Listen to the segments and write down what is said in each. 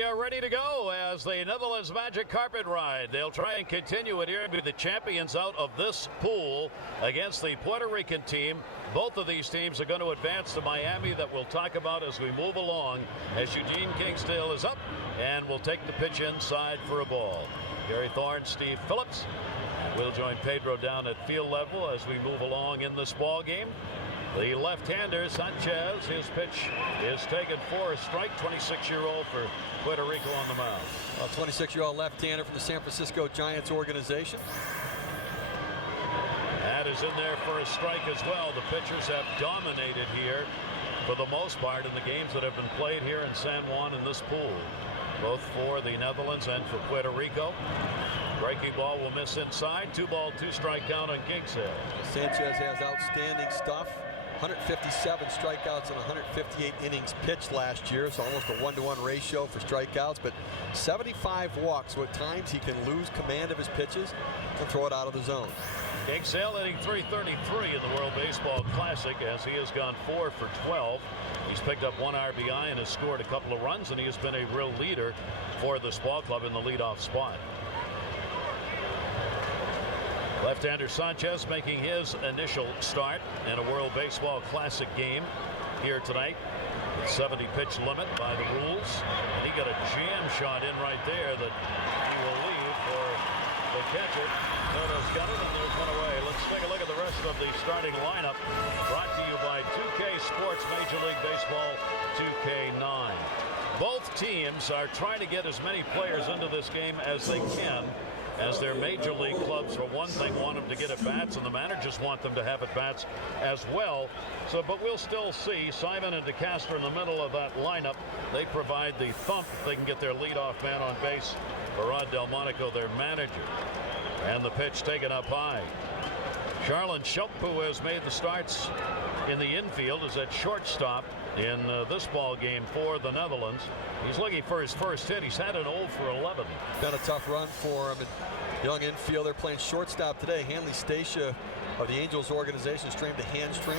We are ready to go as the Netherlands Magic Carpet Ride. They'll try and continue it here and be the champions out of this pool against the Puerto Rican team. Both of these teams are going to advance to Miami, that we'll talk about as we move along, as Eugene Kingsdale is up and will take the pitch inside for a ball. Gary Thorne, Steve Phillips will join Pedro down at field level as we move along in this ball game. The left-hander, Sanchez, his pitch is taken for a strike. 26-year-old for Puerto Rico on the mound. A 26-year-old left-hander from the San Francisco Giants organization. That is in there for a strike as well. The pitchers have dominated here for the most part in the games that have been played here in San Juan in this pool, both for the Netherlands and for Puerto Rico. Breaking ball will miss inside. 2-ball, 2-strike count on Kingsdale. Sanchez has outstanding stuff. 157 strikeouts and 158 innings pitched last year, so almost a 1-to-1 ratio for strikeouts, but 75 walks. So at times he can lose command of his pitches and throw it out of the zone. Kingsdale hitting .333 in the World Baseball Classic as he has gone 4 for 12. He's picked up 1 RBI and has scored a couple of runs, and he has been a real leader for this ball club in the leadoff spot. Left-hander Sanchez making his initial start in a World Baseball Classic game here tonight. 70 pitch limit by the rules, and he got a jam shot in right there that he will leave for the catcher. Noto's got it, and there's one away. Let's take a look at the rest of the starting lineup, brought to you by 2K Sports Major League Baseball 2K9. Both teams are trying to get as many players into this game as they can, as their major league clubs, for one thing, want them to get at bats, and the managers want them to have at bats as well. So, but we'll still see Simon and DeCastro in the middle of that lineup. They provide the thump if they can get their leadoff man on base for Rod Delmonico, their manager. And the pitch taken up high. Charlin Schulp, who has made the starts in the infield, is at shortstop in this ball game for the Netherlands. He's looking for his first hit. He's had an 0 for 11. Been a tough run for him. And young infielder playing shortstop today. Hanley Stacia of the Angels organization strained the hamstring,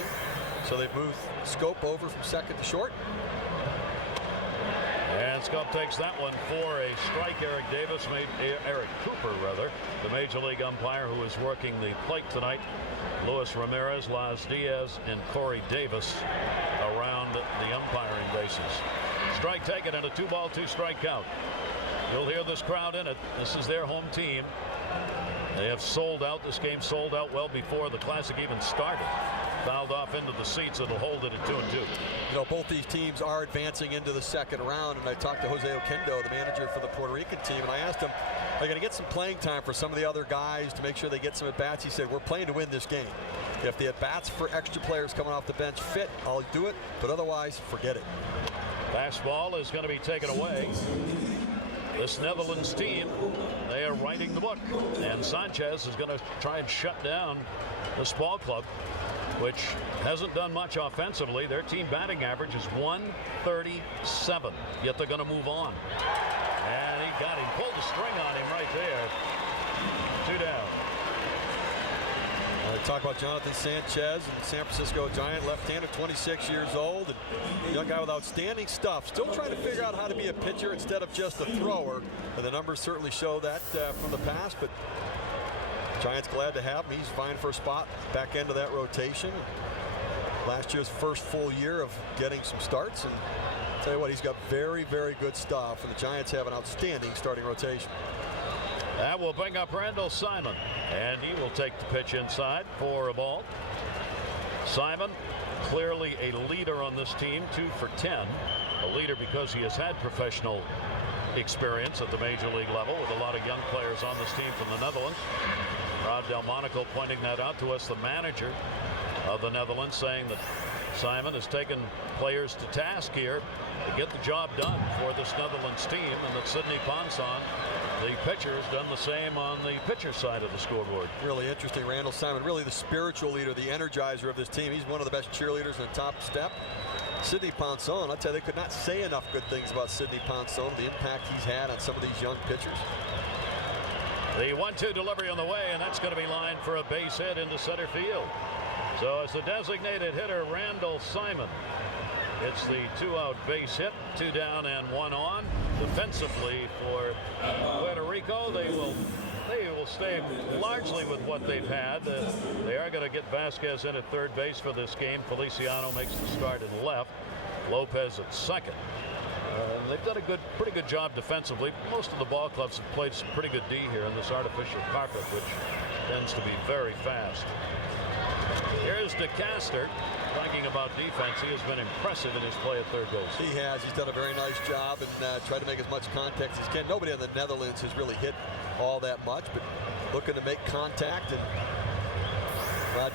so they've moved Scope over from second to short. And Scope takes that one for a strike. Eric Cooper, the major league umpire who is working the plate tonight. Luis Ramirez, Laz Diaz, and Corey Davis around the umpiring bases. Strike taken and a 2-ball, 2-strike count. You'll hear this crowd in it. This is their home team. They have sold out. This game sold out well before the Classic even started. Fouled off into the seats. It'll hold it at 2-2. You know, both these teams are advancing into the second round, and I talked to Jose Oquendo, the manager for the Puerto Rican team, and I asked him, are they going to get some playing time for some of the other guys to make sure they get some at-bats? He said, we're playing to win this game. If the at-bats for extra players coming off the bench fit, I'll do it, but otherwise, forget it. Fastball is going to be taken away. This Netherlands team, they are writing the book, and Sanchez is going to try and shut down this ball club, which hasn't done much offensively. Their team batting average is .137, yet they're going to move on. And he got him, pulled the string on him right there. 2 down. Talk about Jonathan Sanchez and the San Francisco Giant, left-hander, 26 years old, and a young guy with outstanding stuff. Still trying to figure out how to be a pitcher instead of just a thrower, and the numbers certainly show that from the past, but Giants glad to have him. He's vying for a spot back end of that rotation. Last year's first full year of getting some starts, and I'll tell you what, he's got very, very good stuff, and the Giants have an outstanding starting rotation. That will bring up Randall Simon, and he will take the pitch inside for a ball. Simon, clearly a leader on this team, 2 for 10. A leader because he has had professional experience at the major league level with a lot of young players on this team from the Netherlands. Rod Delmonico pointing that out to us, the manager of the Netherlands, saying that Simon has taken players to task here to get the job done for this Netherlands team, and that Sidney Ponson, the pitcher, has done the same on the pitcher side of the scoreboard. Really interesting. Randall Simon, really the spiritual leader, the energizer of this team. He's one of the best cheerleaders in the top step. Sidney Ponson, I'll tell you, they could not say enough good things about Sidney Ponson, the impact he's had on some of these young pitchers. The 1-2 delivery on the way, and that's going to be lined for a base hit into center field. So it's the designated hitter, Randall Simon. It's the 2-out base hit, 2 down and 1 on. Defensively for Puerto Rico, they will stay largely with what they've had. They are going to get Vasquez in at third base for this game. Feliciano makes the start in left. Lopez at second. They've done a pretty good job defensively. Most of the ball clubs have played some pretty good D here in this artificial carpet, which tends to be very fast. Here's DeCaster. Talking about defense, he has been impressive in his play at third base. He has. He's done a very nice job and tried to make as much contact as he can. Nobody in the Netherlands has really hit all that much, but looking to make contact. And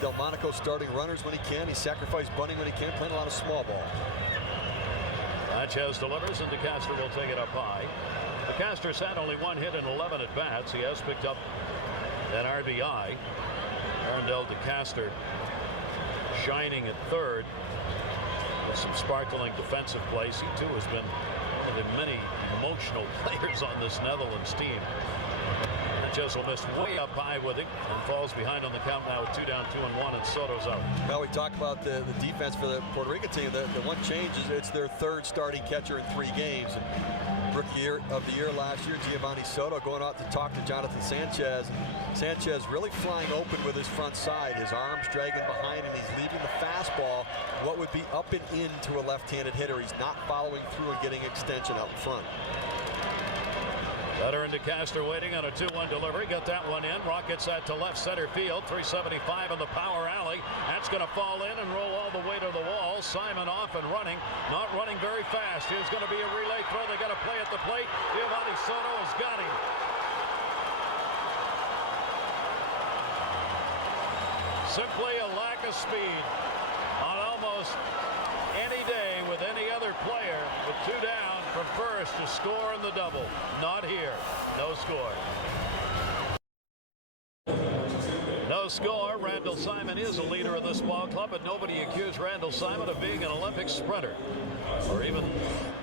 Delmonico starting runners when he can. He sacrificed bunting when he can, playing a lot of small ball. Sanchez delivers, and DeCaster will take it up high. DeCaster's had only 1 hit in 11 at bats. He has picked up an RBI. Arndel DeCaster shining at third with some sparkling defensive plays. He too has been one of the many emotional players on this Netherlands team. Sanchez will miss way up high with it and falls behind on the count now with 2 down, 2 and 1, and Soto's out. Now we talk about the defense for the Puerto Rico team. The one change is it's their third starting catcher in 3 games. And Rookie of the year last year, Giovanni Soto, going out to talk to Jonathan Sanchez. Sanchez really flying open with his front side. His arms dragging behind, and he's leaving the fastball what would be up and in to a left-handed hitter. He's not following through and getting extension out in front. Better and DeCaster waiting on a 2-1 delivery. Got that one in. Rockets that to left center field. 375 in the power alley. That's going to fall in and roll all the way to the wall. Simon off and running. Not running very fast. Here's going to be a relay throw. They got to play at the plate. Giovanni Soto has got him. Simply a lack of speed on almost any day with any other player with 2 down from first to score in the double. Not here. No score. No score. Randall Simon is a leader of this ball club, but nobody accused Randall Simon of being an Olympic sprinter or even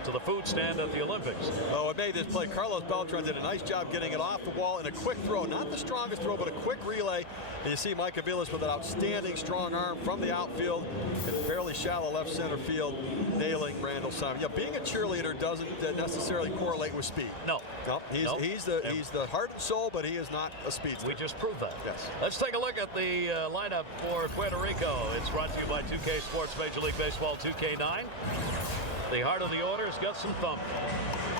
to the food stand at the Olympics. Oh, it made this play. Carlos Beltran did a nice job getting it off the wall in a quick throw. Not the strongest throw, but a quick relay. And you see Mike Aviles with an outstanding strong arm from the outfield and fairly shallow left center field, nailing Randall Simon. Yeah, being a cheerleader doesn't necessarily correlate with speed. No. He's the heart and soul, but he is not a speedster. We just proved that. Yes. Let's take a look at the lineup for Puerto Rico. It's brought to you by 2K Sports Major League Baseball 2K9. The heart of the order has got some thump.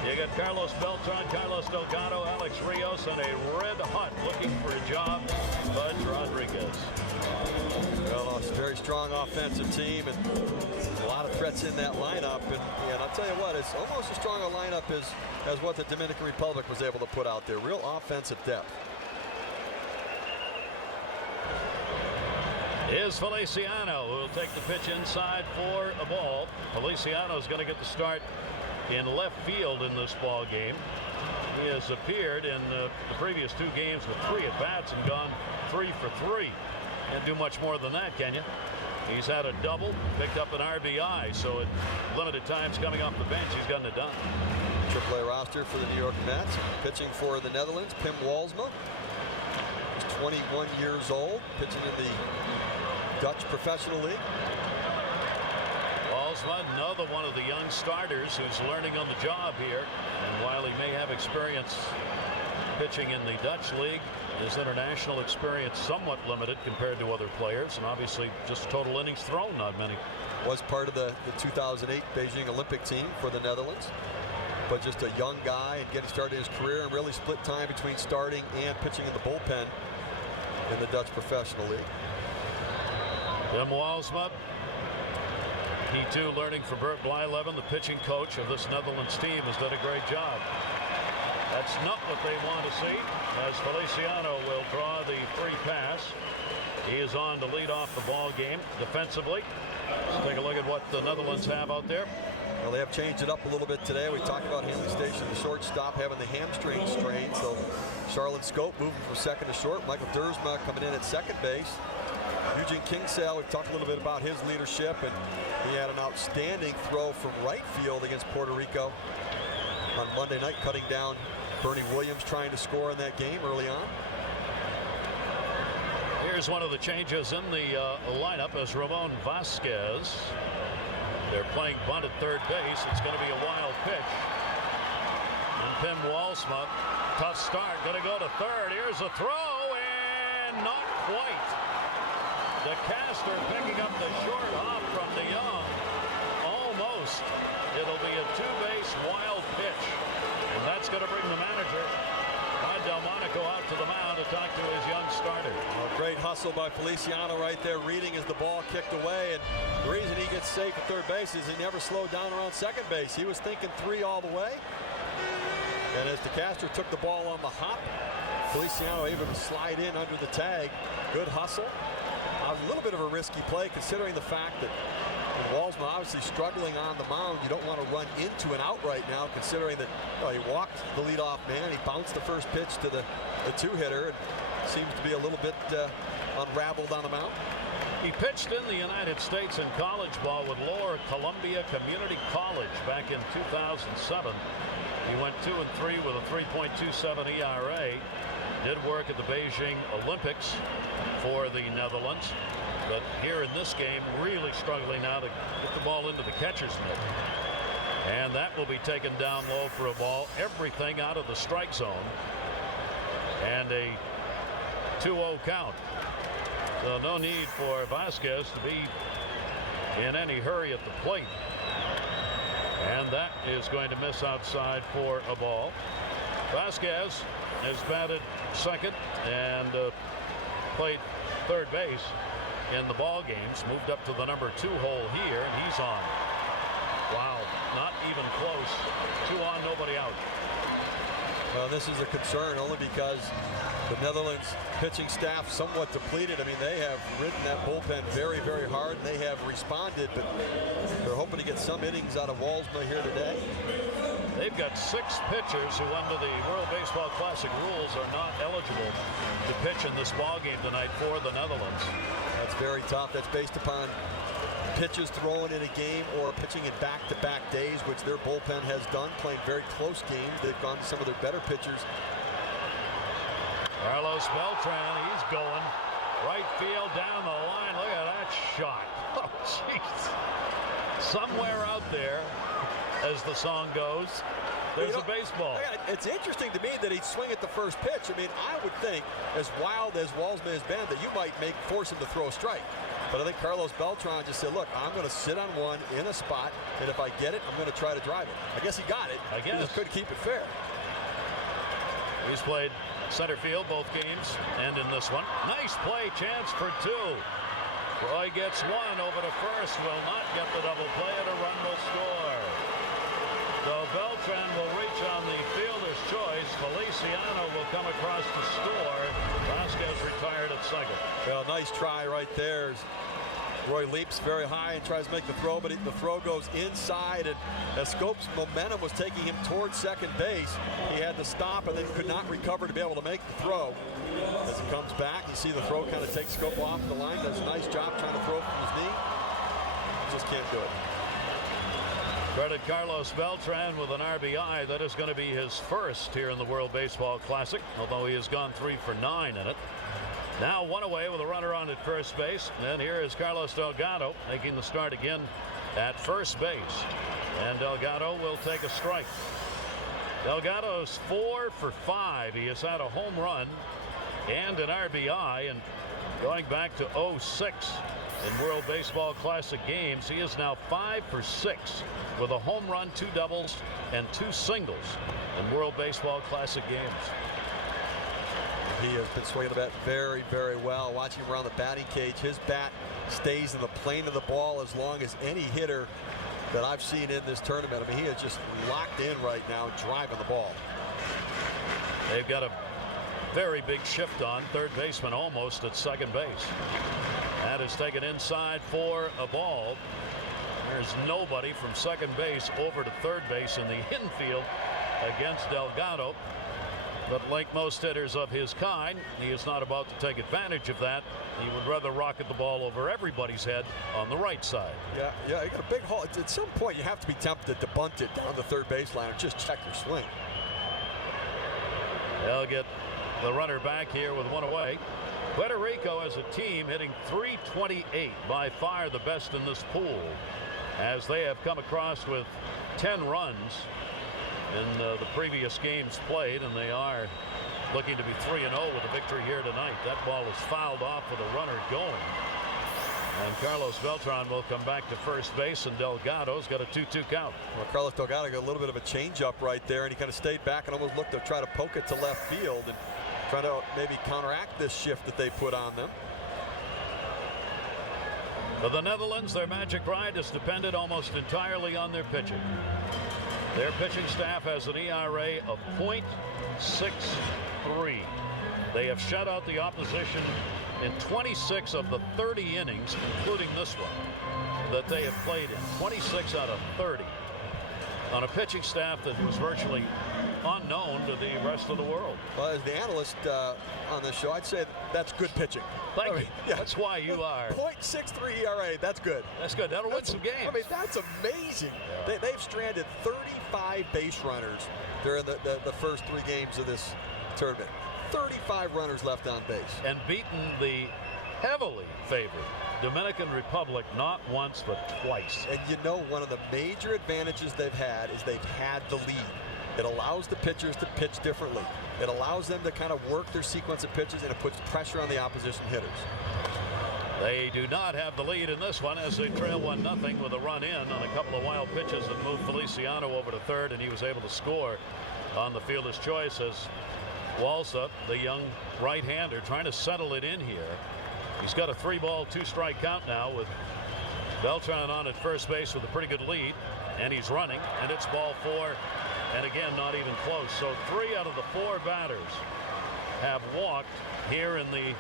You got Carlos Beltran, Carlos Delgado, Alex Rios, and a red hot looking for a job, Bud Rodriguez. Well, it's a very strong offensive team and a lot of threats in that lineup. And I'll tell you what, it's almost as strong a lineup as what the Dominican Republic was able to put out there. Real offensive depth. Is Feliciano, who will take the pitch inside for a ball. Feliciano is going to get the start in left field in this ball game. He has appeared in the previous 2 games with 3 at-bats and gone 3 for 3. Can't do much more than that, can you? He's had a double, picked up an RBI, so at limited times coming off the bench, he's gotten it done. AAA roster for the New York Mets. Pitching for the Netherlands, Pim Walsma. He's 21 years old, pitching in the Dutch Professional League. Walsma, another one of the young starters who's learning on the job here. And while he may have experience pitching in the Dutch League, his international experience somewhat limited compared to other players, and obviously just total innings thrown, not many. Was part of the 2008 Beijing Olympic team for the Netherlands, but just a young guy and getting started in his career and really split time between starting and pitching in the bullpen in the Dutch Professional League. Tim Walsma, he too learning from Bert Blyleven, the pitching coach of this Netherlands team, has done a great job. That's not what they want to see, as Feliciano will draw the free pass. He is on to lead off the ball game defensively. Let's take a look at what the Netherlands have out there. Well, they have changed it up a little bit today. We talked about Hanley Station, the shortstop, having the hamstring strain. So Charlotte Scope moving from second to short. Michael Dersma coming in at second base. Eugene Kingsale, we've talked a little bit about his leadership, and he had an outstanding throw from right field against Puerto Rico on Monday night, cutting down Bernie Williams, trying to score in that game early on. Here's one of the changes in the lineup as Ramon Vasquez They're playing bunt at third base. It's going to be a wild pitch. And Pim Walsma, tough start, going to go to third. Here's a throw, and not quite. DeCaster picking up the short hop from DeYoung. Almost. It'll be a two-base wild pitch. And that's going to bring the manager, Delmonico, out to the mound to talk to his young starter. Well, great hustle by Feliciano right there, reading as the ball kicked away. And the reason he gets safe at third base is he never slowed down around second base. He was thinking 3 all the way. And as DeCaster took the ball on the hop, Feliciano able to slide in under the tag. Good hustle. A little bit of a risky play considering the fact that Walsma obviously struggling on the mound. You don't want to run into an out right now, considering that he walked the leadoff man. He bounced the first pitch to the two-hitter and seems to be a little bit unraveled on the mound. He pitched in the United States in college ball with Lower Columbia Community College back in 2007. He went 2-3 with a 3.27 ERA. Did work at the Beijing Olympics for the Netherlands. But here in this game, really struggling now to get the ball into the catcher's mitt. And that will be taken down low for a ball. Everything out of the strike zone. And a 2-0 count. So no need for Vasquez to be in any hurry at the plate. And that is going to miss outside for a ball. Vasquez has batted second and played third base in the ball games. Moved up to the number 2 hole here, and he's on. Wow, not even close. 2 on, nobody out. Well, this is a concern only because the Netherlands pitching staff somewhat depleted. I mean, they have ridden that bullpen very, very hard, and they have responded, but they're hoping to get some innings out of Walsma here today. They've got 6 pitchers who, under the World Baseball Classic rules, are not eligible to pitch in this ball game tonight for the Netherlands. That's very tough. That's based upon pitches thrown in a game or pitching in back-to-back days, which their bullpen has done, playing very close games. They've gone to some of their better pitchers. Carlos Beltran, he's going right field down the line. Look at that shot. Oh, jeez. Somewhere out there, as the song goes, there's a baseball. It's interesting to me that he'd swing at the first pitch. I mean, I would think, as wild as Walsma has been, that you might force him to throw a strike. But I think Carlos Beltran just said, look, I'm going to sit on one in a spot, and if I get it, I'm going to try to drive it. I guess he got it. I guess. He just couldn't keep it fair. He's played center field both games, and in this one. Nice play, chance for 2. Roy gets 1 over to first, will not get the double play, and a run will score. So Beltran will reach on the fielder's choice. Feliciano will come across to score. Vasquez retired at second. Well, nice try right there. Roy leaps very high and tries to make the throw, but the throw goes inside, and as Scope's momentum was taking him towards second base, he had to stop and then could not recover to be able to make the throw. As he comes back, you see the throw kind of takes Scope off the line, does a nice job trying to throw from his knee. Just can't do it. Credit Carlos Beltran with an RBI. That is going to be his first here in the World Baseball Classic, although he has gone 3 for 9 in it. Now 1 away with a runner on at first base. And here is Carlos Delgado making the start again at first base. And Delgado will take a strike. Delgado's 4 for 5. He has had a home run and an RBI. And going back to 06 in World Baseball Classic games, he is now 5 for 6 with a home run, 2 doubles, and 2 singles in World Baseball Classic games. He has been swinging the bat very, very well. Watching him around the batting cage, his bat stays in the plane of the ball as long as any hitter that I've seen in this tournament. I mean, he is just locked in right now, driving the ball. They've got a very big shift on. Third baseman almost at second base. That is taken inside for a ball. There's nobody from second base over to third base in the infield against Delgado. But like most hitters of his kind, he is not about to take advantage of that. He would rather rocket the ball over everybody's head on the right side. Yeah, you got a big hole. At some point, you have to be tempted to bunt it down the third baseline and just check your swing. They'll get the runner back here with 1 away. Puerto Rico as a team hitting .328, by far the best in this pool. as they have come across with 10 runs in the previous games played, and they are looking to be 3-0 with a victory here tonight. That ball is fouled off with a runner going. And Carlos Beltran will come back to first base, and Delgado's got a 2-2 count. Well, Carlos Delgado got a little bit of a changeup right there, and he kind of stayed back and almost looked to try to poke it to left field and try to maybe counteract this shift that they put on them. For the Netherlands, their magic ride is dependent almost entirely on their pitching. Their pitching staff has an ERA of .63. They have shut out the opposition in 26 of the 30 innings, including this one, that they have played in. 26 out of 30 on a pitching staff that was virtually unknown to the rest of the world. Well, as the analyst on this show, I'd say that's good pitching. Thank you. Yeah. That's why you are. .63 ERA, that's good. That's good. That'll win some games. I mean, that's amazing. Yeah. They've stranded 35 base runners during the first 3 games of this tournament. 35 runners left on base. And beaten the heavily favored Dominican Republic not once but twice. And you know, one of the major advantages they've had is they've had the lead. It allows the pitchers to pitch differently. It allows them to kind of work their sequence of pitches, and it puts pressure on the opposition hitters. They do not have the lead in this one as they trail 1-0 with a run in on a couple of wild pitches that moved Feliciano over to third, and he was able to score on the fielder's choice as Walsup, the young right-hander, trying to settle it in here. He's got a 3-ball, 2-strike count now with Beltran on at first base with a pretty good lead, and he's running, and it's ball 4, and again not even close. So 3 out of the 4 batters have walked here in the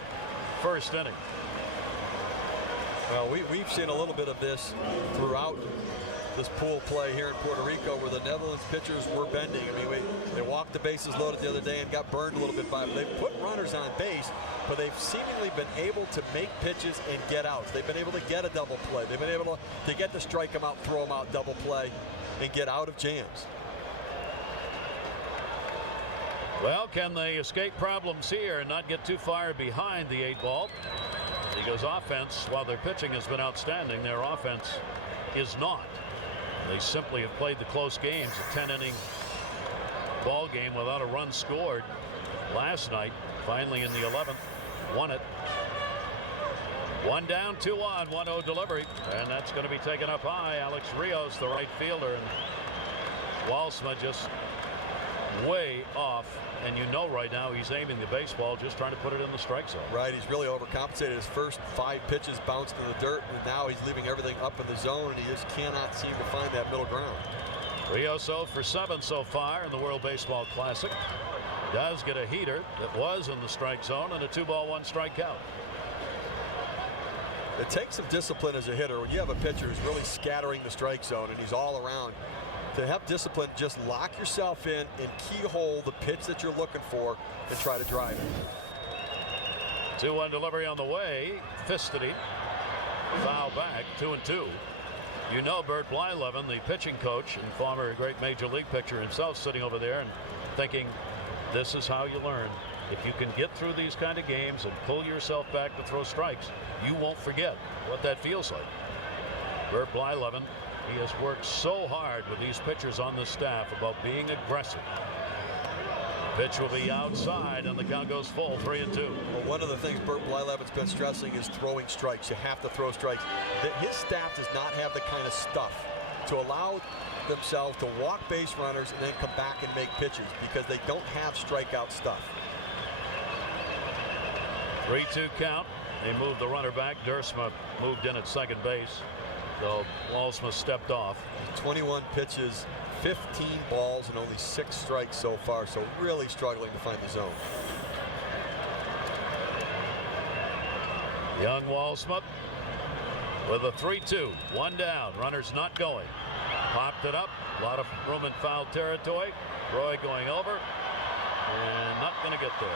first inning. Well, we've seen a little bit of this throughout this pool play here in Puerto Rico, where the Netherlands pitchers were bending. I mean, they walked the bases loaded the other day and got burned a little bit by them. They've put runners on base, but they've seemingly been able to make pitches and get outs. They've been able to get a double play. They've been able to get to strike them out, throw them out, double play, and get out of jams. Well, can they escape problems here and not get too far behind the 8-ball? Because offense, while their pitching has been outstanding, their offense is not. They simply have played the close games, a 10-inning ball game without a run scored last night. Finally in the 11th, won it. 1 down, 2 on, 1-0 delivery, and that's going to be taken up high. Alex Rios, the right fielder, and Walsma just way off. And you know right now he's aiming the baseball, just trying to put it in the strike zone. Right, he's really overcompensated. His first 5 pitches bounced in the dirt, and now he's leaving everything up in the zone, and he just cannot seem to find that middle ground. Rios 0 for 7 so far in the World Baseball Classic. Does get a heater that was in the strike zone and a 2-ball, 1-strike count. It takes some discipline as a hitter when you have a pitcher who's really scattering the strike zone and he's all around. To have discipline, just lock yourself in and keyhole the pitch that you're looking for and try to drive it. 2-1 delivery on the way. Fisted him. Foul back. 2-2. You know Bert Blyleven, the pitching coach and former great major league pitcher himself, sitting over there and thinking, this is how you learn. If you can get through these kind of games and pull yourself back to throw strikes, you won't forget what that feels like. Bert Blyleven, he has worked so hard with these pitchers on the staff about being aggressive. Pitch will be outside, and the count goes full, 3-2. Well, one of the things Bert Blyleven's been stressing is throwing strikes. You have to throw strikes. His staff does not have the kind of stuff to allow themselves to walk base runners and then come back and make pitches, because they don't have strikeout stuff. 3-2 count. They moved the runner back. Dersma moved in at second base. So Walsma stepped off. 21 pitches, 15 balls, and only 6 strikes so far. So really struggling to find the zone. Young Walsma with a 3-2. 1 down. Runners not going. Popped it up. A lot of room in foul territory. Roy going over. and not going to get there.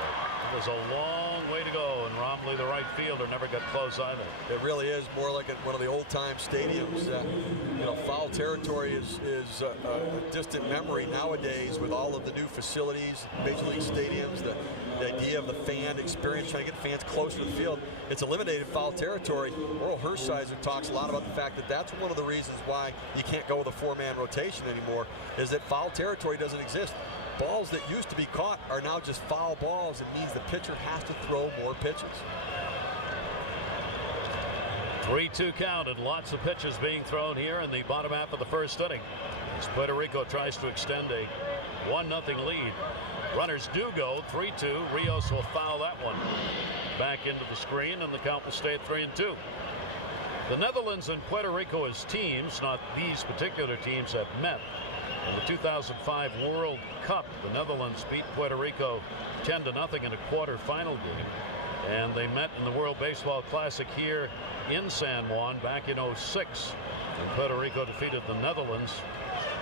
There's a long way to go, and Romley, the right fielder, never got close either. It really is more like one of the old-time stadiums. You know, foul territory is a distant memory nowadays with all of the new facilities, Major League stadiums, the idea of the fan experience, trying to get fans closer to the field. It's eliminated foul territory. Oral Hershiser talks a lot about the fact that that's one of the reasons why you can't go with a four-man rotation anymore, is that foul territory doesn't exist. Balls that used to be caught are now just foul balls. It means the pitcher has to throw more pitches. 3-2 count and lots of pitches being thrown here in the bottom half of the first inning as Puerto Rico tries to extend a 1-0 lead. Runners do go 3-2. Rios will foul that one back into the screen, and the count will stay at 3-2. The Netherlands and Puerto Rico as teams, not these particular teams, have met. In the 2005 World Cup, the Netherlands beat Puerto Rico 10-0 in a quarterfinal game. And they met in the World Baseball Classic here in San Juan back in '06. And Puerto Rico defeated the Netherlands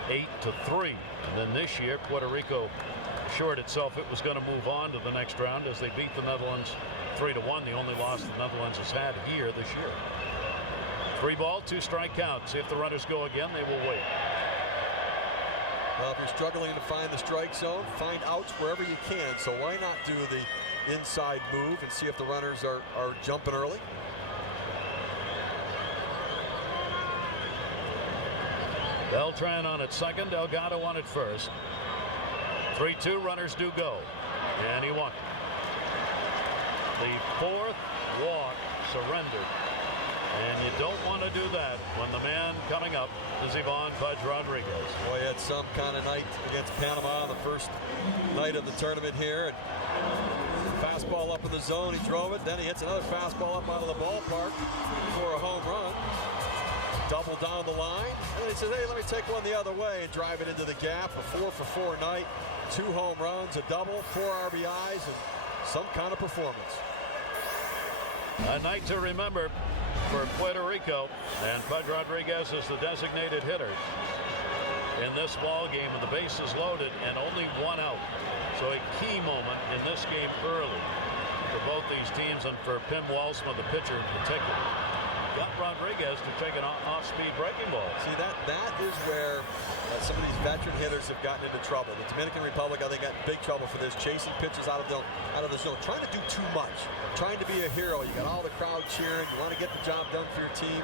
8-3. And then this year, Puerto Rico assured itself it was going to move on to the next round as they beat the Netherlands 3-1, the only loss the Netherlands has had here this year. 3-ball, 2-strike count. See if the runners go again. They will wait. Well, if you're struggling to find the strike zone, find outs wherever you can. So why not do the inside move and see if the runners are jumping early? Beltran on at second, Delgado on at first. 3-2, runners do go. And he won. The fourth walk surrendered. And you don't want to do that when the man coming up is Ivan Pudge Rodriguez. Boy, he had some kind of night against Panama on the first night of the tournament here. And fastball up in the zone, he drove it. Then he hits another fastball up out of the ballpark for a home run. Double down the line. And then he says, hey, let me take one the other way and drive it into the gap. A 4-for-4 night. 2 home runs, a double, 4 RBIs, and some kind of performance. A night to remember for Puerto Rico, and Pudge Rodriguez is the designated hitter in this ball game, and the base is loaded and only 1 out. So a key moment in this game early for both these teams, and for Pim Walsma, the pitcher in particular. Got Rodriguez to take an off-speed breaking ball. See, that is where some of these veteran hitters have gotten into trouble. The Dominican Republic, I think, got in big trouble for this, chasing pitches out of the zone, trying to do too much, trying to be a hero. You got all the crowd cheering. You want to get the job done for your team.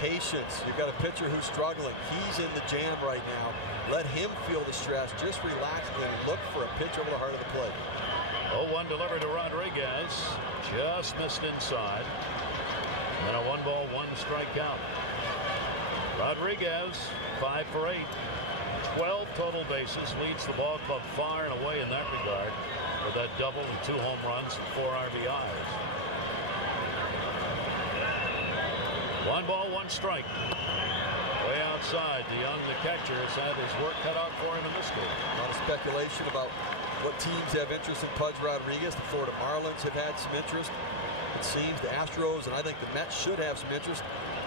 Patience. You've got a pitcher who's struggling. He's in the jam right now. Let him feel the stress. Just relax and look for a pitch over the heart of the plate. 0-1 delivered to Rodriguez. Just missed inside. And a 1-ball, 1-strike count. Rodriguez, 5 for 8. 12 total bases, leads the ball club far and away in that regard with that double and 2 home runs and 4 RBIs. 1-ball, 1-strike. Way outside, DeYoung, the catcher, has had his work cut out for him in this game. A lot of speculation about what teams have interest in Pudge Rodriguez. The Florida Marlins have had some interest. It seems the Astros, and I think the Mets should have some interest.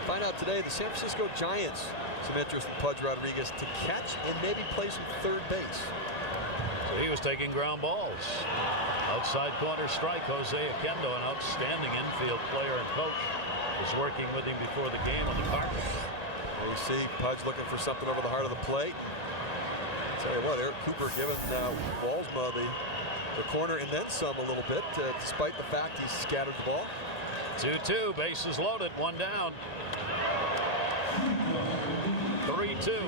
Find out today, the San Francisco Giants, some interest in Pudge Rodriguez to catch and maybe play some third base. So he was taking ground balls. Outside corner strike, Jose Oquendo, an outstanding infield player and coach, was working with him before the game on the carpet. Well, you see Pudge looking for something over the heart of the plate. Tell you what, Eric Cooper giving Walsma the corner and then some a little bit, despite the fact he scattered the ball. 2-2, bases loaded, 1 down. 3-2.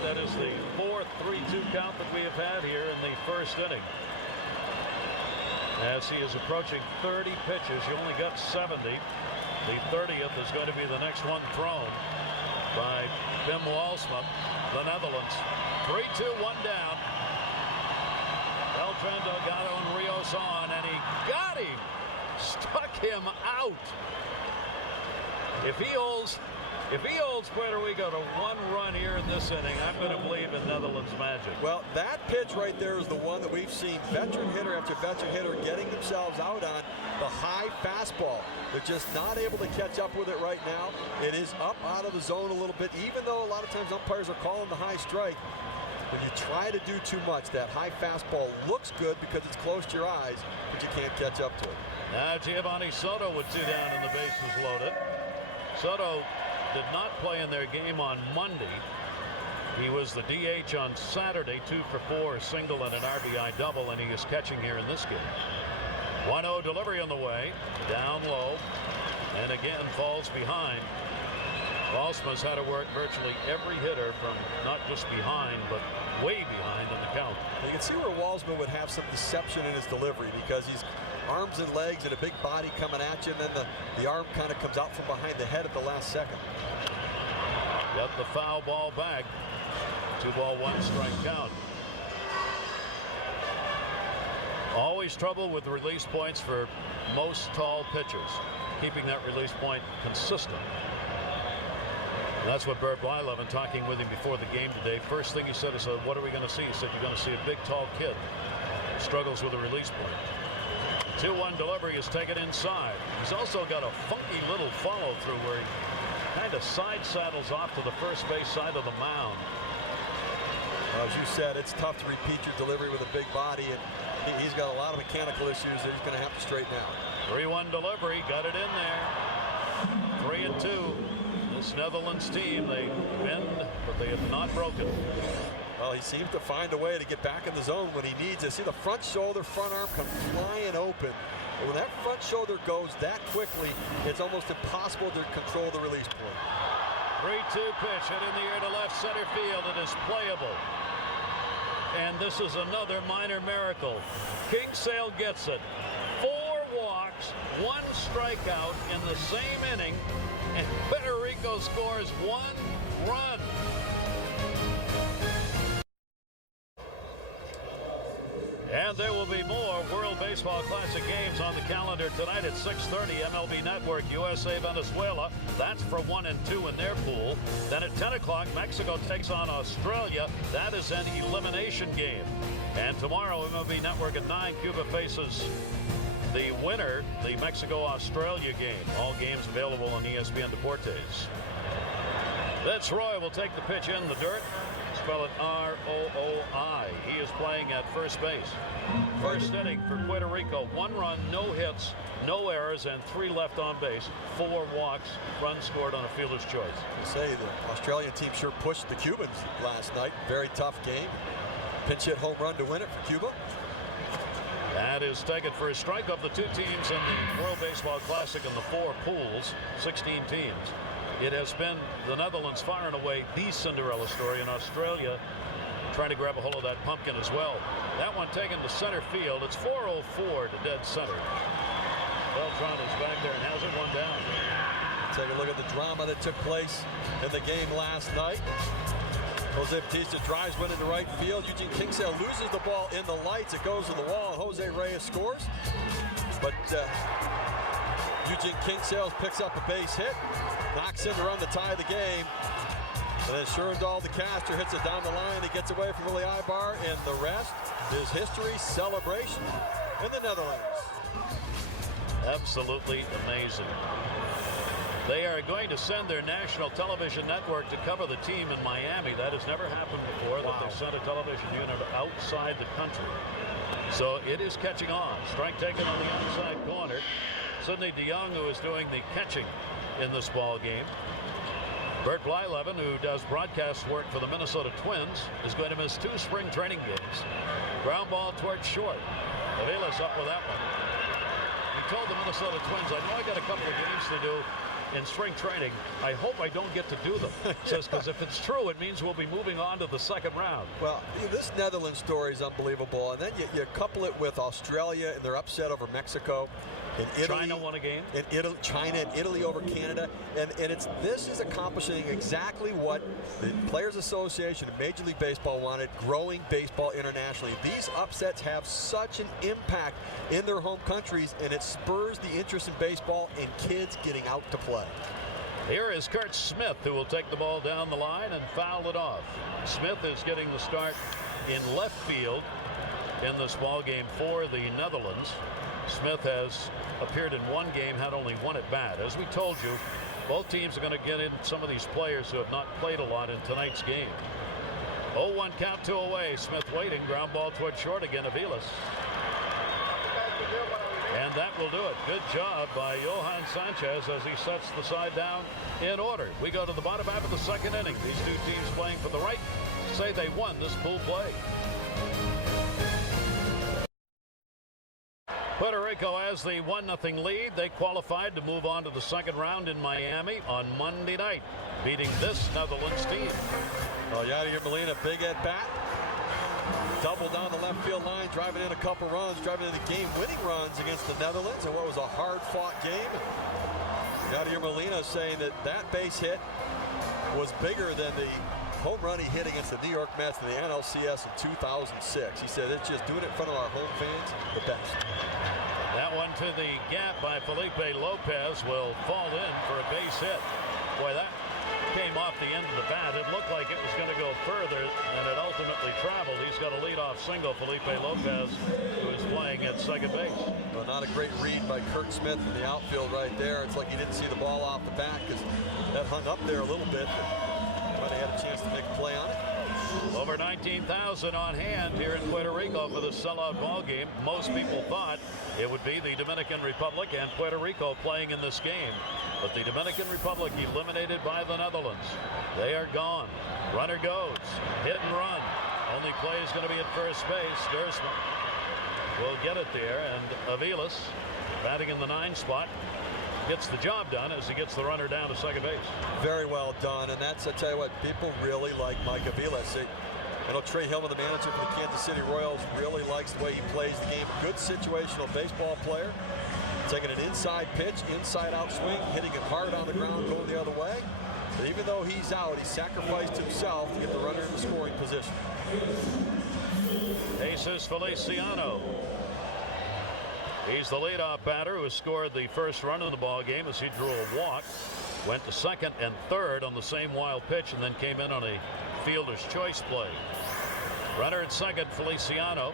That is the 4th 3-2 count that we have had here in the first inning. As he is approaching 30 pitches, he only got 70. The 30th is going to be the next one thrown by Pim Walsma, the Netherlands. 3-2, 1 down. Beltran, Delgado, and Rios on, and he got him. Struck him out. If he holds Puerto Rico to 1 run here in this inning, I'm going to believe in Netherlands magic. Well, that pitch right there is the one that we've seen veteran hitter after veteran hitter getting themselves out on, the high fastball. They're just not able to catch up with it right now. It is up out of the zone a little bit, even though a lot of times umpires are calling the high strike. when you try to do too much, that high fastball looks good because it's close to your eyes, but you can't catch up to it. Now Giovanni Soto with 2 down and the bases loaded. Soto did not play in their game on Monday. He was the DH on Saturday, 2 for 4, a single and an RBI double, and he is catching here in this game. 1-0 delivery on the way, down low, and again falls behind. Walsma's had to work virtually every hitter from not just behind, but way behind in the count. You can see where Walsma would have some deception in his delivery because he's arms and legs and a big body coming at you, and then the arm kind of comes out from behind the head at the last second. Got the foul ball back. 2-1 strike count. Always trouble with release points for most tall pitchers, keeping that release point consistent. And that's what Bert Blyleven, talking with him before the game today, first thing he said is, what are we going to see? He said, you're going to see a big, tall kid who struggles with a release point. 2-1 delivery is taken inside. He's also got a funky little follow through where he kind of side saddles off to the first base side of the mound. Well, as you said, it's tough to repeat your delivery with a big body, and he's got a lot of mechanical issues that he's going to have to straighten out. 3-1 delivery, got it in there. 3-2. This Netherlands team, they bend, but they have not broken. Well, he seems to find a way to get back in the zone when he needs it. See the front shoulder, front arm come flying open. And when that front shoulder goes that quickly, it's almost impossible to control the release point. 3-2 pitch hit in the air to left center field. It is playable. And this is another minor miracle. Kingsale gets it. 4 walks, 1 strikeout in the same inning, and Puerto Rico scores 1 run. And there will be more World Baseball Classic games on the calendar tonight at 6:30. MLB Network, USA, Venezuela. That's for 1 and 2 in their pool. Then at 10 o'clock, Mexico takes on Australia. That is an elimination game. And tomorrow, MLB Network at 9, Cuba faces the winner, the Mexico-Australia game. All games available on ESPN Deportes. Vince Roy will take the pitch in the dirt. Spell it R-O-O-I. He is playing at first base. First inning for Puerto Rico. 1 run, no hits, no errors, and 3 left on base. 4 walks, runs scored on a fielder's choice. Say the Australian team sure pushed the Cubans last night. Very tough game. Pinch hit home run to win it for Cuba. That is taken for a strike of the 2 teams in the World Baseball Classic in the 4 pools, 16 teams. It has been the Netherlands far and away the Cinderella story, in Australia trying to grab a hold of that pumpkin as well. That one taken to center field. It's 404 to dead center. Beltran is back there and has it 1 down. Take a look at the drama that took place in the game last night. Jose Bautista drives one into right field. Eugene Kingsale loses the ball in the lights. It goes to the wall, and Jose Reyes scores. But Eugene Kingsale picks up a base hit, knocks in to run the tie of the game. And then Sherendal de Castro hits it down the line. He gets away from Willie Ibar, and the rest is history. Celebration in the Netherlands. Absolutely amazing. They are going to send their national television network to cover the team in Miami. That has never happened before, that they sent a television unit outside the country. So it is catching on. Strike taken on the outside corner. Sidney DeYoung, who is doing the catching in this ball game. Bert Blyleven, who does broadcast work for the Minnesota Twins, is going to miss 2 spring training games. Ground ball towards short. Avila's up with that one. He told the Minnesota Twins, I know I got a couple of games to do in spring training. I hope I don't get to do them. Says, because if it's true, it means we'll be moving on to the 2nd round. Well, this Netherlands story is unbelievable. And then you couple it with Australia and their upset over Mexico. In Italy, China won a game. In Italy, China and Italy over Canada. And this is accomplishing exactly what the Players Association and Major League Baseball wanted, growing baseball internationally. These upsets have such an impact in their home countries, and it spurs the interest in baseball and kids getting out to play. Here is Kurt Smith, who will take the ball down the line and foul it off. Smith is getting the start in left field in this ball game for the Netherlands. Smith has appeared in 1 game, had only 1 at bat. As we told you, both teams are going to get in some of these players who have not played a lot in tonight's game. 0-1 count, 2 away. Smith waiting. Ground ball toward short again. Aviles. And that will do it. Good job by Johan Sanchez as he sets the side down in order. We go to the bottom half of the second inning. These two teams playing for the right say they won this pool play. Puerto Rico has the 1-0 lead. They qualified to move on to the second round in Miami on Monday night, beating this Netherlands team. Oh, Yadier Molina, big at bat. Double down the left field line, driving in a couple runs, driving in the game-winning runs against the Netherlands in what was a hard-fought game. Yadier Molina saying that that base hit was bigger than the home run he hit against the New York Mets in the NLCS in 2006. He said it's just doing it in front of our home fans the best. That one to the gap by Felipe Lopez will fall in for a base hit. Boy, that came off the end of the bat. It looked like it was going to go further, and it ultimately traveled. He's got a leadoff single, Felipe Lopez, who is playing at second base. Well, not a great read by Kurt Smith in the outfield right there. It's like he didn't see the ball off the bat because that hung up there a little bit. But they had a chance to make a play on it. Over 19,000 on hand here in Puerto Rico for the sellout ball game. Most people thought it would be the Dominican Republic and Puerto Rico playing in this game. But the Dominican Republic eliminated by the Netherlands. They are gone. Runner goes. Hit and run. Only play is going to be at first base. Dursman will get it there. And Aviles, batting in the 9 spot, gets the job done as he gets the runner down to second base. Very well done. And that's, I tell you what, people really like Mike Aviles. I know Trey Hillman, the manager for the Kansas City Royals, really likes the way he plays the game. Good situational baseball player. Taking an inside pitch, inside-out swing, hitting it hard on the ground, going the other way. But even though he's out, he sacrificed himself to get the runner in the scoring position. Jesus Feliciano. He's the leadoff batter who scored the first run in the ball game as he drew a walk. Went to second and third on the same wild pitch and then came in on a fielder's choice play. Runner at second, Feliciano,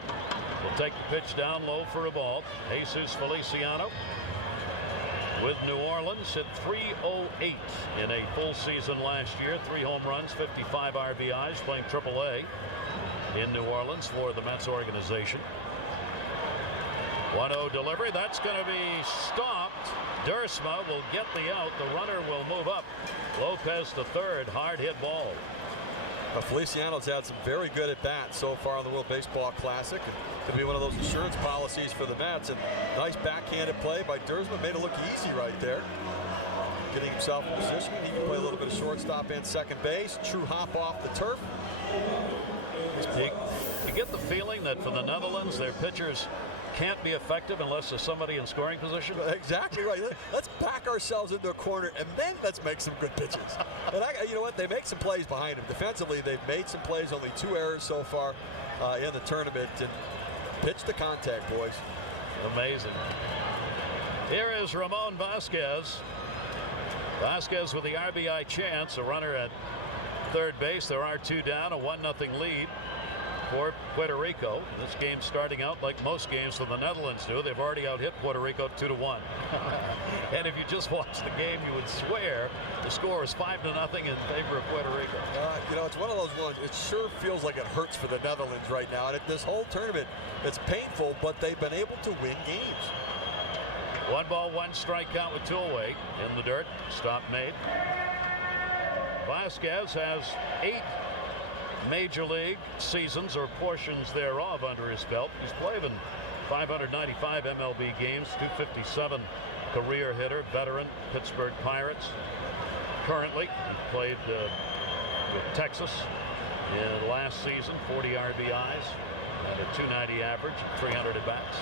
will take the pitch down low for a ball. Jesus Feliciano with New Orleans hit .308 in a full season last year. 3 home runs, 55 RBIs, playing AAA in New Orleans for the Mets organization. 1-0 delivery. That's going to be stopped. Dursma will get the out. The runner will move up. Lopez to third. Hard hit ball. Feliciano's had some very good at bats so far in the World Baseball Classic. It could be one of those insurance policies for the Mets. And nice backhanded play by Dursma. Made it look easy right there. Getting himself in position. He can play a little bit of shortstop and second base. True hop off the turf. You get the feeling that for the Netherlands, their pitchers can't be effective unless there's somebody in scoring position. Exactly right. Let's back ourselves into a corner and then let's make some good pitches. And you know what? They make some plays behind him. Defensively, they've made some plays. Only 2 errors so far in the tournament. And pitch to contact, boys. Amazing. Here is Ramon Vasquez. Vasquez with the RBI chance. A runner at third base. There are 2 down. A 1-0 lead for Puerto Rico. This game starting out like most games for the Netherlands do. They've already out-hit Puerto Rico 2-1. And if you just watch the game, you would swear the score is 5-0 in favor of Puerto Rico. You know, it's one of those ones. It sure feels like it hurts for the Netherlands right now. And this whole tournament, it's painful, but they've been able to win games. 1 ball, 1 strike count with 2 away. In the dirt. Stop made. Vasquez has 8 major league seasons or portions thereof under his belt. He's played in 595 MLB games, 257 career hitter, veteran, Pittsburgh Pirates. Currently, he played with Texas in last season, 40 RBIs and a 290 average, 300 at bats.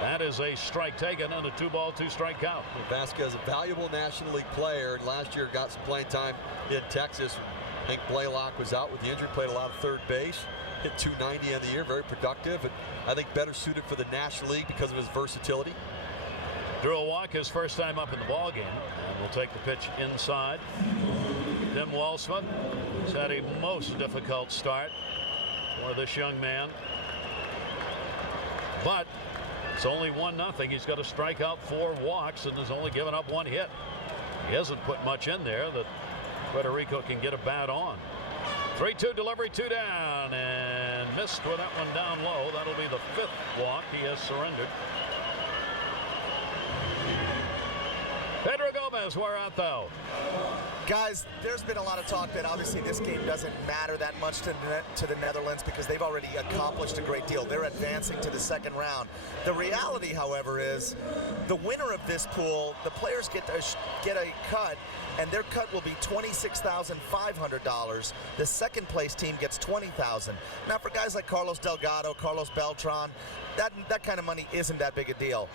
That is a strike taken and a 2 ball, 2 strike count. Vasquez, a valuable National League player, and last year got some playing time in Texas. I think Blaylock was out with the injury, played a lot of third base, hit 290 on the year, very productive, and I think better suited for the National League because of his versatility. Drew a walk his first time up in the ball game, and will take the pitch inside. Tim Walsma has had a most difficult start for this young man, but it's only 1-0. He's got to strike out 4 walks and has only given up 1 hit. He hasn't put much in there that Puerto Rico can get a bat on. 3-2 delivery, 2 down, and missed with that one down low. That'll be the 5th walk he has surrendered. Pedro Gomez, where art thou? Guys, there's been a lot of talk that obviously this game doesn't matter that much to the Netherlands because they've already accomplished a great deal. They're advancing to the 2nd round. The reality, however, is the winner of this pool, the players get a cut, and their cut will be $26,500. The 2nd place team gets $20,000. Now, for guys like Carlos Delgado, Carlos Beltran, that kind of money isn't that big a deal.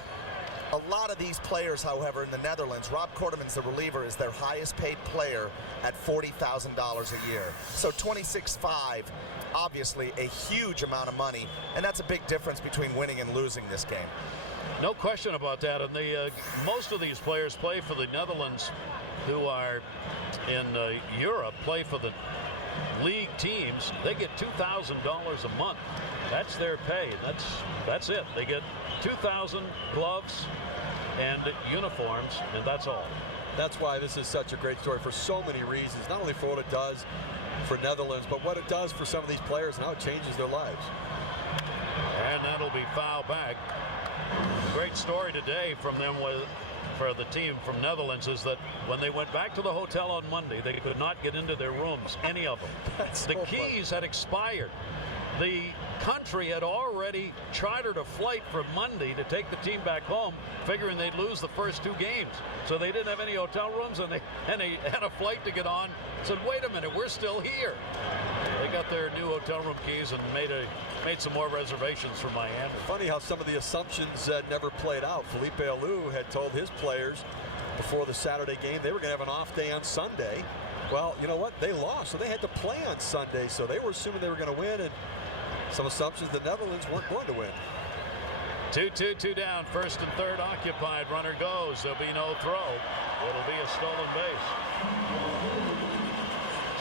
A lot of these players, however, in the Netherlands, Rob Korteman's the reliever, is their highest paid player at $40,000 a year. So $26,500, obviously a huge amount of money, and that's a big difference between winning and losing this game. No question about that. And most of these players play for the Netherlands who are in Europe, play for the league teams. They get $2,000 a month. That's their pay. That's it. They get $2,000, gloves, and uniforms, and that's all. That's why this is such a great story for so many reasons. Not only for what it does for Netherlands, but what it does for some of these players and how it changes their lives. And that'll be foul back. Great story today from them for the team from Netherlands is that when they went back to the hotel on Monday, they could not get into their rooms, any of them. The keys had expired. The country had already chartered a flight for Monday to take the team back home, figuring they'd lose the first 2 games. So they didn't have any hotel rooms, and they had a flight to get on. Said, wait a minute, we're still here. They got their new hotel room keys and made some more reservations for Miami. Funny how some of the assumptions never played out. Felipe Alou had told his players before the Saturday game they were going to have an off day on Sunday. Well, you know what? They lost, so they had to play on Sunday. So they were assuming they were going to win, and some assumptions the Netherlands weren't going to win. 2-2, 2 down, 1st and 3rd occupied. Runner goes. There'll be no throw. It'll be a stolen base.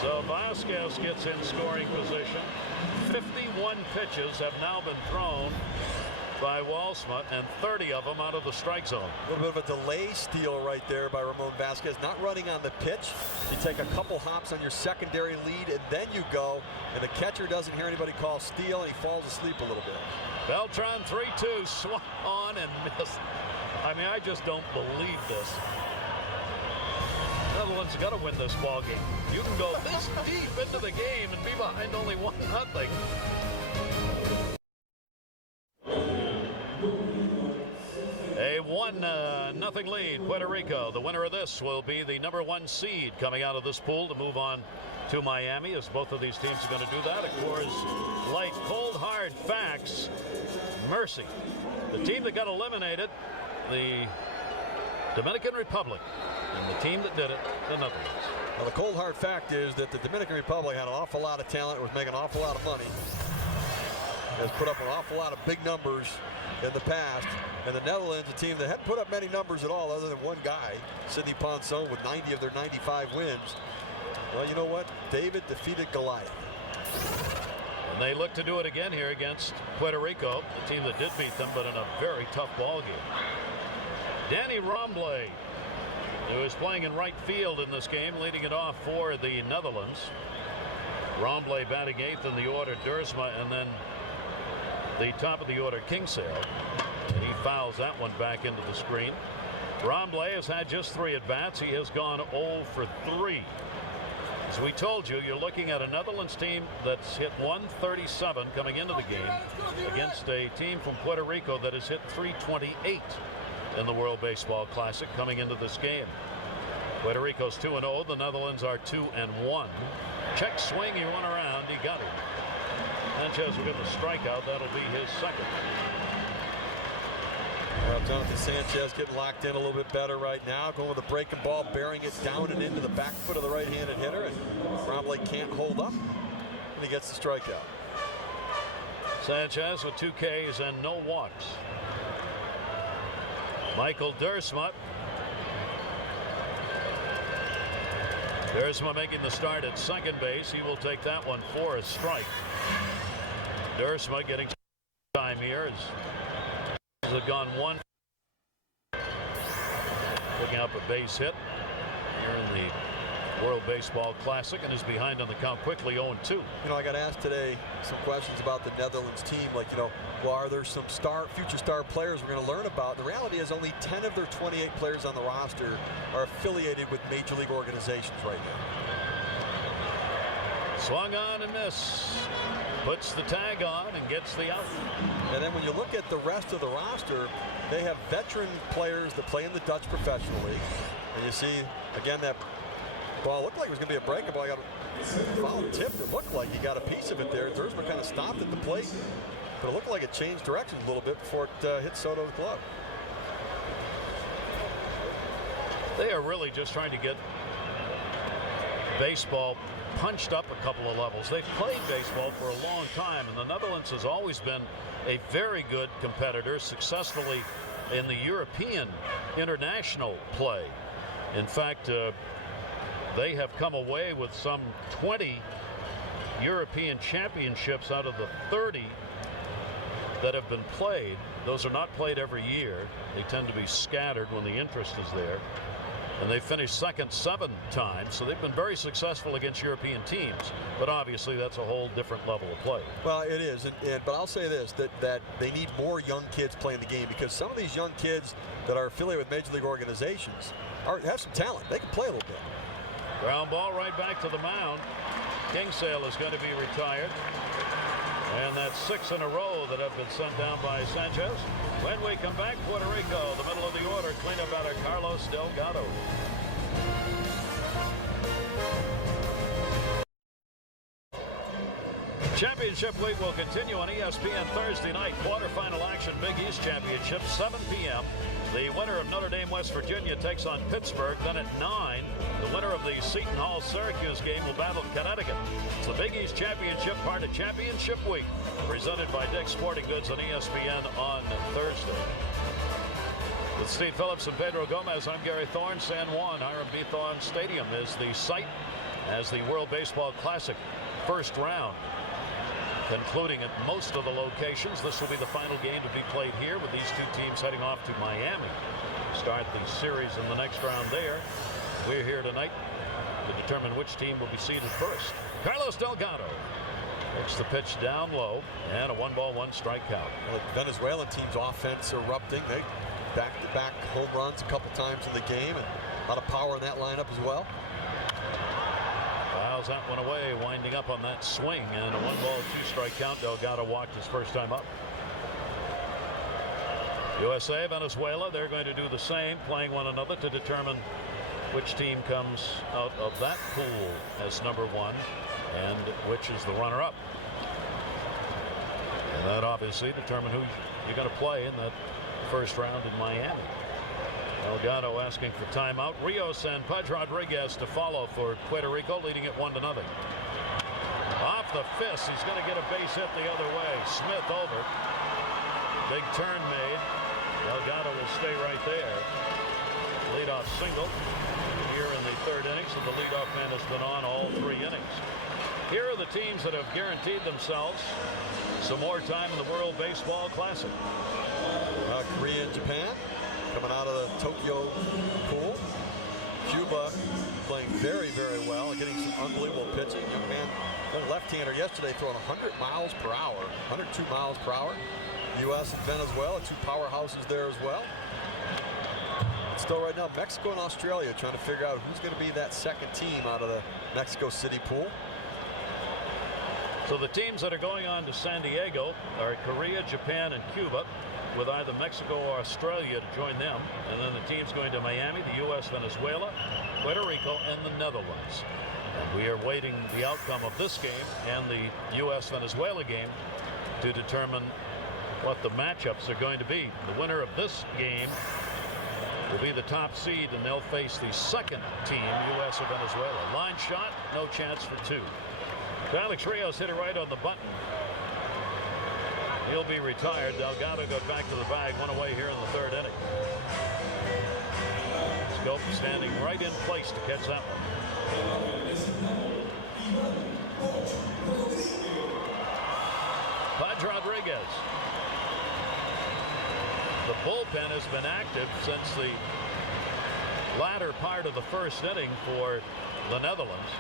So Vasquez gets in scoring position. 51 pitches have now been thrown by Walsma, and 30 of them out of the strike zone. A little bit of a delay steal right there by Ramon Vasquez. Not running on the pitch. You take a couple hops on your secondary lead, and then you go, and the catcher doesn't hear anybody call steal, and he falls asleep a little bit. Beltran 3-2, swung on and missed. I mean, I just don't believe this. The Netherlands got to win this ball game. You can go this deep into the game and be behind only 1-0. A 1-0 lead, Puerto Rico. The winner of this will be the #1 seed coming out of this pool to move on to Miami, as both of these teams are going to do that. Of course, like cold hard facts, mercy. The team that got eliminated, the Dominican Republic, and the team that did it, the Netherlands. Well, the cold hard fact is that the Dominican Republic had an awful lot of talent, was making an awful lot of money, has put up an awful lot of big numbers in the past, and the Netherlands, a team that hadn't put up many numbers at all other than one guy, Sidney Ponson, with 90 of their 95 wins. Well, you know what? David defeated Goliath. And they look to do it again here against Puerto Rico, the team that did beat them, but in a very tough ball game. Danny Rombley, who is playing in right field in this game, leading it off for the Netherlands. Rombley batting 8th in the order, Dersma, and then the top of the order, Kingsale. He fouls that one back into the screen. Rombley has had just 3 at-bats. He has gone 0 for 3. As we told you, you're looking at a Netherlands team that's hit 137 coming into the game against a team from Puerto Rico that has hit 328 in the World Baseball Classic coming into this game. Puerto Rico's 2-0. The Netherlands are 2-1. Check swing, he went around, he got it. Sanchez will get the strikeout. That'll be his 2nd. Well, Jonathan Sanchez getting locked in a little bit better right now. Going with a breaking ball, bearing it down and into the back foot of the right-handed hitter. And Rombley can't hold up. And he gets the strikeout. Sanchez with 2 Ks and no walks. Michael Dersma. Dersma making the start at second base. He will take that one for a strike. Dersma getting time here. Has gone 1. Looking up a base hit here in the World Baseball Classic and is behind on the count quickly 0-2. You know, I got asked today some questions about the Netherlands team, like, you know, well, are there some future star players we're going to learn about? The reality is only 10 of their 28 players on the roster are affiliated with major league organizations right now. Swung on and miss. Puts the tag on and gets the out. And then when you look at the rest of the roster, they have veteran players that play in the Dutch Professional League. And you see, again, that ball looked like it was going to be a breakable. I got a foul tipped. It looked like he got a piece of it there. Thursman kind of stopped at the plate, but it looked like it changed directions a little bit before it hit Soto's glove. They are really just trying to get baseball punched up a couple of levels. They've played baseball for a long time, and the Netherlands has always been a very good competitor, successfully in the European international play. In fact, they have come away with some 20 European championships out of the 30 that have been played. Those are not played every year. They tend to be scattered when the interest is there. And they finished second 7 times, so they've been very successful against European teams. But obviously, that's a whole different level of play. Well, it is, but I'll say this, that they need more young kids playing the game, because some of these young kids that are affiliated with major league organizations have some talent. They can play a little bit. Ground ball right back to the mound. Kingsale is going to be retired. And that's 6 in a row that have been sent down by Sanchez. When we come back, Puerto Rico, the middle of the order, cleanup batter Carlos Delgado. Championship week will continue on ESPN Thursday night. Quarterfinal action, Big East Championship, 7 p.m. The winner of Notre Dame, West Virginia takes on Pittsburgh. Then at 9, the winner of the Seton Hall Syracuse game will battle Connecticut. It's the Big East Championship, part of Championship Week, presented by Dick's Sporting Goods on ESPN on Thursday. With Steve Phillips and Pedro Gomez, I'm Gary Thorne. San Juan Hiram Bithorn Stadium is the site as the World Baseball Classic first round concluding at most of the locations. This will be the final game to be played here, with these two teams heading off to Miami to start the series in the next round there. We're here tonight to determine which team will be seeded first. Carlos Delgado takes the pitch down low, and a 1-1 strike count. Well, the Venezuelan team's offense erupting. They back-to-back home runs a couple times in the game, and a lot of power in that lineup as well. Fouls that one away, winding up on that swing, and a 1-2 strike count. Delgado walked his first time up. USA, Venezuela, they're going to do the same, playing one another to determine which team comes out of that pool as number 1 and which is the runner-up. And that obviously determine who you're going to play in that first round in Miami. Delgado asking for timeout. Rios and Pudge Rodriguez to follow for Puerto Rico, leading it 1-0. Off the fist, he's going to get a base hit the other way. Smith over. Big turn made. Delgado will stay right there. Leadoff single here in the 3rd inning, so the leadoff man has been on all 3 innings. Here are the teams that have guaranteed themselves some more time in the World Baseball Classic. Korea and Japan coming out of the Tokyo pool. Cuba playing very, very well, getting some unbelievable pitching. Young man, a left-hander yesterday throwing 100 miles per hour, 102 miles per hour. U.S. and Venezuela, 2 powerhouses there as well. Still right now, Mexico and Australia trying to figure out who's going to be that second team out of the Mexico City pool. So the teams that are going on to San Diego are Korea, Japan, and Cuba, with either Mexico or Australia to join them. And then the teams going to Miami, the U.S., Venezuela, Puerto Rico, and the Netherlands. And we are waiting the outcome of this game and the U.S.-Venezuela game to determine what the matchups are going to be. The winner of this game will be the top seed, and they'll face the second team, U.S. or Venezuela. Line shot, no chance for 2. Alex Rios hit it right on the button. He'll be retired. Delgado goes back to the bag, 1 away here in the 3rd inning. Scope standing right in place to catch that one. Pudge Rodriguez. The bullpen has been active since the latter part of the 1st inning for the Netherlands.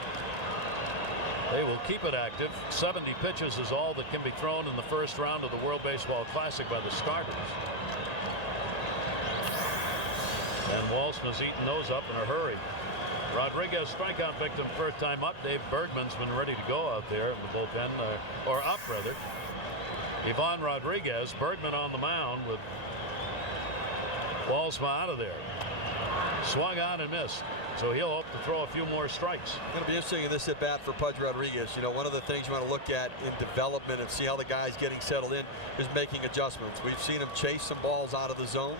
They will keep it active. 70 pitches is all that can be thrown in the first round of the World Baseball Classic by the starters. And Walsh has eaten those up in a hurry. Rodriguez, strikeout victim, first time up. Dave Bergman's been ready to go out there in the bullpen, or up rather. Ivan Rodriguez, Bergman on the mound with Walsma out of there. Swung on and missed. So he'll hope to throw a few more strikes. It's going to be interesting in this at bat for Pudge Rodriguez. You know, one of the things you want to look at in development and see how the guy's getting settled in is making adjustments. We've seen him chase some balls out of the zone.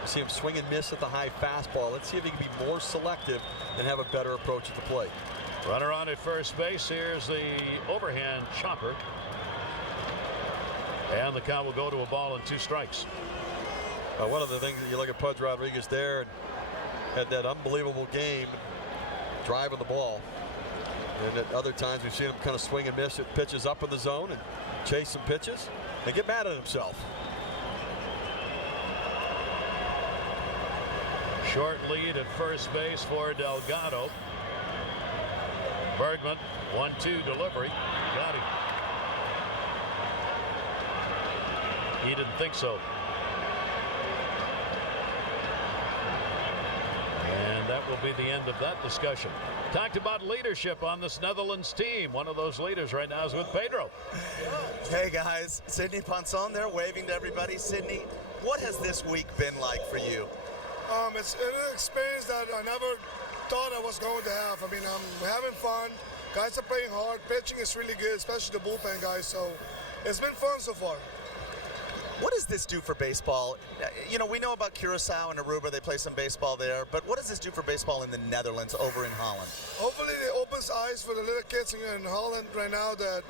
We see him swing and miss at the high fastball. Let's see if he can be more selective and have a better approach at the plate. Runner on at first base. Here's the overhand chopper. And the count will go to a ball and 2 strikes. One of the things that you look at Pudge Rodriguez there, and had that unbelievable game driving the ball. And at other times we've seen him kind of swing and miss at pitches up in the zone and chase some pitches and get mad at himself. Short lead at first base for Delgado. Bergman, 1-2 delivery. Got him. He didn't think so. And that will be the end of that discussion. Talked about leadership on this Netherlands team. One of those leaders right now is with Pedro. Hey guys, Sidney Ponson there waving to everybody. Sidney, what has this week been like for you? It's an experience that I never thought I was going to have. I mean, I'm having fun. Guys are playing hard. Pitching is really good, especially the bullpen guys. So it's been fun so far. What does this do for baseball? You know, we know about Curacao and Aruba. They play some baseball there. But what does this do for baseball in the Netherlands over in Holland? Hopefully it opens eyes for the little kids in Holland right now that,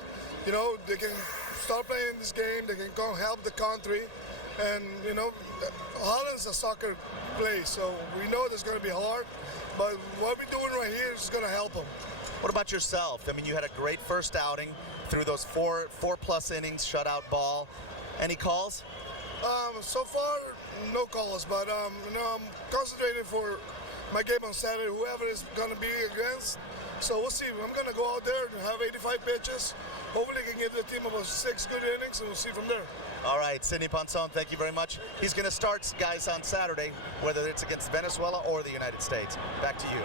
you know, they can start playing this game. They can go help the country. And, you know, Holland's a soccer place, so we know it's going to be hard. But what we're doing right here is going to help them. What about yourself? I mean, you had a great first outing through those four-plus innings, shutout ball. Any calls? So far, no calls, but you know, I'm concentrating for my game on Saturday, whoever is going to be against. So we'll see. I'm going to go out there and have 85 pitches. Hopefully, I can give the team about 6 good innings, and we'll see from there. All right, Sidney Ponson, thank you very much. He's going to start, guys, on Saturday, whether it's against Venezuela or the United States. Back to you.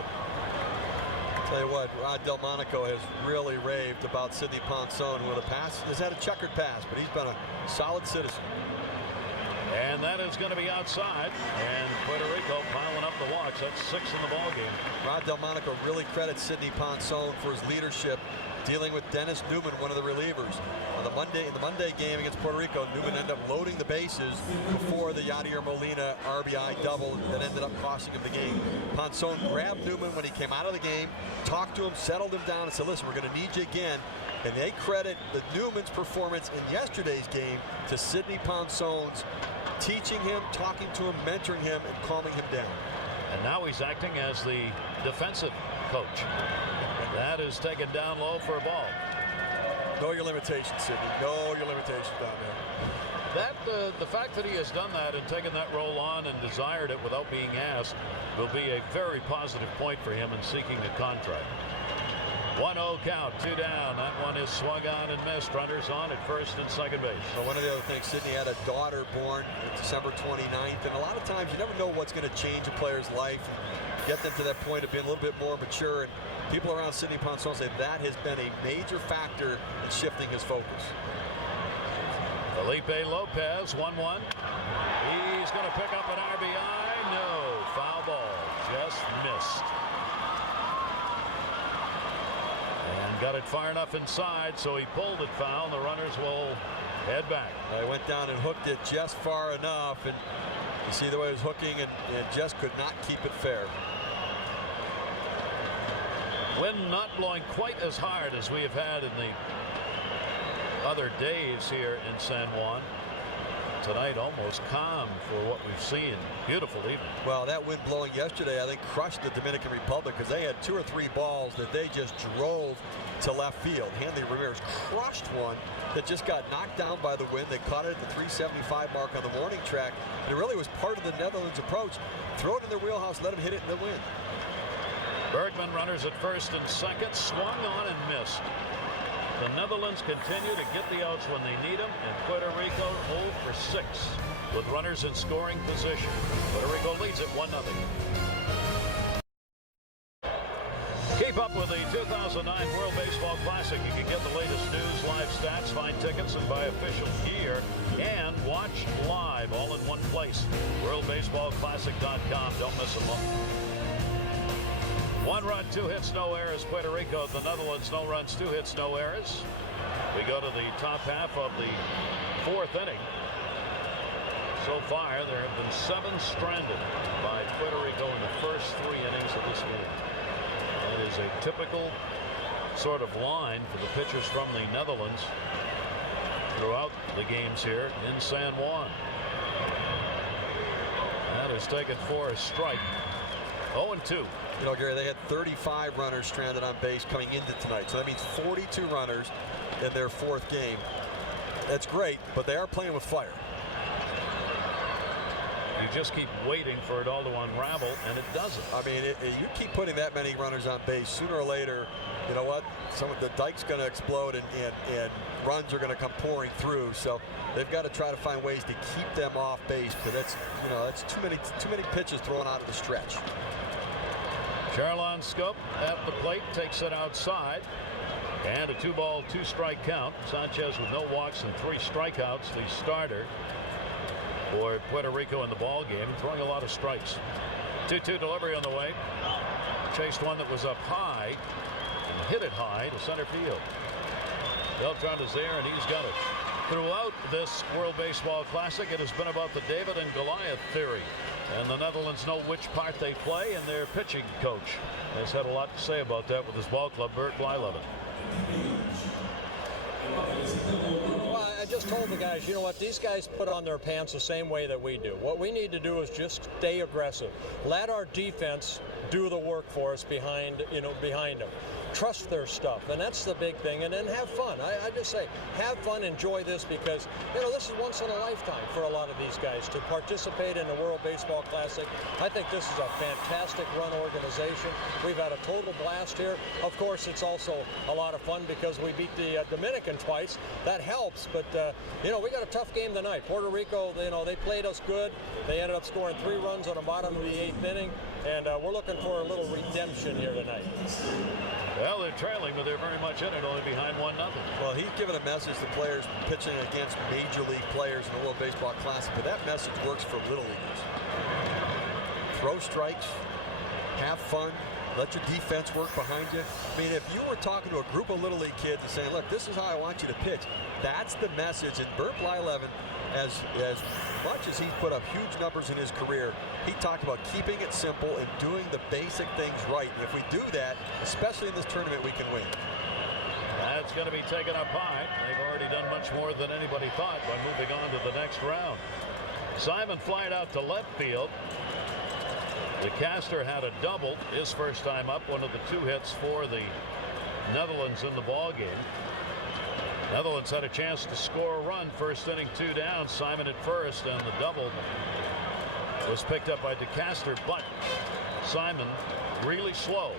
Tell you what, Rod Delmonico has really raved about Sidney Ponson, who has had a checkered past, but he's been a solid citizen. And that is going to be outside, and Puerto Rico piling up the walks. That's 6 in the ball game. Rod Delmonico really credits Sidney Ponson for his leadership dealing with Dennis Newman, one of the relievers. In the Monday game against Puerto Rico, Newman ended up loading the bases before the Yadier Molina RBI double that ended up costing him the game. Ponson grabbed Newman when he came out of the game, talked to him, settled him down, and said, listen, we're going to need you again. And they credit the Newman's performance in yesterday's game to Sidney Ponson's teaching him, talking to him, mentoring him, and calming him down. And now he's acting as the defensive coach. That is taken down low for a ball. Know your limitations, Sidney. Know your limitations down there. The fact that he has done that and taken that role on and desired it without being asked will be a very positive point for him in seeking a contract. 1-0 count, 2 down. That one is swung on and missed. Runners on at first and second base. Well, one of the other things, Sidney had a daughter born December 29th, and a lot of times you never know what's going to change a player's life and get them to that point of being a little bit more mature. And people around Sidney Ponson say that has been a major factor in shifting his focus. Felipe Lopez, 1-1. He's going to pick up an RBI. No, foul ball, just missed. And got it far enough inside, so he pulled it foul. The runners will head back. They went down and hooked it just far enough, and you see the way it was hooking, and just could not keep it fair. Wind not blowing quite as hard as we have had in the other days here in San Juan. Tonight almost calm for what we've seen. Beautiful evening. Well, that wind blowing yesterday, I think, crushed the Dominican Republic because they had 2 or 3 balls that they just drove to left field. Hanley Ramirez crushed one that just got knocked down by the wind. They caught it at the 375 mark on the warning track. And it really was part of the Netherlands approach. Throw it in their wheelhouse, let them hit it in the wind. Bergman, runners at first and second, swung on and missed. The Netherlands continue to get the outs when they need them, and Puerto Rico 0 for 6 with runners in scoring position. Puerto Rico leads it 1-0. Keep up with the 2009 World Baseball Classic. You can get the latest news, live stats, find tickets, and buy official gear, and watch live all in one place. WorldBaseballClassic.com. Don't miss a moment. 1 run, 2 hits, no errors. Puerto Rico, the Netherlands, no runs, 2 hits, no errors. We go to the top half of the 4th inning. So far, there have been 7 stranded by Puerto Rico in the first 3 innings of this game. That is a typical sort of line for the pitchers from the Netherlands throughout the games here in San Juan. That is taken for a strike. 0-2. You know, Gary, they had 35 runners stranded on base coming into tonight. So that means 42 runners in their 4th game. That's great, but they are playing with fire. You just keep waiting for it all to unravel, and it doesn't. I mean, you keep putting that many runners on base, sooner or later, you know what? Some of the dike's going to explode, and runs are going to come pouring through. So they've got to try to find ways to keep them off base, because that's too many pitches thrown out of the stretch. Charlon Scope at the plate, takes it outside, and a 2-ball, 2-strike count. Sanchez with no walks and 3 strikeouts, the starter for Puerto Rico in the ball game, throwing a lot of strikes. 2-2 delivery on the way. Chased one that was up high and hit it high to center field. Beltran is there, and he's got it. Throughout this World Baseball Classic, it has been about the David and Goliath theory. And the Netherlands know which part they play, and their pitching coach has had a lot to say about that with his ball club, Bert Blyleven. Well, I just told the guys, you know what, these guys put on their pants the same way that we do. What we need to do is just stay aggressive. Let our defense do the work for us behind them. Trust their stuff, and that's the big thing, and then have fun. I just say, have fun, enjoy this, because, this is once in a lifetime for a lot of these guys to participate in the World Baseball Classic. I think this is a fantastic run organization. We've had a total blast here. Of course, it's also a lot of fun because we beat the Dominican twice. That helps, but, we got a tough game tonight. Puerto Rico, they played us good. They ended up scoring 3 runs on the bottom of the 8th inning, and we're looking for a little redemption here tonight. Well, they're trailing, but they're very much in it, only behind 1-0. Well, he's given a message to players pitching against major league players in the World Baseball Classic, but that message works for little leaguers. Throw strikes, have fun, let your defense work behind you. I mean, if you were talking to a group of little league kids and saying, look, this is how I want you to pitch, that's the message. And Bert Blyleven, as much as he's put up huge numbers in his career, he talked about keeping it simple and doing the basic things right. And if we do that, especially in this tournament, we can win. That's going to be taken up high. They've already done much more than anybody thought by moving on to the next round. Simon flying out to left field. DeCaster had a double his first time up, one of the 2 hits for the Netherlands in the ball game. Netherlands had a chance to score a run, first inning, 2 down. Simon at first, and the double was picked up by DeCaster, but Simon, really slow,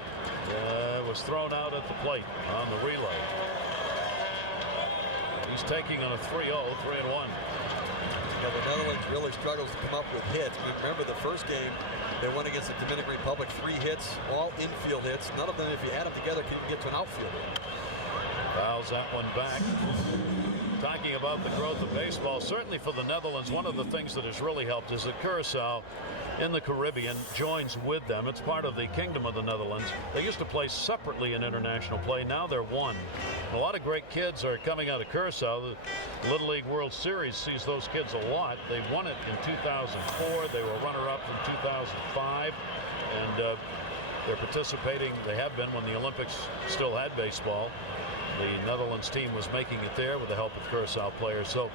was thrown out at the plate on the relay. He's taking on a 3-0, 3-1. Yeah, the Netherlands really struggles to come up with hits. Remember the first game, they went against the Dominican Republic, 3 hits, all infield hits. None of them, if you add them together, can even get to an outfield hit. Fouls that one back. Talking about the growth of baseball, certainly for the Netherlands, one of the things that has really helped is that Curaçao in the Caribbean joins with them. It's part of the Kingdom of the Netherlands. They used to play separately in international play. Now they're one. A lot of great kids are coming out of Curaçao. The Little League World Series sees those kids a lot. They won it in 2004. They were runner-up in 2005. And they're participating. They have been when the Olympics still had baseball. The Netherlands team was making it there with the help of Curaçao players. So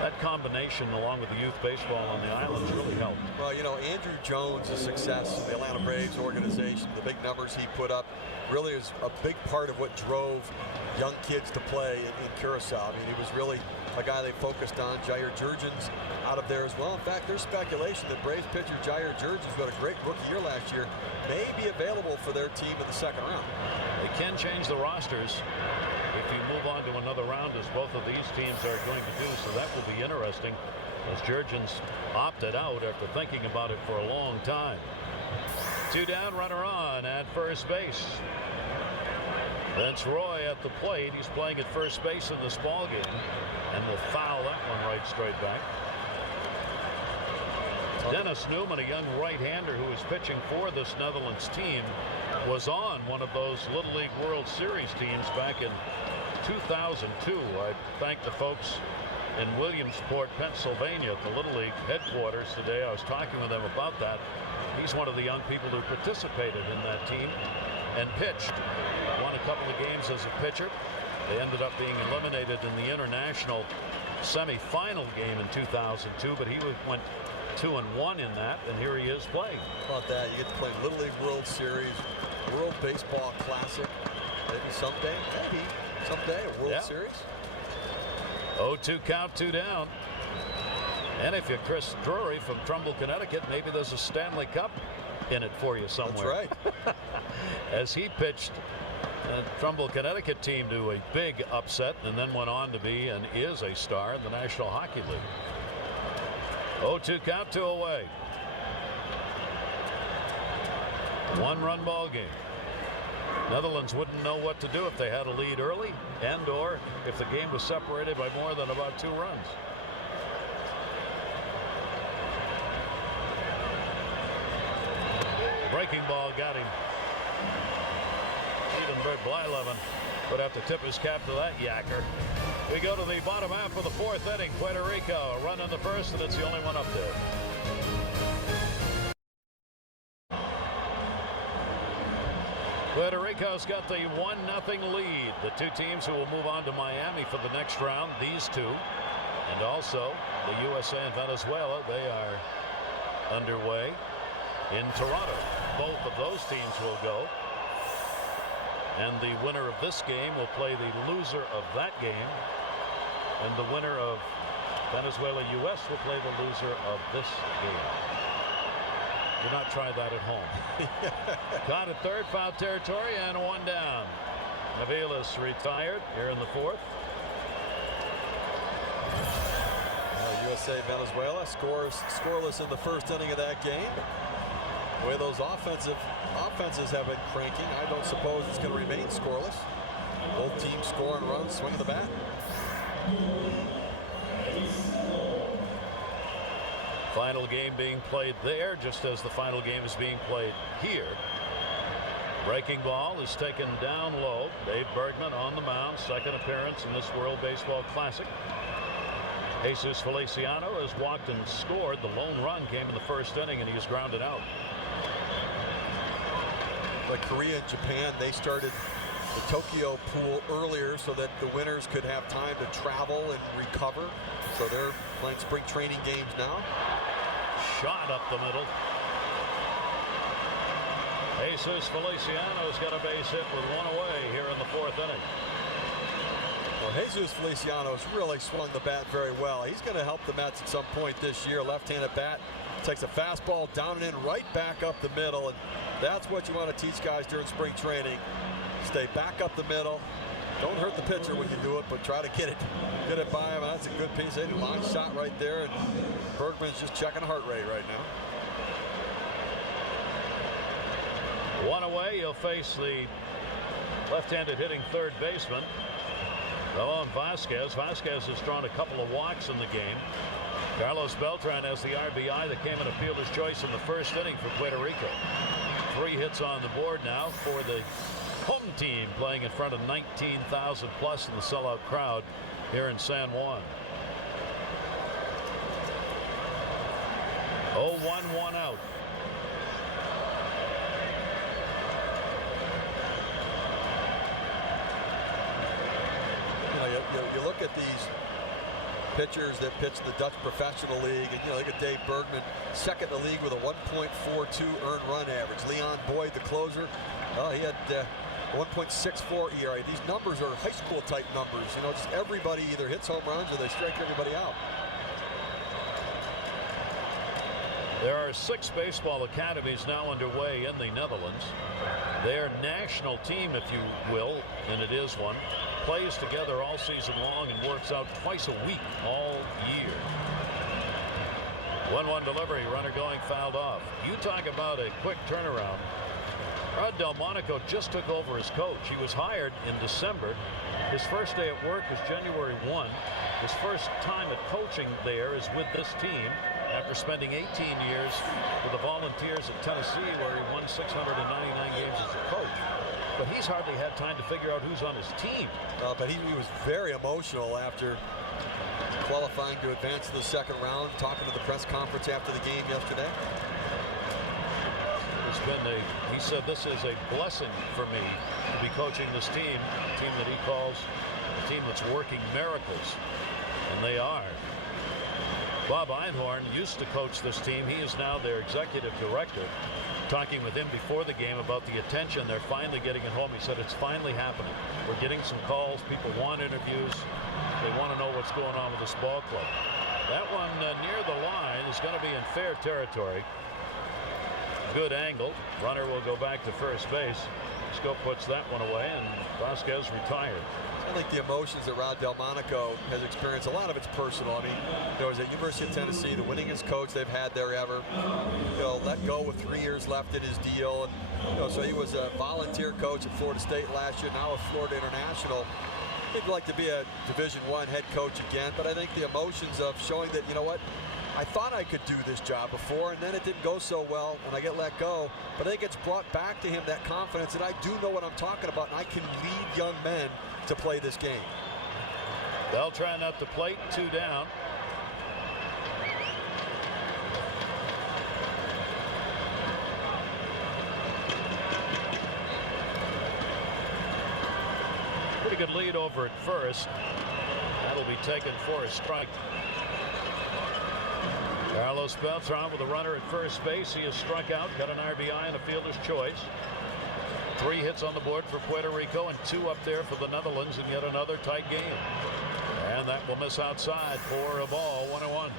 that combination, along with the youth baseball on the islands, really helped. Well, you know, Andrew Jones' success in the Atlanta Braves organization, the big numbers he put up, really is a big part of what drove young kids to play in Curacao. I mean, he was really a guy they focused on. Jair Jurgens out of there as well. In fact, there's speculation that Braves pitcher Jair Jurgens, who had a great rookie year last year, may be available for their team in the second round. They can change the rosters if you move on to another round, as both of these teams are going to do, so that will be interesting, as Jurgens opted out after thinking about it for a long time. 2 down, runner on at first base. Vince Roy at the plate. He's playing at first base in this ball game, and will foul that one right straight back. Dennis Newman, a young right-hander who is pitching for this Netherlands team, was on one of those Little League World Series teams back in 2002. I thank the folks in Williamsport, Pennsylvania at the Little League headquarters today. I was talking with them about that. He's one of the young people who participated in that team and pitched. Won a couple of games as a pitcher. They ended up being eliminated in the international semifinal game in 2002, but he went 2-1 in that, and here he is playing. How about that? You get to play Little League World Series, World Baseball Classic, maybe someday, a World Series. 0-2 count, 2 down. And if you're Chris Drury from Trumbull, Connecticut, maybe there's a Stanley Cup in it for you somewhere. That's right. As he pitched a Trumbull, Connecticut team to a big upset, and then went on to be and is a star in the National Hockey League. 0-2 count, 2 away. 1-run ball game. Netherlands wouldn't know what to do if they had a lead early, and or if the game was separated by more than about 2 runs. Breaking ball got him. Even Bert Blyleven would have to tip his cap to that yacker. We go to the bottom half of the 4th inning. Puerto Rico, a run in the first, and it's the only one up there. Puerto Rico's got the 1-0 lead. The 2 teams who will move on to Miami for the next round, these 2, and also the USA and Venezuela, they are underway in Toronto. Both of those teams will go, and the winner of this game will play the loser of that game, and the winner of Venezuela-US will play the loser of this game. Do not try that at home. Caught at third, foul territory, and 1 down. Aviles retired here in the 4th. USA Venezuela scoreless in the first inning of that game. The way those offenses have been cranking, I don't suppose it's going to remain scoreless. Both teams scoring runs, swinging the bat. Final game being played there, just as the final game is being played here. Breaking ball is taken down low. Dave Bergman on the mound, second appearance in this World Baseball Classic. Jesus Feliciano has walked and scored. The lone run came in the first inning, and he was grounded out. Like Korea and Japan, they started the Tokyo pool earlier so that the winners could have time to travel and recover. So they're playing spring training games now. Shot up the middle. Jesus Feliciano's got a base hit with 1 away here in the 4th inning. Well, Jesus Feliciano's really swung the bat very well. He's going to help the Mets at some point this year. Left-handed bat, takes a fastball down and in, right back up the middle, and that's what you want to teach guys during spring training. Stay back up the middle. Don't hurt the pitcher when you do it, but try to get it by him. That's a good piece. A long shot right there, and Bergman's just checking heart rate right now. 1 away. You'll face the left-handed hitting third baseman, Ramon Vasquez. Vasquez has drawn a couple of walks in the game. Carlos Beltran has the RBI that came in a fielder's choice in the first inning for Puerto Rico. 3 hits on the board now for the home team, playing in front of 19,000 plus in the sellout crowd here in San Juan. 0-1, 1 out. You look at these pitchers that pitch in the Dutch Professional League. And, you know, look at Dave Bergman, second in the league with a 1.42 earned run average. Leon Boyd, the closer, he had 1.64 ERA. These numbers are high school type numbers. You know, just everybody either hits home runs or they strike everybody out. There are 6 baseball academies now underway in the Netherlands. Their national team, if you will, and it is one, plays together all season long and works out twice a week all year. 1-1 delivery, runner going fouled off. You talk about a quick turnaround. Rod Delmonico just took over as coach. He was hired in December. His first day at work was January 1. His first time at coaching there is with this team after spending 18 years with the Volunteers at Tennessee, where he won 699 games as a coach. But he's hardly had time to figure out who's on his team. But he was very emotional after qualifying to advance to the second round, talking to the press conference after the game yesterday. He said, this is a blessing for me to be coaching this team, a team that he calls a team that's working miracles. And they are. Bob Einhorn used to coach this team. He is now their executive director. Talking with him before the game about the attention they're finally getting at home. He said, it's finally happening. We're getting some calls. People want interviews. They want to know what's going on with this ball club. That one near the line is going to be in fair territory. Good angle. Runner will go back to first base. Scope puts that one away, and Vasquez retired. I think the emotions that Rod Delmonico has experienced, a lot of it's personal. I mean, you know, he's at University of Tennessee, the winningest coach they've had there ever. You know, let go with 3 years left in his deal. And, you know, so he was a volunteer coach at Florida State last year, now at Florida International. He'd like to be a Division I head coach again, but I think the emotions of showing that, you know what, I thought I could do this job before, and then it didn't go so well, and I get let go. But I think it's brought back to him that confidence that I do know what I'm talking about, and I can lead young men to play this game. Beltran at the plate, 2 down. Pretty good lead over at first. That'll be taken for a strike. Carlos Beltran with a runner at first base. He has struck out, got an RBI and a fielder's choice. 3 hits on the board for Puerto Rico and 2 up there for the Netherlands in yet another tight game. And that will miss outside for a ball, 1-1.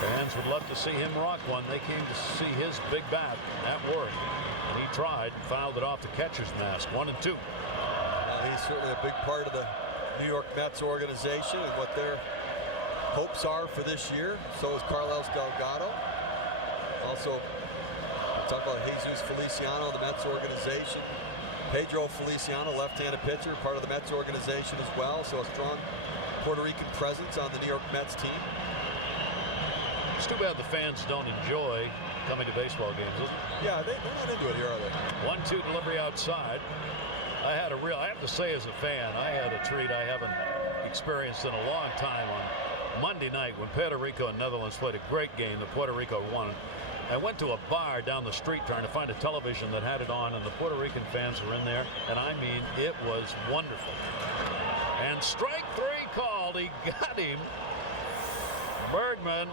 Fans would love to see him rock one. They came to see his big bat at work. And he tried, fouled it off the catcher's mask. 1-2. He's certainly a big part of the New York Mets organization and what their hopes are for this year. So is Carlos Delgado. Also, we talk about Jesus Feliciano, the Mets organization. Pedro Feliciano, left-handed pitcher, part of the Mets organization as well. So a strong Puerto Rican presence on the New York Mets team. It's too bad the fans don't enjoy coming to baseball games, isn't it? Yeah, they're not into it here, are they? 1-2 delivery outside. I have to say as a fan, I had a treat I haven't experienced in a long time on Monday night when Puerto Rico and Netherlands played a great game. The Puerto Rico won. I went to a bar down the street trying to find a television that had it on, and the Puerto Rican fans were in there, and I mean, it was wonderful. And strike 3 called. He got him. Bergman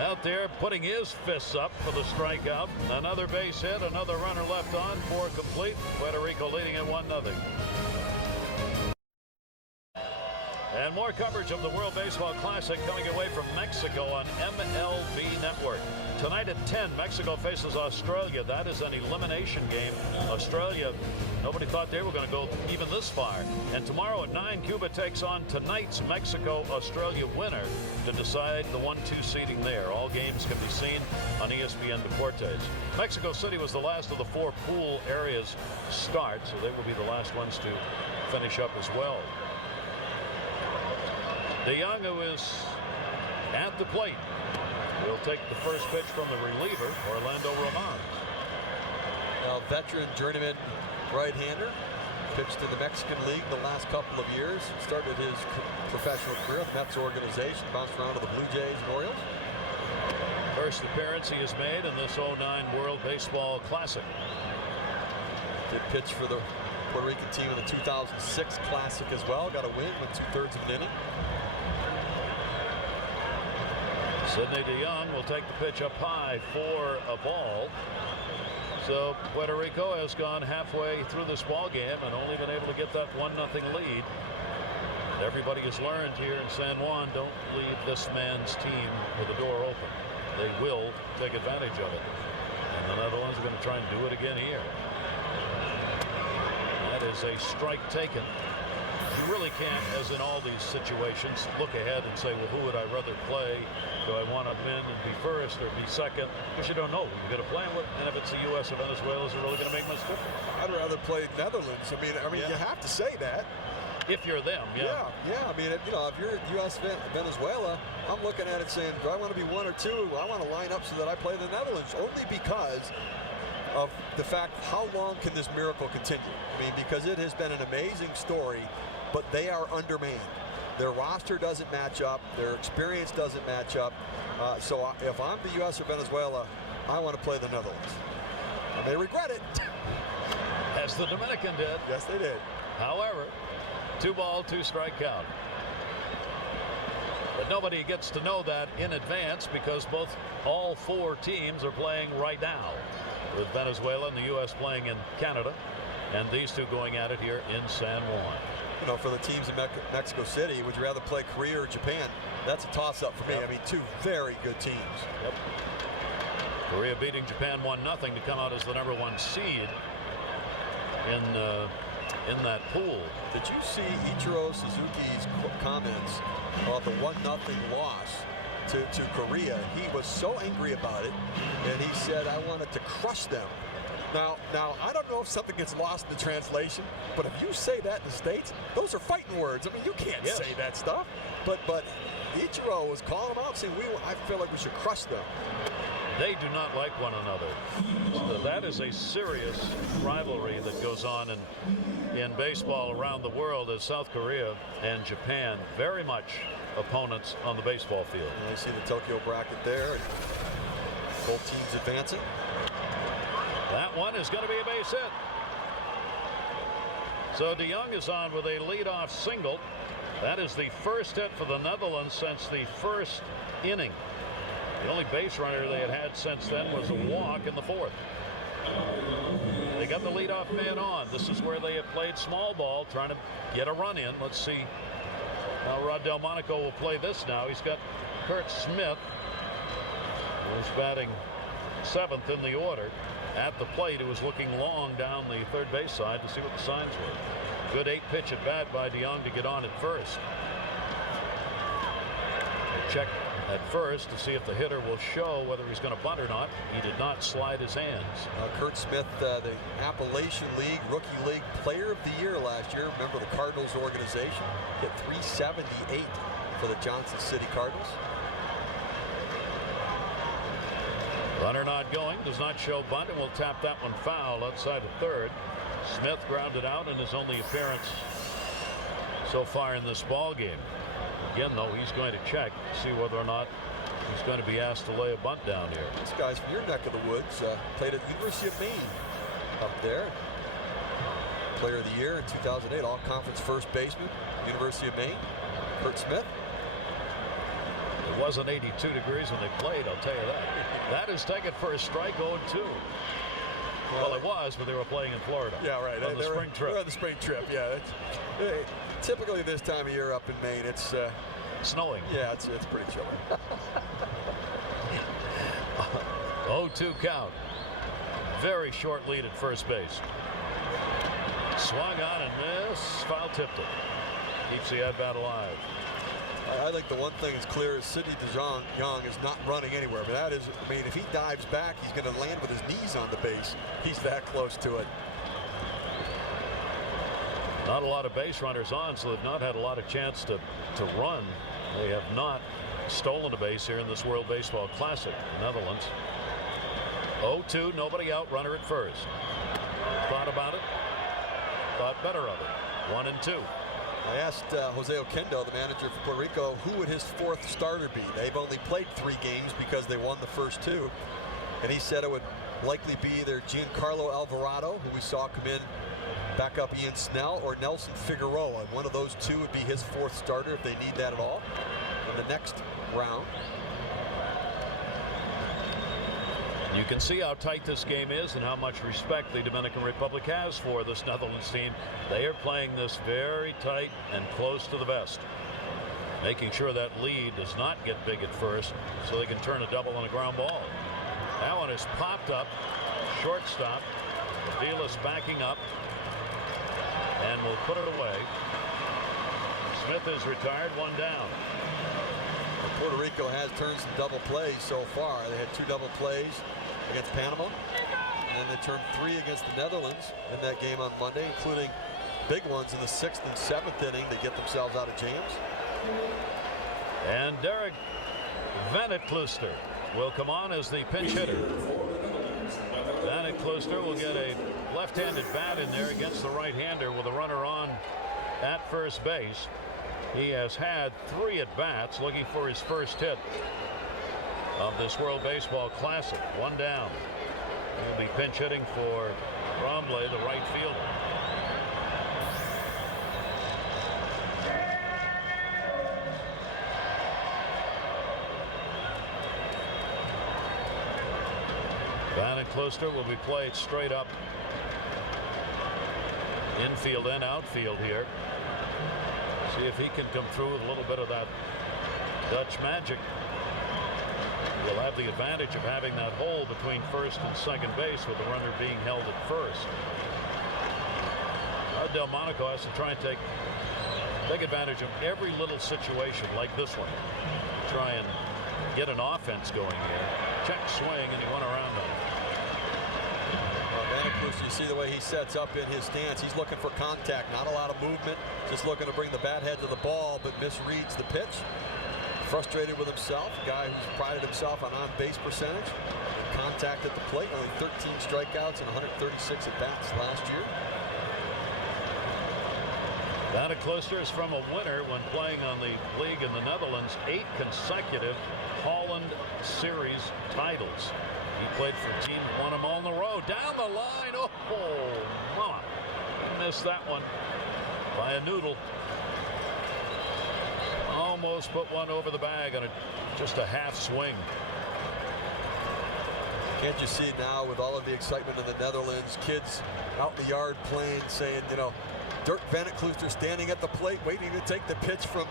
out there putting his fists up for the strikeout. Another base hit, another runner left on, 4 complete. Puerto Rico leading at 1-0. And more coverage of the World Baseball Classic coming away from Mexico on MLB Network. Tonight at 10, Mexico faces Australia. That is an elimination game. Australia, nobody thought they were going to go even this far. And tomorrow at 9, Cuba takes on tonight's Mexico-Australia winner to decide the 1-2 seeding there. All games can be seen on ESPN Deportes. Mexico City was the last of the 4 pool areas start, so they will be the last ones to finish up as well. DeYoung, who is at the plate, will take the first pitch from the reliever, Orlando Román. Now, veteran journeyman right-hander, pitched in the Mexican League the last couple of years. Started his professional career with the Mets organization, bounced around to the Blue Jays and Orioles. First appearance he has made in this 09 World Baseball Classic. Did pitch for the Puerto Rican team in the 2006 Classic as well. Got a win with 2/3 of an inning. Sidney DeYoung will take the pitch up high for a ball. So Puerto Rico has gone halfway through this ball game and only been able to get that 1-0 lead. Everybody has learned here in San Juan, don't leave this man's team with the door open. They will take advantage of it. And the Netherlands are going to try and do it again here. That is a strike taken. You really can't, as in all these situations, look ahead and say, well, who would I rather play? Do I want to win and be first or be second? Because you don't know who you're going to play with. And if it's the U.S. or Venezuela, is it really going to make much difference? I'd rather play Netherlands. I mean, Yeah. you have to say that. If you're them, yeah. Yeah. I mean, if you're U.S. Venezuela, I'm looking at it saying, do I want to be 1 or 2? I want to line up so that I play the Netherlands, only because of the fact, how long can this miracle continue? I mean, because it has been an amazing story, but they are undermanned. Their roster doesn't match up. Their experience doesn't match up. So if I'm the U.S. or Venezuela, I want to play the Netherlands. I may regret it. As the Dominican did. Yes, they did. However, 2-ball, 2-strike count. But nobody gets to know that in advance because all 4 teams are playing right now, with Venezuela and the U.S. playing in Canada, and these two going at it here in San Juan. For the teams in Mexico City, would you rather play Korea or Japan? That's a toss-up for me. Yep. I mean, 2 very good teams. Yep. Korea beating Japan 1-0 to come out as the #1 seed in that pool. Did you see Ichiro Suzuki's comments about the 1-0 loss to Korea? He was so angry about it, and he said, I wanted to crush them. Now, I don't know if something gets lost in the translation, but if you say that in the States, those are fighting words. I mean, you can't say that stuff. But Ichiro was calling them out, saying, I feel like we should crush them. They do not like one another. So that is a serious rivalry that goes on in baseball around the world, as South Korea and Japan very much opponents on the baseball field. And you see the Tokyo bracket there. Both teams advancing. That one is going to be a base hit. So DeYoung is on with a leadoff single. That is the first hit for the Netherlands since the first inning. The only base runner they had since then was a walk in the 4th. They got the leadoff man on. This is where they have played small ball, trying to get a run in. Let's see how Rod Delmonico will play this now. He's got Curt Smith, who's batting 7th in the order. At the plate, he was looking long down the third base side to see what the signs were. Good 8-pitch at bat by DeYoung to get on at first. Check at first to see if the hitter will show whether he's going to bunt or not. He did not slide his hands. Curt Smith, the Appalachian League Rookie League Player of the Year last year. Remember the Cardinals organization? Hit .378 for the Johnson City Cardinals. Runner not going, does not show bunt, and will tap that one foul outside of third. Smith grounded out in his only appearance so far in this ball game. Again, though, he's going to check to see whether or not he's going to be asked to lay a bunt down here. This guy's from your neck of the woods. Played at the University of Maine up there. Player of the Year in 2008, all-conference first baseman, University of Maine. Curt Smith. It wasn't 82 degrees when they played, I'll tell you that. That is taken for a strike, 0-2. Well, it was, but they were playing in Florida. Yeah, right. On the spring trip. They're on the spring trip, yeah. Typically this time of year up in Maine, it's snowing. Yeah, it's pretty chilly. 0-2 count. Very short lead at first base. Swung on and missed. Foul tipped it. Keeps the at-bat alive. I think the one thing is clear is Sidney DeYoung is not running anywhere. But that is, I mean, if he dives back, he's going to land with his knees on the base. He's that close to it. Not a lot of base runners on, so they've not had a lot of chance to run. They have not stolen a base here in this World Baseball Classic. Netherlands. 0-2, nobody out, runner at first. Thought about it. Thought better of it. 1-2. I asked Jose Oquendo, the manager for Puerto Rico, who would his 4th starter be? They've only played 3 games because they won the first 2. And he said it would likely be either Giancarlo Alvarado, who we saw come in back up Ian Snell or Nelson Figueroa. One of those two would be his fourth starter if they need that at all in the next round. You can see how tight this game is and how much respect the Dominican Republic has for this Netherlands team. They are playing this very tight and close to the vest, making sure that lead does not get big at first so they can turn a double on a ground ball. That one is popped up. Shortstop. Aviles backing up and will put it away. Smith is retired, one down. Puerto Rico has turned some double plays so far. They had 2 double plays against Panama, and then they turned 3 against the Netherlands in that game on Monday, including big ones in the 6th and 7th inning to get themselves out of jams. And Derek Van het Klooster will come on as the pinch hitter. Van het Klooster will get a left-handed bat in there against the right-hander with a runner on at first base. He has had 3 at-bats looking for his first hit of this World Baseball Classic. One down. He'll be pinch hitting for Tremblay, the right fielder. Van het Klooster will be played straight up infield and outfield here. See if he can come through with a little bit of that Dutch magic. He'll have the advantage of having that hole between first and second base with the runner being held at first. Delmonico has to try and take advantage of every little situation like this one. Try and get an offense going here. Check swing, and he went around him. You see the way he sets up in his stance. He's looking for contact, not a lot of movement, just looking to bring the bat head to the ball, but misreads the pitch. Frustrated with himself, a guy who's prided himself on on-base percentage. Contact at the plate, only 13 strikeouts and 136 at-bats last year. Van het Klooster is from a winner when playing on the league in the Netherlands. 8 consecutive Holland Series titles. He played for a team that won them all in a row. Down the line. Oh, mama. Missed that one by a noodle. Almost put one over the bag on just a half swing. Can't you see now with all of the excitement in the Netherlands, kids out in the yard playing, saying, you know, Dirk Van het Klooster standing at the plate waiting to take the pitch from,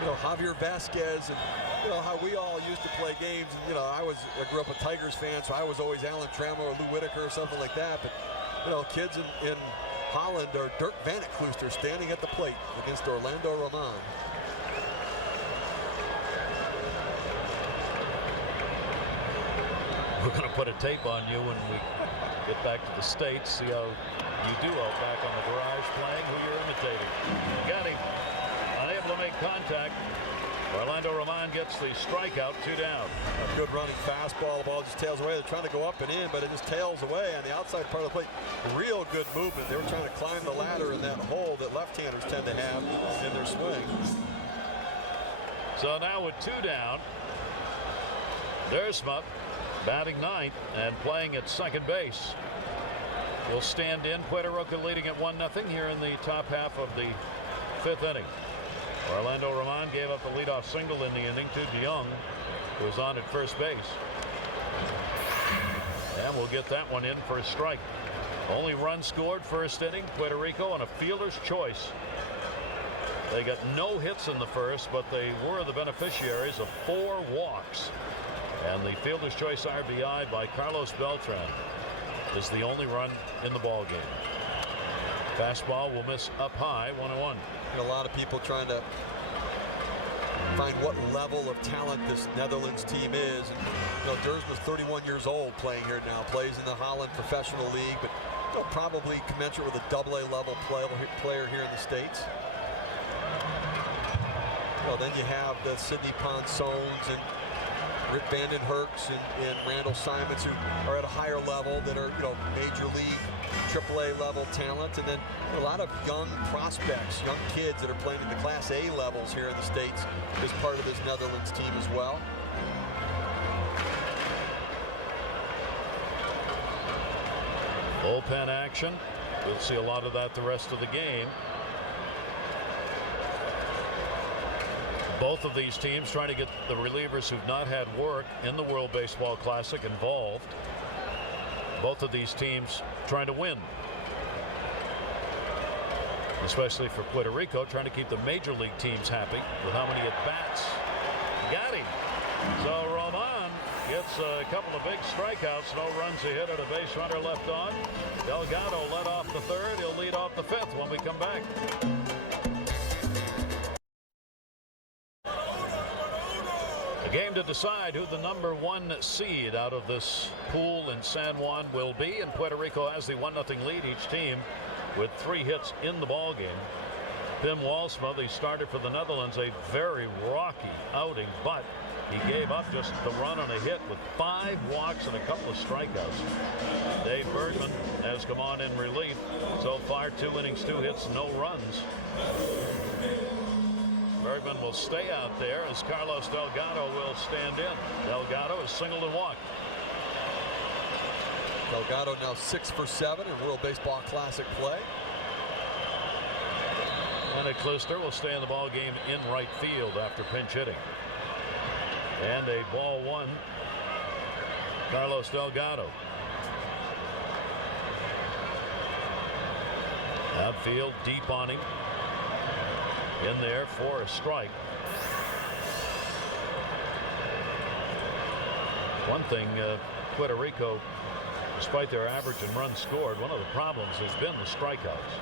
you know, Javier Vasquez, and you know how we all used to play games. And, you know, I grew up a Tigers fan, so I was always Alan Trammell or Lou Whitaker or something like that. But you know, kids in Holland are Dirk Van het Klooster standing at the plate against Orlando Roman. We're going to put a tape on you when we get back to the States. See how you do out back on the garage playing, who you're imitating. Got him. Unable to make contact. Orlando Roman gets the strikeout, 2 down. A good running fastball. The ball just tails away. They're trying to go up and in, but it just tails away on the outside part of the plate. Real good movement. They were trying to climb the ladder in that hole that left-handers tend to have in their swing. So now with 2 down, Dersma batting 9th and playing at second base. Will stand in. Puerto Rico leading at 1-0 here in the top half of the 5th inning. Orlando Roman gave up the leadoff single in the inning to DeYoung, who was on at first base. And we'll get that one in for a strike. Only run scored first inning, Puerto Rico on a fielder's choice. They got no hits in the first, but they were the beneficiaries of 4 walks. And the fielder's choice RBI by Carlos Beltran is the only run in the ball game. Fastball will miss up high, 1-1. A lot of people trying to find what level of talent this Netherlands team is. And, you know, Dersma's 31 years old playing here now, plays in the Holland Professional League, but you know, probably commensurate with a AA level player here in the States. Well, then you have the Sidney Ponsones and Rick Vanden Hurks and Randall Simons, who are at a higher level, that are, you know, major league, AAA level talent, and then a lot of young prospects, young kids that are playing at the Class A levels here in the States as part of this Netherlands team as well. Bullpen action. We'll see a lot of that the rest of the game. Both of these teams trying to get the relievers who've not had work in the World Baseball Classic involved. Both of these teams trying to win, especially for Puerto Rico, trying to keep the major league teams happy with how many at-bats. Got him. So Roman gets a couple of big strikeouts. No runs a hit, and a base runner left on. Delgado led off the third. He'll lead off the fifth when we come back. A game to decide who the #1 seed out of this pool in San Juan will be, and Puerto Rico has the 1-0 lead, each team with 3 hits in the ball game. Pim Walsma, the starter for the Netherlands, a very rocky outing, but he gave up just the run on a hit with 5 walks and a couple of strikeouts. Dave Bergman has come on in relief. So far, 2 innings, 2 hits, no runs. Bergman will stay out there as Carlos Delgado will stand in. Delgado is singled and walked. Delgado now 6 for 7 in World Baseball Classic play. And Klister will stay in the ball game in right field after pinch hitting. And a ball 1. Carlos Delgado. Outfield deep on him. In there for a strike. One thing, Puerto Rico, despite their average in runs scored, one of the problems has been the strikeouts.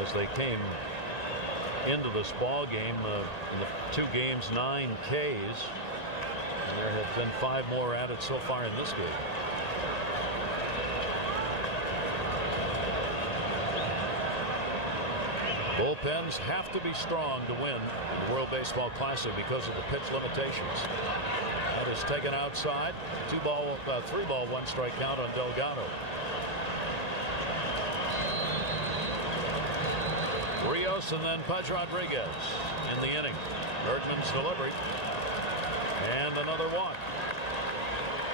As they came into this ball game, in the 2 games, 9 Ks. And there have been 5 more added so far in this game. Bullpens have to be strong to win the World Baseball Classic because of the pitch limitations. That is taken outside. 3-ball, 1 strike count on Delgado. Rios and then Pudge Rodriguez in the inning. Bergman's delivery. And another walk.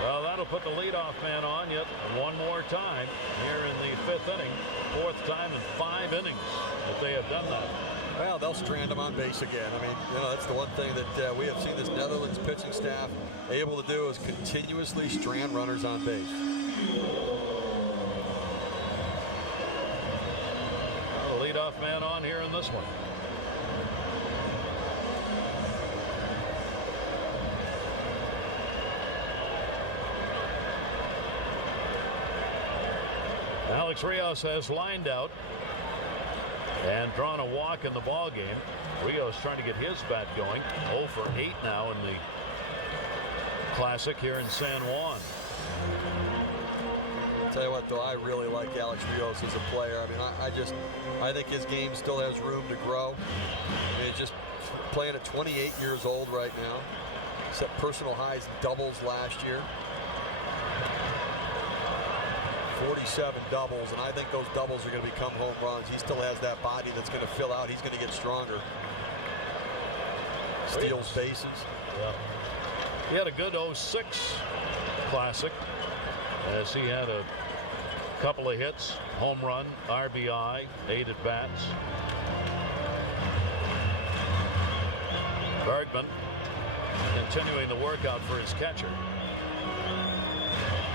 Well, that'll put the leadoff man on yet one more time here in the 5th inning. 4th time in 5 innings that they have done that. Well, they'll strand him on base again. I mean, that's the one thing that we have seen this Netherlands pitching staff able to do is continuously strand runners on base. Well, the leadoff man on here in this one. Alex Rios has lined out and drawn a walk in the ball game. Rios trying to get his bat going. 0 for 8 now in the Classic here in San Juan. Tell you what, though, I really like Alex Rios as a player. I mean, I think his game still has room to grow. I mean, just playing at 28 years old right now. Set personal highs doubles last year. 47 doubles, and I think those doubles are going to become home runs. He still has that body that's going to fill out. He's going to get stronger. Steals bases. Yeah. He had a good 06 Classic as he had a couple of hits, home run, RBI, 8 at bats. Bergman continuing the workout for his catcher.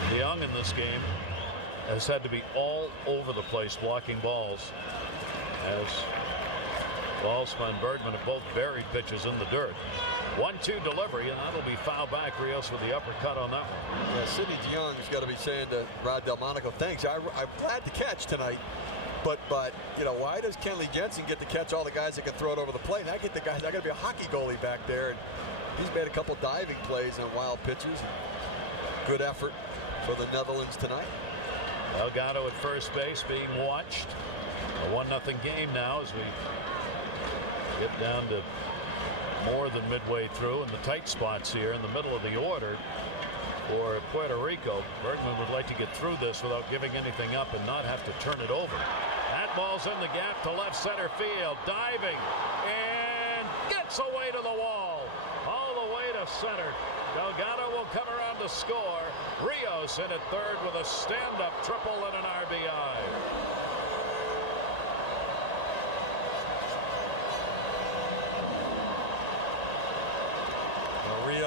DeYoung in this game has had to be all over the place blocking balls as Walsma and Bergman have both buried pitches in the dirt. 1-2 delivery, and that'll be foul back. Rios with the uppercut on that one. Yeah, Sidney DeYoung's got to be saying to Rod Delmonico, thanks, I'm glad to catch tonight. But why does Kenley Jensen get to catch all the guys that can throw it over the plate? And I get the guys, I got to be a hockey goalie back there. And he's made a couple diving plays on wild pitches. And good effort for the Netherlands tonight. Delgado at first base being watched. A 1-0 game now as we get down to more than midway through in the tight spots here in the middle of the order for Puerto Rico. Bergman would like to get through this without giving anything up and not have to turn it over. That ball's in the gap to left center field. Diving and gets away to the wall. All the way to center. Delgado will come around to score. Rios in at third with a stand-up triple and an RBI.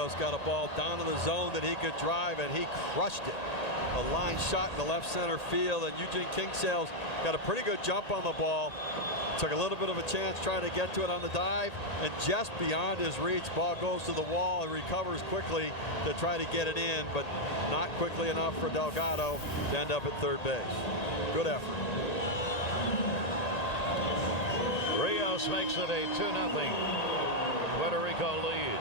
Rios got a ball down to the zone that he could drive, and he crushed it. A line shot in the left center field, and Eugene Kingsale's got a pretty good jump on the ball. Took a little bit of a chance trying to get to it on the dive, and just beyond his reach, ball goes to the wall and recovers quickly to try to get it in, but not quickly enough for Delgado to end up at third base. Good effort. Rios makes it a 2-0 Puerto Rico lead.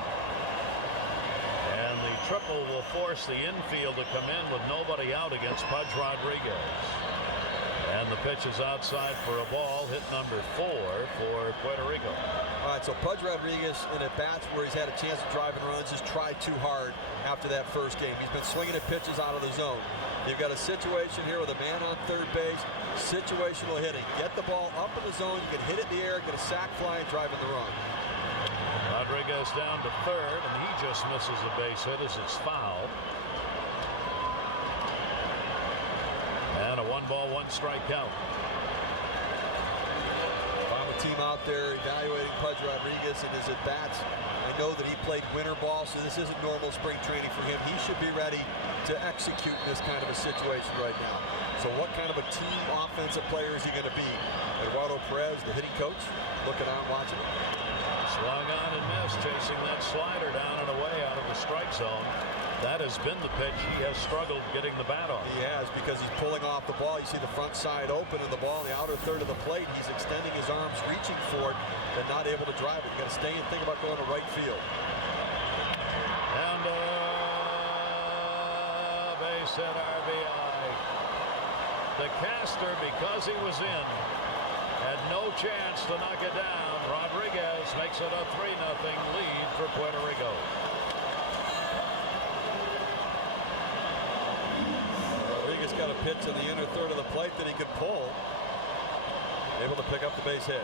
And the triple will force the infield to come in with nobody out against Pudge Rodriguez. And the pitch is outside for a ball, hit number 4 for Puerto Rico. All right, so Pudge Rodriguez in at-bats where he's had a chance to drive and runs just tried too hard after that first game. He's been swinging at pitches out of the zone. You've got a situation here with a man on third base, situational hitting. Get the ball up in the zone, you can hit it in the air, get a sac fly, and drive in the run. Rodriguez down to third, and he just misses a base hit as it's fouled. And a 1-ball, 1-strike count. If I'm a team out there evaluating Pudge Rodriguez and his at-bats, I know that he played winter ball, so this isn't normal spring training for him. He should be ready to execute in this kind of a situation right now. So what kind of a team offensive player is he going to be? Eduardo Perez, the hitting coach, looking on, watching him. Swung on and missed, chasing that slider down and away out of the strike zone. That has been the pitch he has struggled getting the bat on. He has, because he's pulling off the ball. You see the front side open and the ball in the outer third of the plate. He's extending his arms, reaching for it, and not able to drive it. You got to stay and think about going to right field. And base hit, RBI. DeCaster, because he was in, had no chance to knock it down. Rodriguez makes it a 3-0 lead for Puerto Rico. Rodriguez got a pitch in the inner third of the plate that he could pull. Able to pick up the base hit.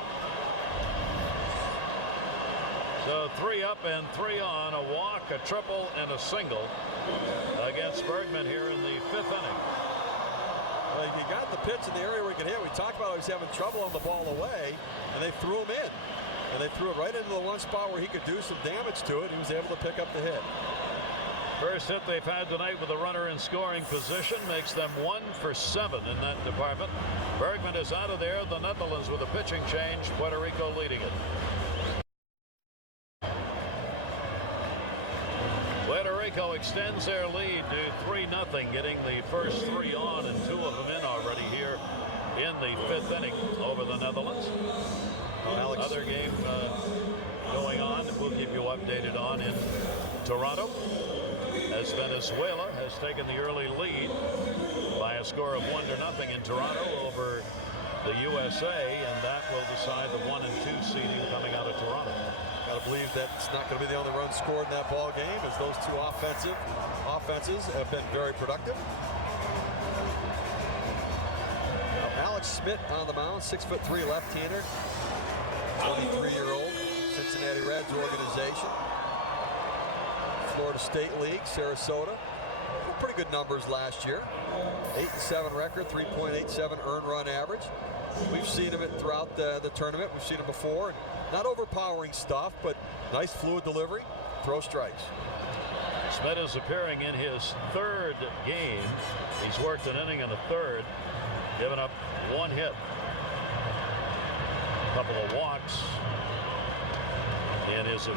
So 3 up and 3 on, a walk, a triple, and a single against Bergman here in the 5th inning. Well, he got the pitch in the area where he could hit. We talked about how he's having trouble on the ball away, and they threw him in. And they threw it right into the one spot where he could do some damage to it. He was able to pick up the hit. First hit they've had tonight with a runner in scoring position makes them 1 for 7 in that department. Bergman is out of there. The Netherlands with a pitching change. Puerto Rico leading it. Puerto Rico extends their lead to 3-0, getting the first 3 on and 2 of them in already here in the 5th inning over the Netherlands. Another game going on that we'll keep you updated on in Toronto, as Venezuela has taken the early lead by a score of 1-0 in Toronto over the USA, and that will decide the 1 and 2 seeding coming out of Toronto. Got to believe that it's not going to be the only run scored in that ball game, as those two offenses have been very productive. Now, Alex Smith on the mound, 6'3" left-hander, 23-year-old Cincinnati Reds organization. Florida State League, Sarasota. Pretty good numbers last year. 8-7 record, 3.87 earned run average. We've seen him throughout the tournament. We've seen him before. Not overpowering stuff, but nice fluid delivery. Throw strikes. Smith is appearing in his 3rd game. He's worked an inning and a third, given up 1 hit, a couple of walks in his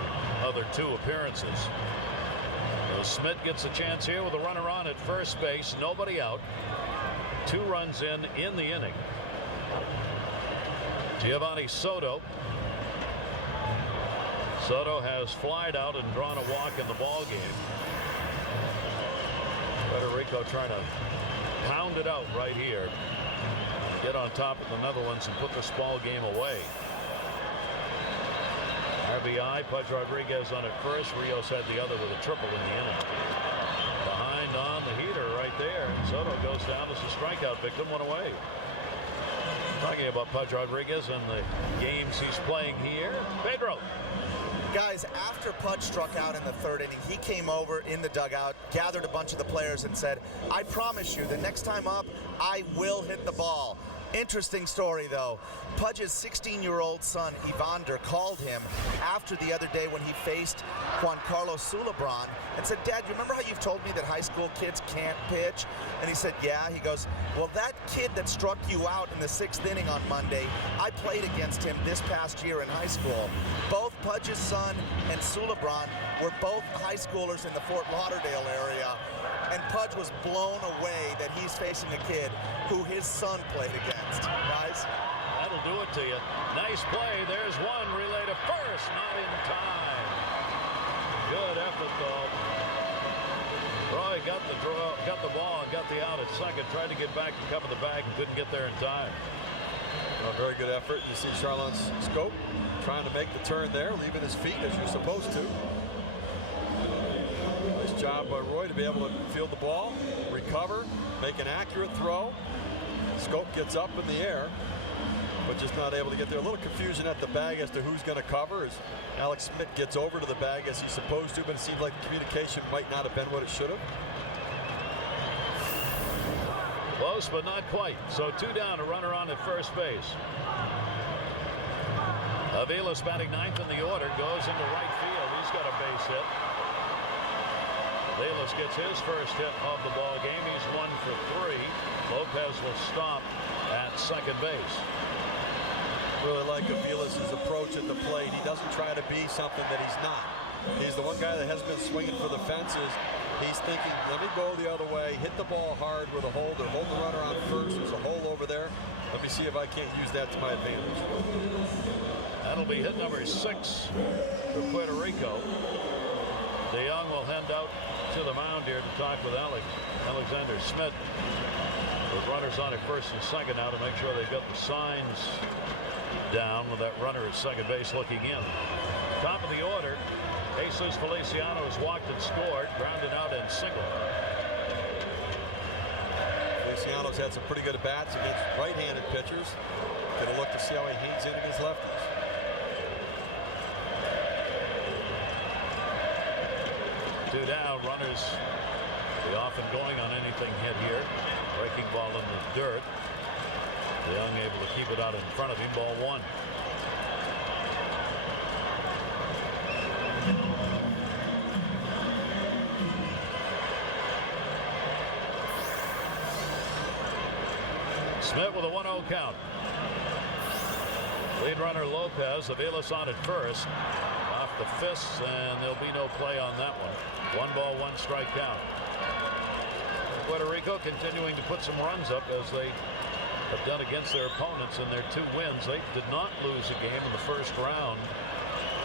other 2 appearances. So Smith gets a chance here with a runner on at first base, nobody out. 2 runs in the inning. Giovanni Soto. Soto has flied out and drawn a walk in the ball game. Puerto Rico trying to pound it out right here. Get on top of the Netherlands and put this ball game away. RBI, Pudge Rodriguez on at first. Rios had the other with a triple in the inning. Behind on the heater right there. Soto goes down as a strikeout victim, 1 away. Talking about Pudge Rodriguez and the games he's playing here. Pedro. Guys, after Pudge struck out in the 3rd inning, he came over in the dugout, gathered a bunch of the players and said, I promise you, the next time up, I will hit the ball. Interesting story, though. Pudge's 16-year-old son, Evander, called him after the other day when he faced Juan Carlos Sulebron and said, "Dad, you remember how you've told me that high school kids can't pitch?" And he said, "Yeah." He goes, "Well, that kid that struck you out in the 6th inning on Monday, I played against him this past year in high school." Both Pudge's son and Sulebron were both high schoolers in the Fort Lauderdale area, and Pudge was blown away that he's facing a kid who his son played against. Guys? That'll do it to you. Nice play. There's one. Relay to first. Not in time. Good effort, though. Roy got the ball and got the out at second. Tried to get back and cover the bag and couldn't get there in time. A very good effort. You see Charlon's scope trying to make the turn there, leaving his feet as you're supposed to. Nice job by Roy to be able to field the ball, recover, make an accurate throw. Scope gets up in the air, but just not able to get there. A little confusion at the bag as to who's going to cover as Alex Smith gets over to the bag as he's supposed to, but it seems like the communication might not have been what it should have. Close, but not quite. So 2 down, a runner on at first base. Avila's batting 9th in the order, goes into right field. He's got a base hit. Avila's gets his first hit of the ball game. He's 1 for 3. Lopez will stop at second base. Really like Avila's approach at the plate. He doesn't try to be something that he's not. He's the one guy that has been swinging for the fences. He's thinking, let me go the other way, hit the ball hard with a holder, hold the runner on first. There's a hole over there. Let me see if I can't use that to my advantage. That'll be hit number 6 for Puerto Rico. DeYoung will hand out to the mound here to talk with Alexander Smith. With runners on at first and second now to make sure they've got the signs down with that runner at second base looking in. Top of the order, Jesus Feliciano has walked and scored, grounded out and single. Feliciano's had some pretty good at-bats against right-handed pitchers. Get a look to see how he hangs in against lefties. Two down, runners be often going on anything hit here. Breaking ball in the dirt. DeYoung able to keep it out in front of him. Ball 1. Smith with a 1-0 count. Lead runner Lopez. Avila's on at first. Off the fists, and there'll be no play on that one. 1 ball, 1 strike count. Puerto Rico continuing to put some runs up as they have done against their opponents in their 2 wins. They did not lose a game in the first round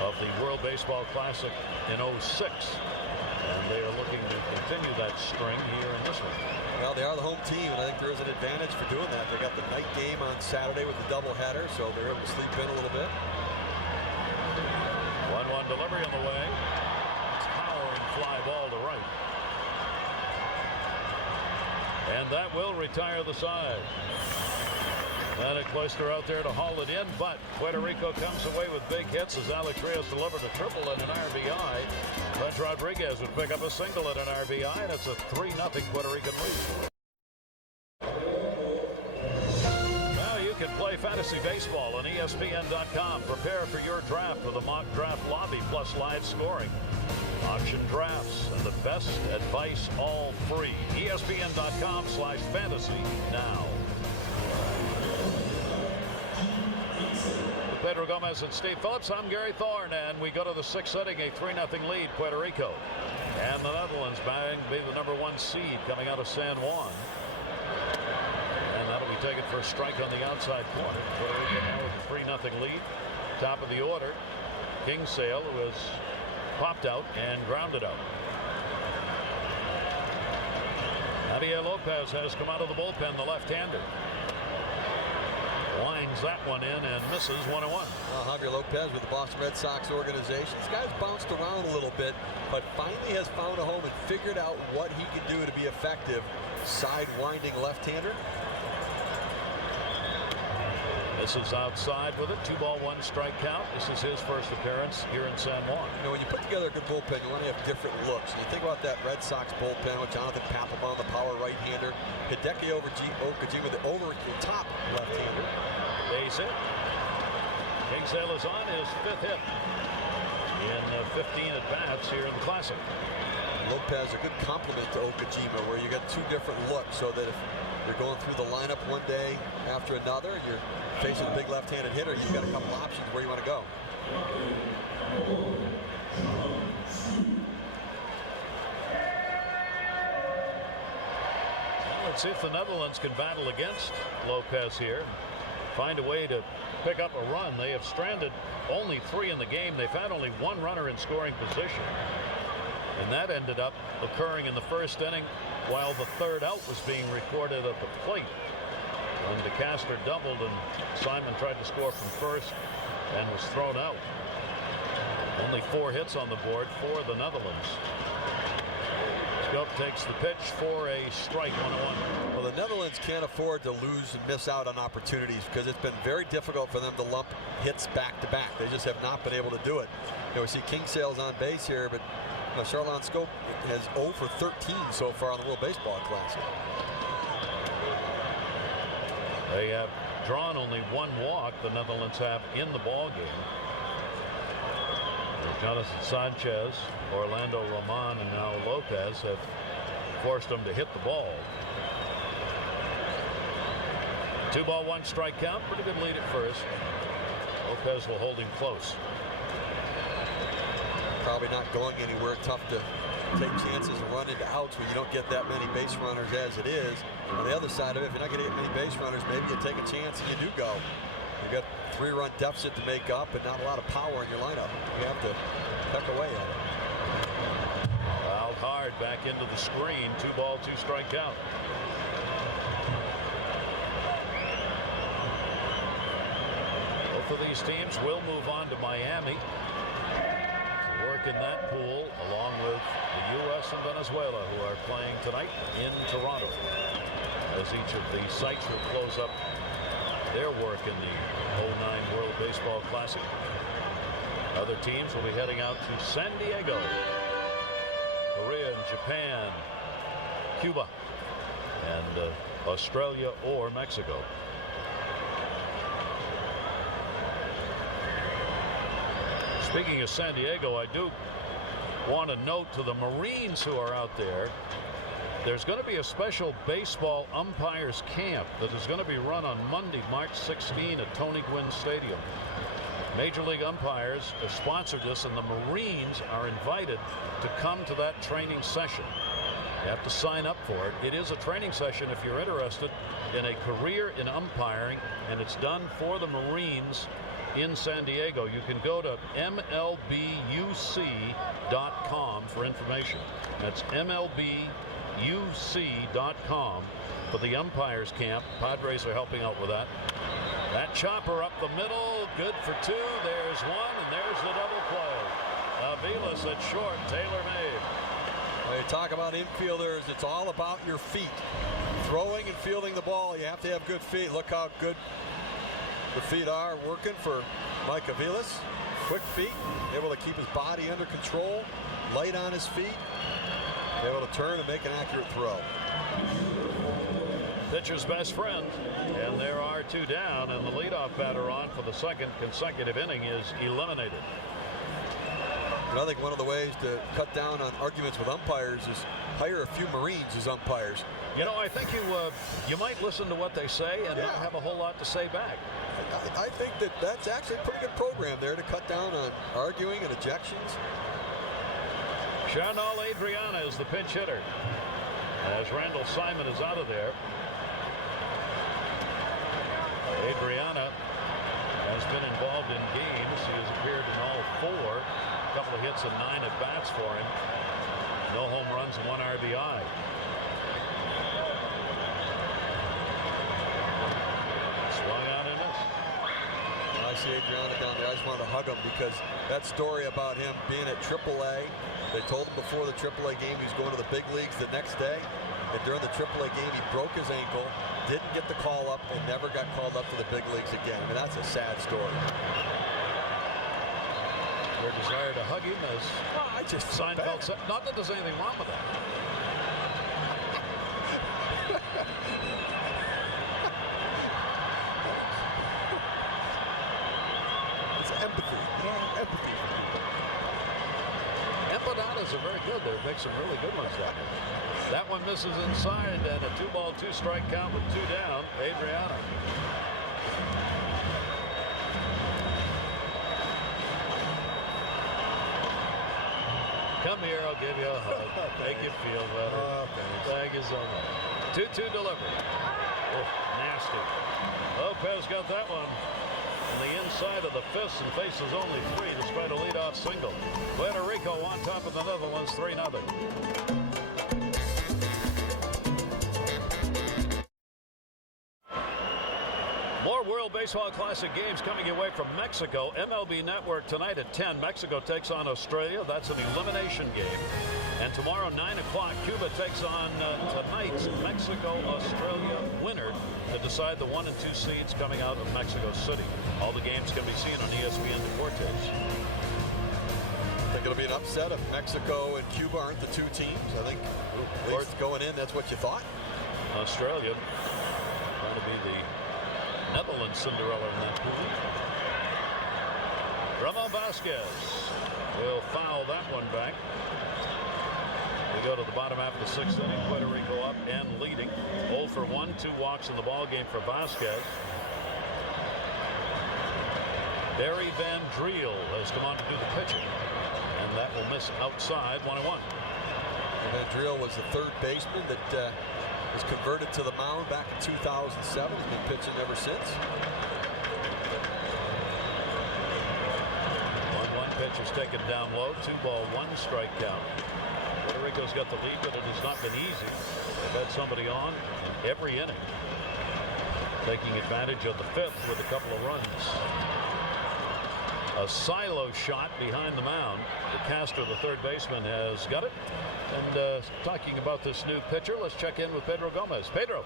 of the World Baseball Classic in 06. And they are looking to continue that string here in this one. Well, they are the home team, and I think there is an advantage for doing that. They got the night game on Saturday with the doubleheader, so they're able to sleep in a little bit. 1-1 delivery on the way. Towering fly ball to right. And that will retire the side. Atlantic Cloister out there to haul it in, but Puerto Rico comes away with big hits as Alex Reyes delivered a triple and an RBI. French Rodriguez would pick up a single and an RBI, and it's a 3-0 Puerto Rican lead. Now you can play fantasy baseball on ESPN.com. Prepare for your draft with a mock draft lobby plus live scoring. Auction drafts and the best advice all free. ESPN.com/fantasy now. With Pedro Gomez and Steve Phillips, I'm Gary Thorne, and we go to the 6th inning, a 3-0 lead, Puerto Rico. And the Netherlands being the number 1 seed coming out of San Juan. And that'll be taken for a strike on the outside corner. Puerto Rico now with a 3-0 lead. Top of the order, Kingsale, who has popped out and grounded out. Javier Lopez has come out of the bullpen, the left-hander. Lines that one in and misses 1-1. Well, Javier Lopez with the Boston Red Sox organization. This guy's bounced around a little bit, but finally has found a home and figured out what he can do to be effective. Side-winding left-hander. This is outside with it. 2-1 strike count. This is his first appearance here in San Juan. You know, when you put together a good bullpen, you want to have different looks. And you think about that Red Sox bullpen with Jonathan Papelbon, the power right-hander, Hideki Okajima, the over-the-top left-hander. Base hit. King Sale is on his 5th hit in 15 at-bats here in the Classic. Lopez, a good complement to Okajima, where you get 2 different looks, so that if you're going through the lineup one day after another, you're facing a big left-handed hitter, you've got a couple options where you want to go. Well, let's see if the Netherlands can battle against Lopez here. Find a way to pick up a run. They have stranded only 3 in the game. They've had only 1 runner in scoring position. And that ended up occurring in the first inning while the 3rd out was being recorded at the plate. When DeCaster doubled and Simon tried to score from first and was thrown out. Only 4 hits on the board for the Netherlands. Scope takes the pitch for a strike, 1-1. Well, the Netherlands can't afford to lose and miss out on opportunities because it's been very difficult for them to lump hits back to back. They just have not been able to do it. You know, we see Kingsale's on base here, but Charlon Scope has 0 for 13 so far on the World Baseball Classic. They have drawn only 1 walk, the Netherlands have, in the ball game. Jonathan Sanchez, Orlando Roman, and now Lopez have forced them to hit the ball. 2-1 strike count. Pretty good lead at first. Lopez will hold him close. Probably not going anywhere. Tough to take chances and run into outs when you don't get that many base runners as it is. On the other side of it, if you're not going to get many base runners, maybe you take a chance and you do go. You've got 3-run deficit to make up and not a lot of power in your lineup. You have to peck away at it. Fouled hard back into the screen. 2-2 strike count. Both of these teams will move on to Miami to work in that pool, along with the U.S. and Venezuela, who are playing tonight in Toronto, as each of the sites will close up their work in the 09 World Baseball Classic. Other teams will be heading out to San Diego, Korea and Japan, Cuba, and Australia or Mexico. Speaking of San Diego, I do want to note to the Marines who are out there, there's going to be a special baseball umpires camp that is going to be run on Monday, March 16 at Tony Gwynn Stadium. Major League umpires have sponsored this, and the Marines are invited to come to that training session. You have to sign up for it. It is a training session if you're interested in a career in umpiring, and it's done for the Marines in San Diego. You can go to MLBUC.com for information. That's MLBUC.com for the umpires camp. Padres are helping out with that. That chopper up the middle, good for 2. There's 1, and there's the double play. Aviles at short, Taylor made. When you talk about infielders, it's all about your feet. Throwing and fielding the ball, you have to have good feet. Look how good the feet are working for Mike Aviles. Quick feet, able to keep his body under control, light on his feet, able to turn and make an accurate throw. Pitcher's best friend, and there are 2 down, and the leadoff batter on for the 2nd consecutive inning is eliminated. And I think one of the ways to cut down on arguments with umpires is hire a few Marines as umpires. You know, I think you might listen to what they say and not have a whole lot to say back. I think that's actually a pretty good program there to cut down on arguing and ejections. Chanel Adriana is the pinch hitter, as Randall Simon is out of there. Adriana has been involved in games. He has appeared in all 4. A couple of hits and 9 at bats for him. No home runs and 1 RBI. Swung out and missed. I see Adriana down there. I just wanted to hug him because that story about him being at AAA, they told him before the AAA game he was going to the big leagues the next day. And during the AAA game, he broke his ankle, didn't get the call up and never got called up to the big leagues again. I mean, that's a sad story. Their desire to hug him as I just Seinfeld said. Not that there's anything wrong with that. It's empathy. Empathy for people. Empanadas are very good. They make some really good ones down there. That one misses inside, and a 2-ball, 2-strike count with 2 down. Adriana. Come here, I'll give you a hug. Make you feel better. Thank you so much. 2-2 delivery. Oh, nasty. Lopez got that one on the inside of the fist and faces only 3 despite a leadoff single. Puerto Rico on top of the Netherlands, 3-0. More World Baseball Classic games coming your way from Mexico. MLB Network tonight at 10. Mexico takes on Australia. That's an elimination game. And tomorrow, 9 o'clock, Cuba takes on tonight's Mexico-Australia winner to decide the 1 and 2 seeds coming out of Mexico City. All the games can be seen on ESPN Deportes. I think it'll be an upset if Mexico and Cuba aren't the 2 teams. I think at least going in, that's what you thought. Australia going to be the Netherlands Cinderella in that pool. Ramon Vasquez will foul that one back. We go to the bottom half of the 6th inning. Puerto Rico up and leading. 0 for 1, 2 walks in the ball game for Vasquez. Barry Van Driel has come on to do the pitching, and that will miss outside. 1-1. Van Driel was the 3rd baseman that was converted to the mound back in 2007. He's been pitching ever since. 1-1 pitch is taken down low. 2-ball, 1-strike count. Puerto Rico's got the lead, but it has not been easy. They've had somebody on every inning, taking advantage of the 5th with a couple of runs. A silo shot behind the mound. Castro, the 3rd baseman, has got it. And talking about this new pitcher, let's check in with Pedro Gomez. Pedro.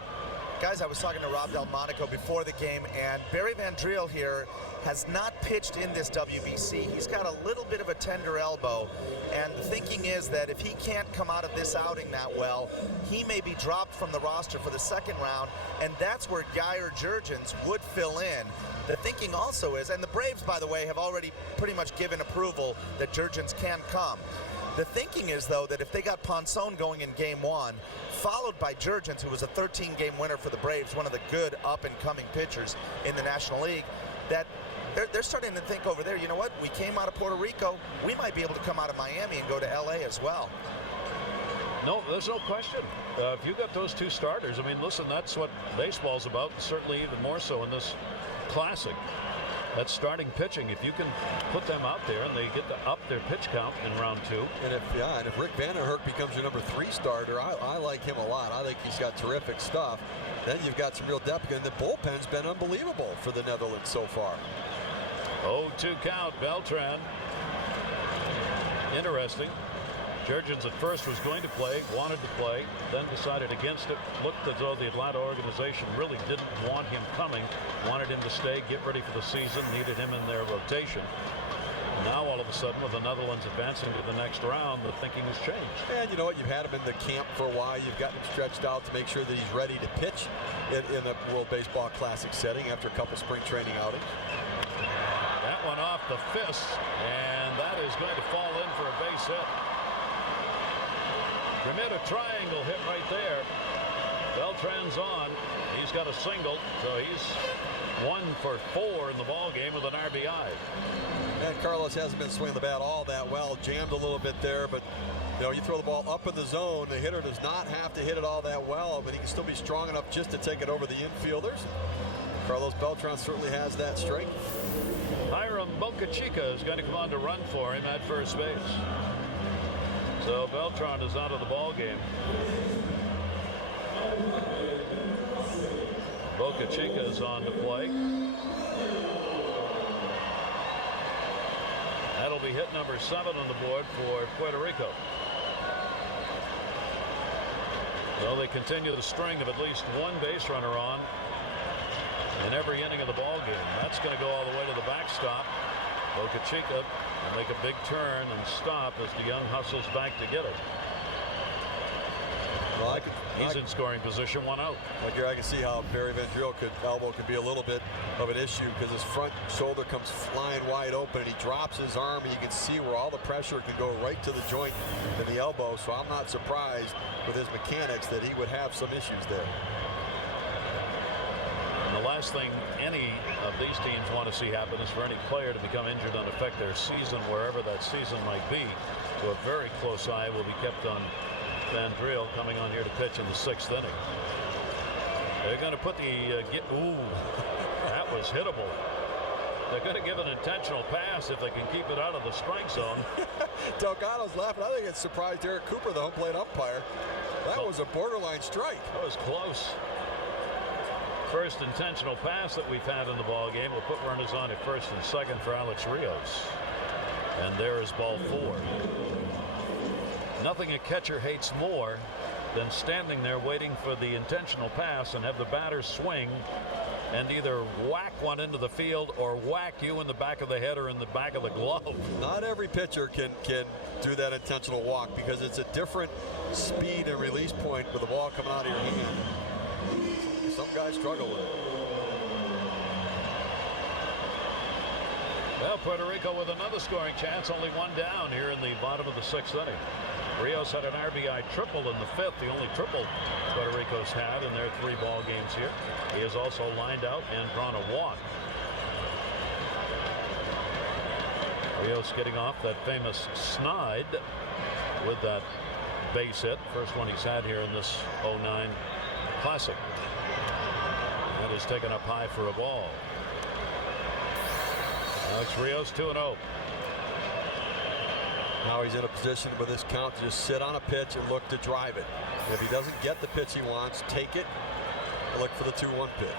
Guys, I was talking to Rob Delmonico before the game, and Barry Van Driel here has not pitched in this WBC. He's got a little bit of a tender elbow, and the thinking is that if he can't come out of this outing that well, he may be dropped from the roster for the 2nd round, and that's where Geyer Jurgens would fill in. The thinking also is, and the Braves, by the way, have already pretty much given approval that Jurgens can come. The thinking is, though, that if they got Ponson going in game 1, followed by Jurgens, who was a 13-game winner for the Braves, one of the good up-and-coming pitchers in the National League, that they're starting to think over there, you know what, we came out of Puerto Rico, we might be able to come out of Miami and go to LA as well. No, there's no question. If you got those 2 starters, I mean, listen, that's what baseball's about, certainly even more so in this Classic. That's starting pitching. If you can put them out there and they get to up their pitch count in round 2. And if Rick Vanderhurk becomes your number 3 starter, I like him a lot. I think he's got terrific stuff. Then you've got some real depth, and the bullpen's been unbelievable for the Netherlands so far. 0-2 count. Beltran. Interesting. Jurgens at first was going to play, wanted to play, then decided against it. Looked as though the Atlanta organization really didn't want him coming, wanted him to stay, get ready for the season, needed him in their rotation. Now all of a sudden, with the Netherlands advancing to the next round, the thinking has changed. And you know what? You've had him in the camp for a while. You've got him stretched out to make sure that he's ready to pitch in a World Baseball Classic setting after a couple spring training outings. That one off the fist, and that is going to fall in for a base hit. Bermuda triangle hit right there. Beltran's on. He's got a single, so he's 1 for 4 in the ball game with an RBI. And Carlos hasn't been swinging the bat all that well. Jammed a little bit there, but you know, you throw the ball up in the zone, the hitter does not have to hit it all that well, but he can still be strong enough just to take it over the infielders. Carlos Beltran certainly has that strength. Hiram Boca Chica is going to come on to run for him at first base. So Beltran is out of the ball game. Boca Chica is on to play. That'll be hit number 7 on the board for Puerto Rico. Well, they continue the string of at least one base runner on in every inning of the ball game. That's going to go all the way to the backstop. Boca Chica will make a big turn and stop as DeYoung hustles back to get it. Well, he's in scoring position, 1 out. Like here, I can see how Barry Vendrell elbow could be a little bit of an issue because his front shoulder comes flying wide open and he drops his arm, and you can see where all the pressure can go right to the joint in the elbow. So I'm not surprised with his mechanics that he would have some issues there. And the last thing any of these teams want to see happen is for any player to become injured and affect their season, wherever that season might be. So a very close eye will be kept on Vendrell coming on here to pitch in the 6th inning. They're going to put the ooh, that was hittable. They're going to give an intentional pass if they can keep it out of the strike zone. Delgado's laughing. I think it surprised Eric Cooper, the home plate umpire. That was a borderline strike. That was close. First intentional pass that we've had in the ball game. We'll put runners on at first and second for Alex Rios. And there is ball 4. Nothing a catcher hates more than standing there waiting for the intentional pass and have the batter swing and either whack one into the field or whack you in the back of the head or in the back of the glove. Not every pitcher can do that intentional walk because it's a different speed and release point with the ball coming out of your hand. Some guys struggle with it. Well, Puerto Rico with another scoring chance, only 1 down here in the bottom of the 6th inning. Rios had an RBI triple in the 5th, the only triple Puerto Rico's had in their 3 ball games here. He has also lined out and drawn a walk. Rios getting off that famous snide with that base hit, first one he's had here in this 09 Classic. That is taken up high for a ball. Alex Rios 2-0. Now he's in a position with this count to just sit on a pitch and look to drive it. If he doesn't get the pitch he wants, take it and look for the 2-1 pitch.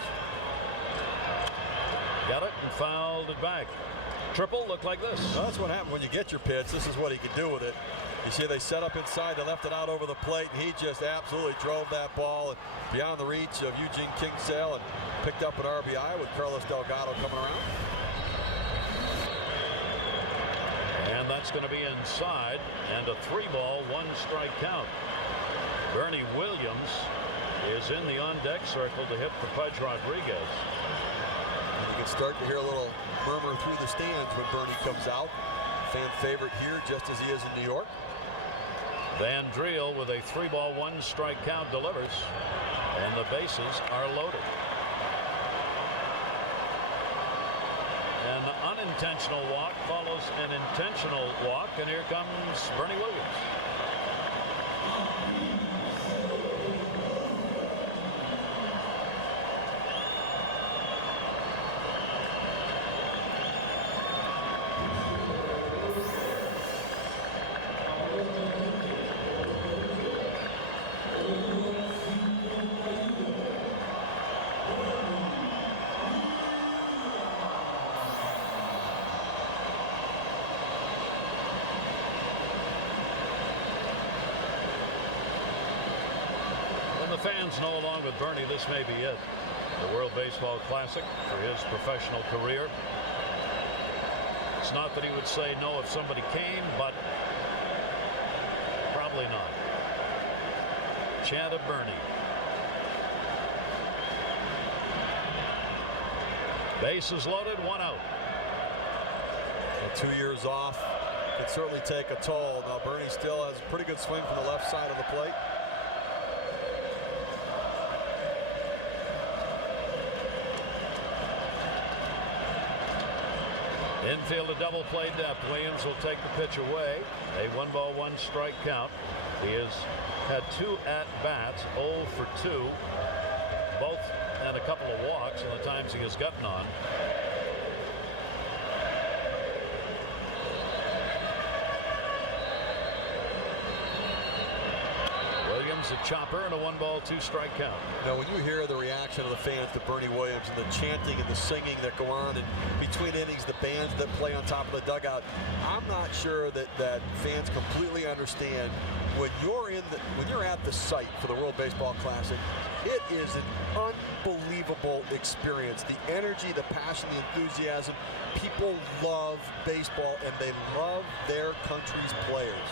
Got it and fouled it back. Triple looked like this. Well, that's what happened when you get your pitch. This is what he can do with it. You see they set up inside, they left it out over the plate, and he just absolutely drove that ball beyond the reach of Eugene Kingsale and picked up an RBI with Carlos Delgado coming around. And that's going to be inside, and a 3-ball, 1-strike count. Bernie Williams is in the on-deck circle to hit for Pudge Rodriguez. And you can start to hear a little murmur through the stands when Bernie comes out. Fan favorite here, just as he is in New York. Vendrell with a 3-ball, 1-strike count delivers, and the bases are loaded. An unintentional walk follows an intentional walk, and here comes Bernie Williams. Fans know along with Bernie this may be it. The World Baseball Classic for his professional career. It's not that he would say no if somebody came, but probably not. Chant of Bernie. Bases loaded, 1 out. Well, 2 years off could certainly take a toll. Now Bernie still has a pretty good swing from the left side of the plate. Infield a double play depth. Williams will take the pitch away. A 1-ball, 1-strike count. He has had 2 at-bats, 0 for 2. Both and a couple of walks in the times he has gotten on. Williams He's a chopper and a 1-ball, 2-strike count. Now, when you hear the reaction of the fans to Bernie Williams and the chanting and the singing that go on, and between innings, the bands that play on top of the dugout, I'm not sure that fans completely understand when you're at the site for the World Baseball Classic. It is an unbelievable experience. The energy, the passion, the enthusiasm. People love baseball, and they love their country's players.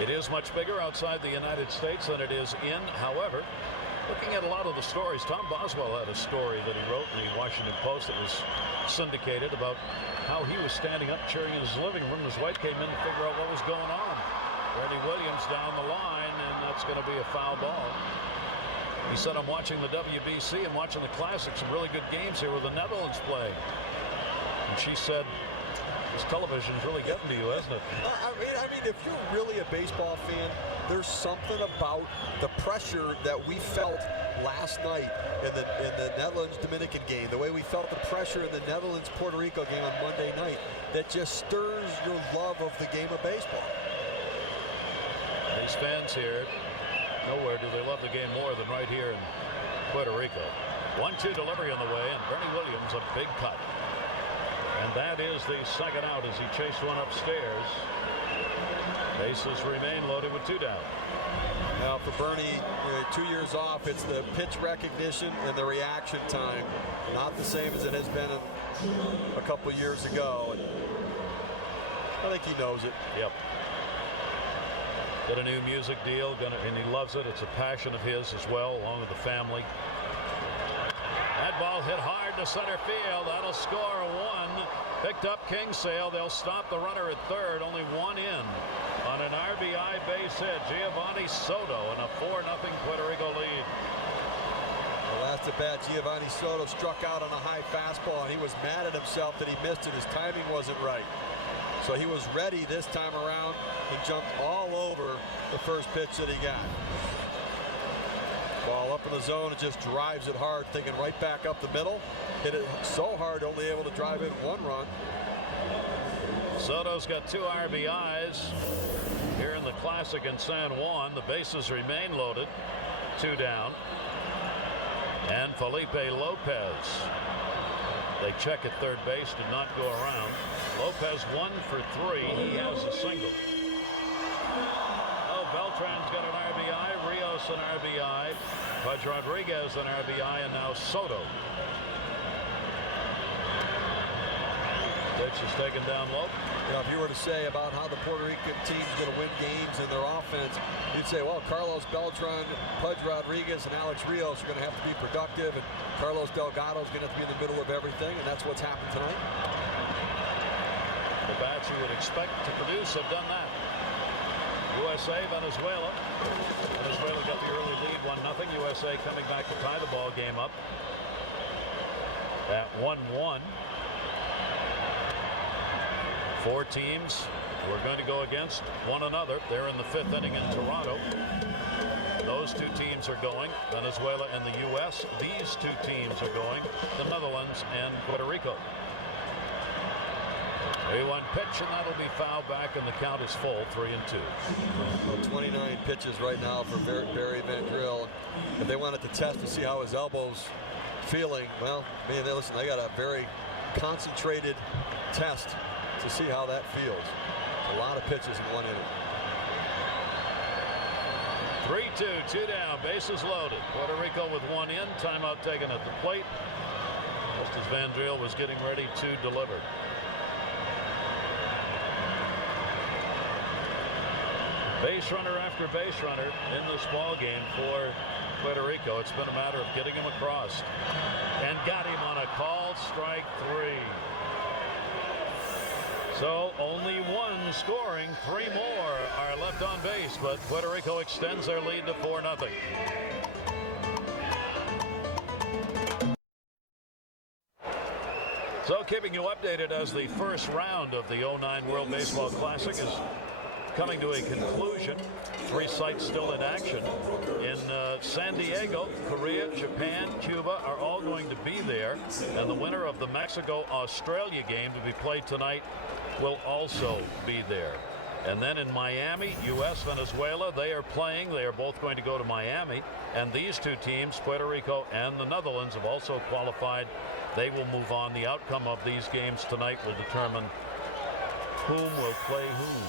It is much bigger outside the United States than it is in. However, looking at a lot of the stories, Tom Boswell had a story that he wrote in the Washington Post that was syndicated about how he was standing up cheering in his living room. His wife came in to figure out what was going on. Randy Williams down the line, and that's going to be a foul ball. He said, I'm watching the WBC and watching the Classic, some really good games here where the Netherlands play. And she said, this television's really getting to you, isn't it? I mean, if you're really a baseball fan, there's something about the pressure that we felt last night in the Netherlands-Dominican game, the way we felt the pressure in the Netherlands-Puerto Rico game on Monday night, that just stirs your love of the game of baseball. These fans here, nowhere do they love the game more than right here in Puerto Rico. 1-2 delivery on the way, and Bernie Williams a big cut. And that is the second out as he chased one upstairs. Bases remain loaded with 2 down. Now for Bernie, 2 years off, it's the pitch recognition and the reaction time. Not the same as it has been a couple of years ago. And I think he knows it. Yep. Got a new music deal, and he loves it. It's a passion of his as well, along with the family. That ball hit hard to center field. That'll score a 1. Picked up Kingsale. They'll stop the runner at third. Only 1 in on an RBI base hit. Giovanni Soto and a 4-0 Puerto Rico lead. The last at bat, Giovanni Soto struck out on a high fastball, and he was mad at himself that he missed it. His timing wasn't right. So he was ready this time around. He jumped all over the first pitch that he got. Ball up in the zone and just drives it hard, thinking right back up the middle. Hit it so hard, only able to drive in 1 run. Soto's got 2 RBIs here in the Classic in San Juan. The bases remain loaded. 2 down. And Felipe Lopez. They check at third base, did not go around. Lopez 1 for 3. He has a single. Oh, Beltran's got an RBI. Rios an RBI. Pudge Rodriguez an RBI, and now Soto. Pitch is taken down low. You know, if you were to say about how the Puerto Rican team's going to win games in their offense, you'd say, well, Carlos Beltran, Pudge Rodriguez, and Alex Rios are going to have to be productive, and Carlos Delgado's going to have to be in the middle of everything, and that's what's happened tonight. The bats you would expect to produce have done that. USA, Venezuela. Venezuela got the early lead, 1-0. USA coming back to tie the ball game up at 1-1. 4 teams who are going to go against one another. They're in the 5th inning in Toronto. Those 2 teams are going, Venezuela and the U.S. These 2 teams are going, the Netherlands and Puerto Rico. 3-1 pitch, and that'll be fouled back, and the count is full, 3-2. Well, 29 pitches right now for Barry Vandrill. If they wanted to test to see how his elbow's feeling, well, man, listen, they got a very concentrated test to see how that feels. A lot of pitches in 1 inning. 3-2, 2 down, bases loaded. Puerto Rico with 1 in, timeout taken at the plate, just as Vandrill was getting ready to deliver. Base runner after base runner in this ball game for Puerto Rico. It's been a matter of getting him across, and got him on a called strike 3. So only 1 scoring, 3 more are left on base, but Puerto Rico extends their lead to 4-0. So keeping you updated as the first round of the 09 World Baseball Classic is coming to a conclusion. 3 sites still in action. In San Diego, Korea, Japan, Cuba are all going to be there, and the winner of the Mexico-Australia game to be played tonight will also be there. And then in Miami, U.S., Venezuela, they are playing. They are both going to go to Miami. And these two teams, Puerto Rico and the Netherlands, have also qualified. They will move on. The outcome of these games tonight will determine whom will play whom.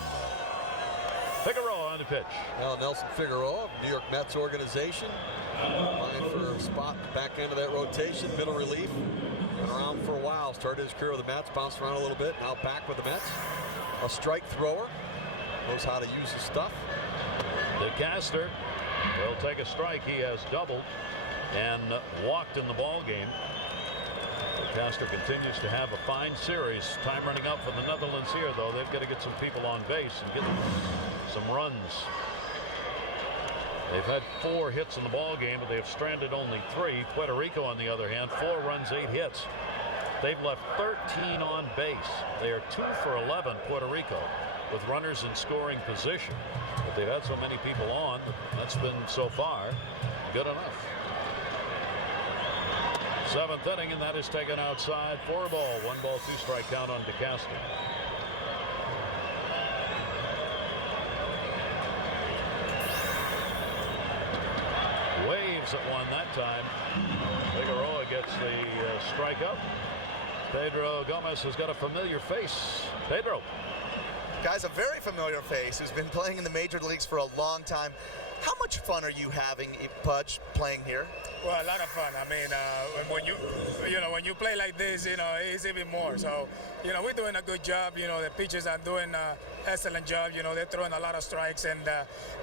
Figueroa on the pitch. Well, Nelson Figueroa, New York Mets organization, vying for a spot back end of that rotation, middle relief. Been around for a while, started his career with the Mets, bounced around a little bit, now back with the Mets. A strike thrower, knows how to use his stuff. DeCaster will take a strike. He has doubled and walked in the ball game. DeCaster continues to have a fine series. Time running out for the Netherlands here, though. They've got to get some people on base and get some runs. They've had 4 hits in the ball game, but they have stranded only 3. Puerto Rico, on the other hand, 4 runs, 8 hits. They've left 13 on base. They are 2 for 11, Puerto Rico, with runners in scoring position. But they've had so many people on, that's been so far good enough. 7th inning, and that is taken outside for a ball. 1 ball, 2 strike count on DeCaster. Waves at one that time. Figueroa gets the strikeout. Pedro Gomez has got a familiar face. Pedro. Guys, a very familiar face who's been playing in the major leagues for a long time. How much fun are you having, Pudge, playing here? Well, a lot of fun. I mean, when you play like this, it's even more. So, we're doing a good job. The pitchers are doing an excellent job. They're throwing a lot of strikes, and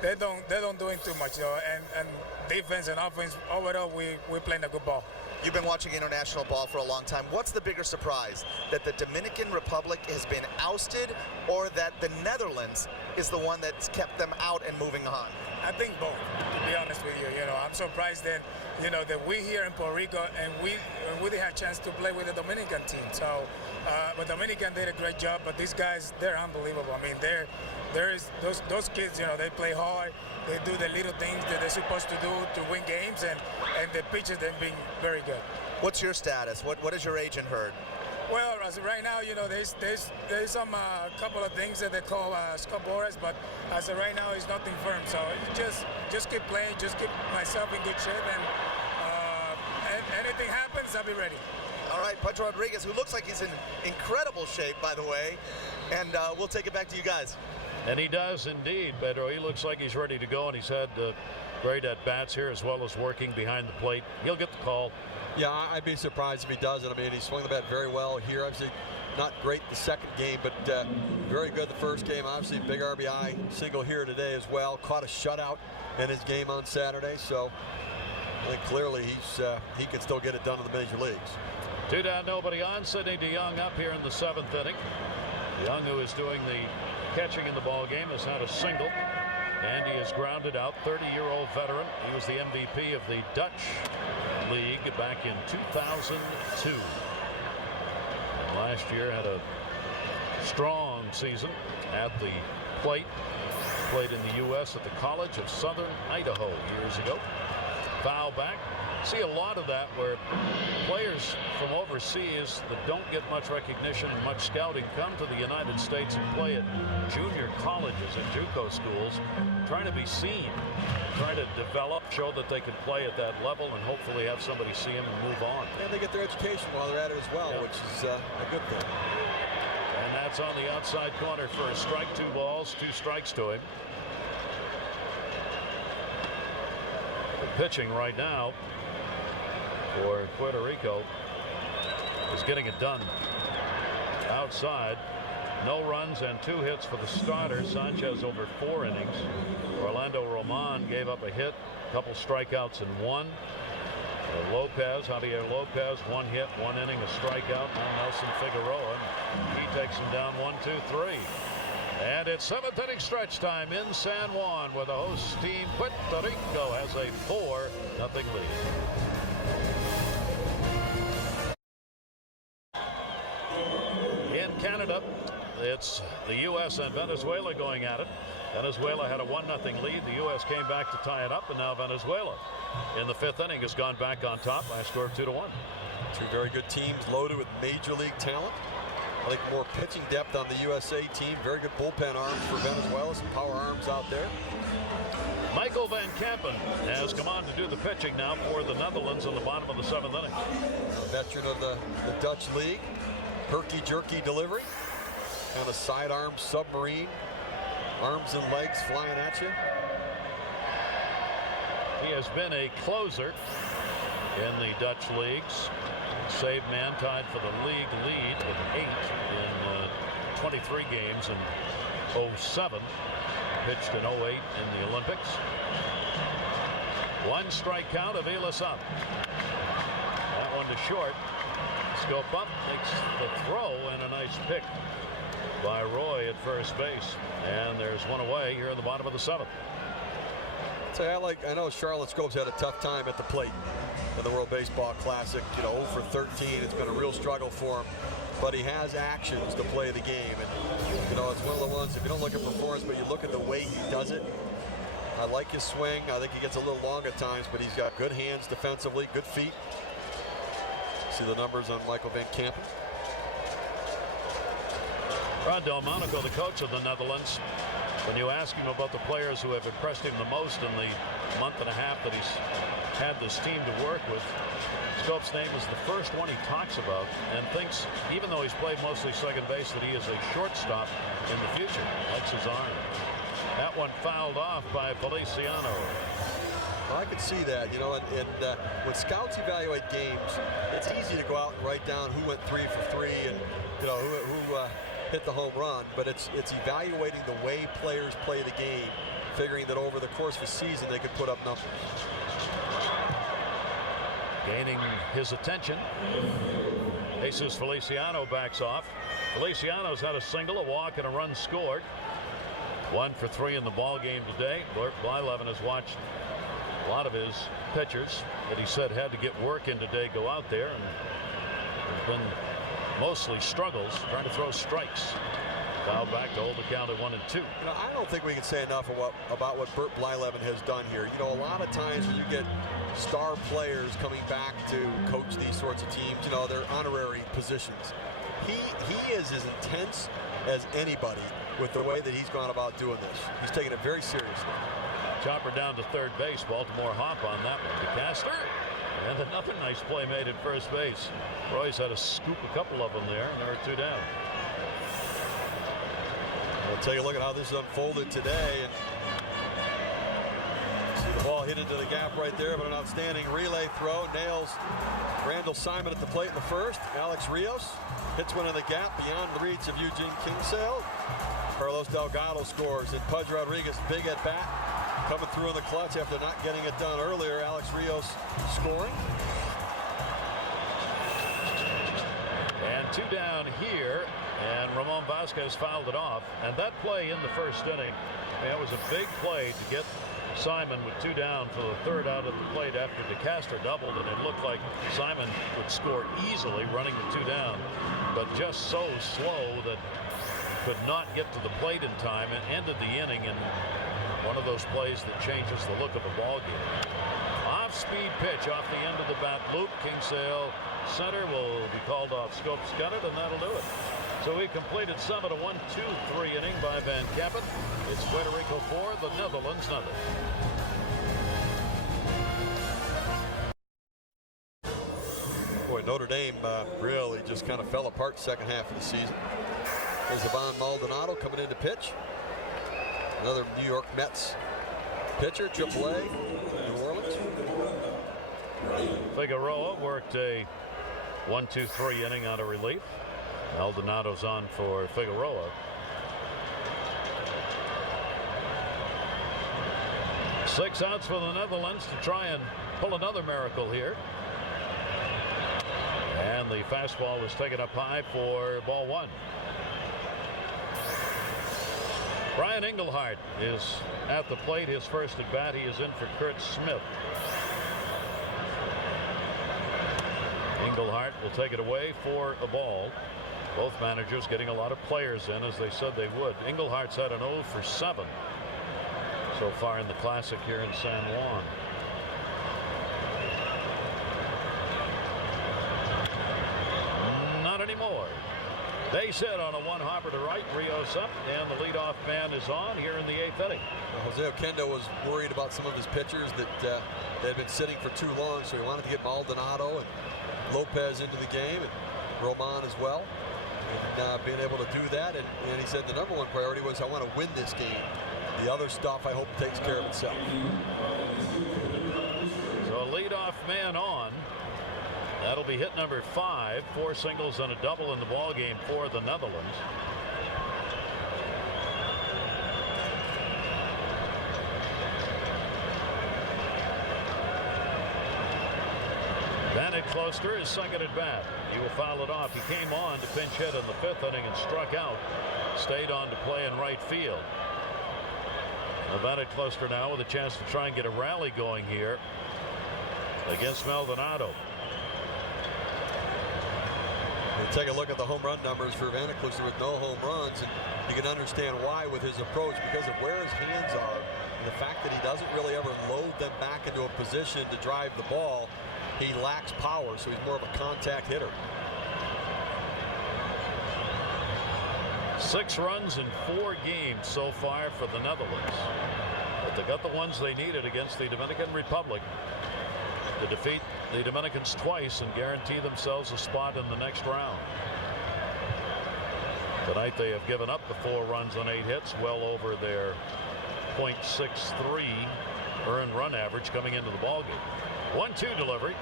they don't doing too much. And defense and offense, overall, we're playing a good ball. You've been watching international ball for a long time. What's the bigger surprise? That the Dominican Republic has been ousted, or that the Netherlands is the one that's kept them out and moving on? I think both, to be honest with you. I'm surprised that, that we here in Puerto Rico and we didn't have a chance to play with the Dominican team. So, but Dominican did a great job. But these guys, they're unbelievable. I mean, those kids, they play hard. They do the little things that they're supposed to do to win games, and the pitchers, they've been very good. What's your status? What has your agent heard? Well, as of right now, there's some couple of things that they call scoreboards, but as of right now, it's nothing firm. So just keep playing, just keep myself in good shape, and anything happens, I'll be ready. All right, Pudge Rodriguez, who looks like he's in incredible shape, by the way, and we'll take it back to you guys. And he does indeed, Pedro. He looks like he's ready to go, and he's had great at-bats here as well as working behind the plate. He'll get the call. Yeah, I'd be surprised if he doesn't. I mean, he swung the bat very well here. Obviously, not great the second game, but very good the first game. Obviously, big RBI single here today as well. Caught a shutout in his game on Saturday, so I think clearly he can still get it done in the major leagues. 2 down, nobody on. Sidney DeYoung up here in the 7th inning. DeYoung, who is doing the catching in the ball game, has had a single, and he is grounded out. 30-year-old veteran. He was the MVP of the Dutch League back in 2002. Last year had a strong season at the plate. Played in the U.S. at the College of Southern Idaho years ago. Foul back. See a lot of that where players from overseas that don't get much recognition and much scouting come to the United States and play at junior colleges and JUCO schools, trying to be seen, trying to develop, show that they can play at that level, and hopefully have somebody see them and move on. And they get their education while they're at it as well, which is a good thing. And that's on the outside corner for a strike. 2 balls, 2 strikes to him. The pitching right now for Puerto Rico is getting it done. Outside, no runs and 2 hits for the starter. Sanchez over 4 innings. Orlando Roman gave up a hit, a couple strikeouts and 1. Javier Lopez, 1 hit, 1 inning, a strikeout. Now Nelson Figueroa, he takes him down 1, 2, 3. And it's 7th inning stretch time in San Juan, where the host team Puerto Rico has a 4-0 lead. Canada, it's the U.S. and Venezuela going at it. Venezuela had a 1-0 lead. The U.S. came back to tie it up, and now Venezuela in the 5th inning has gone back on top by a score of 2-1. 2 very good teams loaded with major league talent. I think more pitching depth on the USA team. Very good bullpen arms for Venezuela. Some power arms out there. Michael Van Kampen has come on to do the pitching now for the Netherlands in the bottom of the 7th inning. A veteran of the Dutch league. Herky-jerky delivery. Kind of sidearm submarine. Arms and legs flying at you. He has been a closer in the Dutch leagues. Save man tied for the league lead with 8 in 23 games in 07. Pitched in 08 in the Olympics. 1 strike count. Avila's up. That one to short. Scope up, makes the throw, and a nice pick by Roy at first base. And there's one away here in the bottom of the 7th. I know Charlotte Scopes had a tough time at the plate in the World Baseball Classic. 0 for 13. It's been a real struggle for him. But he has actions to play the game. And, it's one of the ones, if you don't look at performance, but you look at the way he does it. I like his swing. I think he gets a little long at times, but he's got good hands defensively, good feet. See the numbers on Michael Van Kampen. Ron Del Monaco, the coach of the Netherlands, when you ask him about the players who have impressed him the most in the month and a half that he's had this team to work with, Scope's name is the first one he talks about, and thinks, even though he's played mostly second base, that he is a shortstop in the future. Likes his arm. That one fouled off by Feliciano. Well, I could see that, and when scouts evaluate games, it's easy to go out and write down who went 3 for 3 and who hit the home run, but it's evaluating the way players play the game, figuring that over the course of a season they could put up numbers. Gaining his attention, Jesus Feliciano backs off. Feliciano's had a single, a walk, and a run scored. 1 for 3 in the ball game today. Bert Blyleven has watched a lot of his pitchers that he said had to get work in today go out there, and it's been mostly struggles trying to throw strikes. Foul back to hold the count at 1 and 2. I don't think we can say enough about what Bert Blyleven has done here. A lot of times when you get star players coming back to coach these sorts of teams, they're honorary positions. He is as intense as anybody with the way that he's gone about doing this. He's taking it very seriously. Chopper down to third base. Baltimore hop on that one. DeCaster. And another nice play made at first base. Roy's had to scoop a couple of them there, and there are 2 down. We'll take a look at how this is unfolded today. And see the ball hit into the gap right there, but an outstanding relay throw. Nails Randall Simon at the plate in the first. Alex Rios hits one in the gap beyond the reach of Eugene Kingsale. Carlos Delgado scores, and Pudge Rodriguez, big at bat, coming through in the clutch after not getting it done earlier. Alex Rios scoring. And 2 down here, and Ramon Vasquez fouled it off. And that play in the first inning, that was a big play to get Simon with 2 down for the 3rd out of the plate after DeCaster doubled, and it looked like Simon would score easily running the 2 down, but just so slow that could not get to the plate in time, and ended the inning in one of those plays that changes the look of a ball game. Off-speed pitch off the end of the bat loop. Kingsale center will be called off. Scopes got it, and that'll do it. So we completed 7 a 1-2-3 inning by Van Kampen. It's Puerto Rico 4, the Netherlands nothing. Boy, Notre Dame really just kind of fell apart second half of the season. There's Ivan Maldonado coming in to pitch. Another New York Mets pitcher, AAA, New Orleans. Figueroa worked a 1-2-3 inning out of relief. Maldonado's on for Figueroa. Six outs for the Netherlands to try and pull another miracle here. And the fastball was taken up high for ball 1. Brian Engelhardt is at the plate. His first at bat. He is in for Kurt Smith. Engelhardt will take it away for a ball. Both managers getting a lot of players in, as they said they would. Engelhardt's had an 0 for 7 so far in the Classic here in San Juan. Not anymore. Base hit on a one-hopper to right. Rios up, and the leadoff man is on here in the 8th inning. Jose Oquendo was worried about some of his pitchers that had been sitting for too long, so he wanted to get Maldonado and Lopez into the game, and Roman as well. And being able to do that, and he said the #1 priority was, I want to win this game. The other stuff, I hope, takes care of itself. So a leadoff man on. That'll be hit number 5. 4 singles and a double in the ball game for the Netherlands. Vannet Closter is second at bat. He will foul it off. He came on to pinch hit in the 5th inning and struck out. Stayed on to play in right field. Vannet Closter now with a chance to try and get a rally going here against Maldonado. You take a look at the home run numbers for Vannet Closter with no home runs, and you can understand why with his approach, because of where his hands are and the fact that he doesn't really ever load them back into a position to drive the ball. He lacks power, so he's more of a contact hitter. 6 runs in 4 games so far for the Netherlands, but they got the ones they needed against the Dominican Republic to defeat the Dominicans twice and guarantee themselves a spot in the next round. Tonight they have given up the 4 runs on 8 hits, well over their .63 earned run average coming into the ballgame. 1-2 delivery.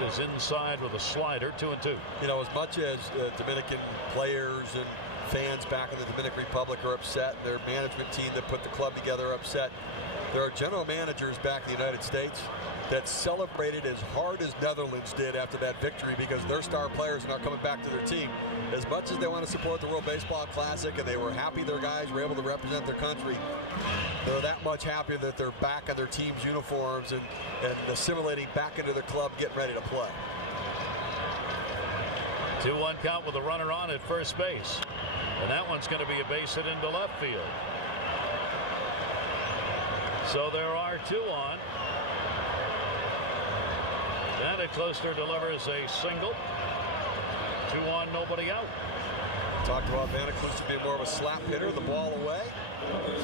That is inside with a slider. 2-2. You know, as much as Dominican players and fans back in the Dominican Republic are upset, their management team that put the club together are upset, there are general managers back in the United States that celebrated as hard as Netherlands did after that victory, because their star players are not coming back to their team. As much as they want to support the World Baseball Classic and they were happy their guys were able to represent their country, they're that much happier that they're back in their team's uniforms and assimilating back into their club, getting ready to play. 2-1 count with a runner on at first base, and that one's going to be a base hit into left field. So there are 2 on. Vannet Closter delivers a single. 2 on, nobody out. Talked about Vannet Closter being more of a slap hitter, the ball away.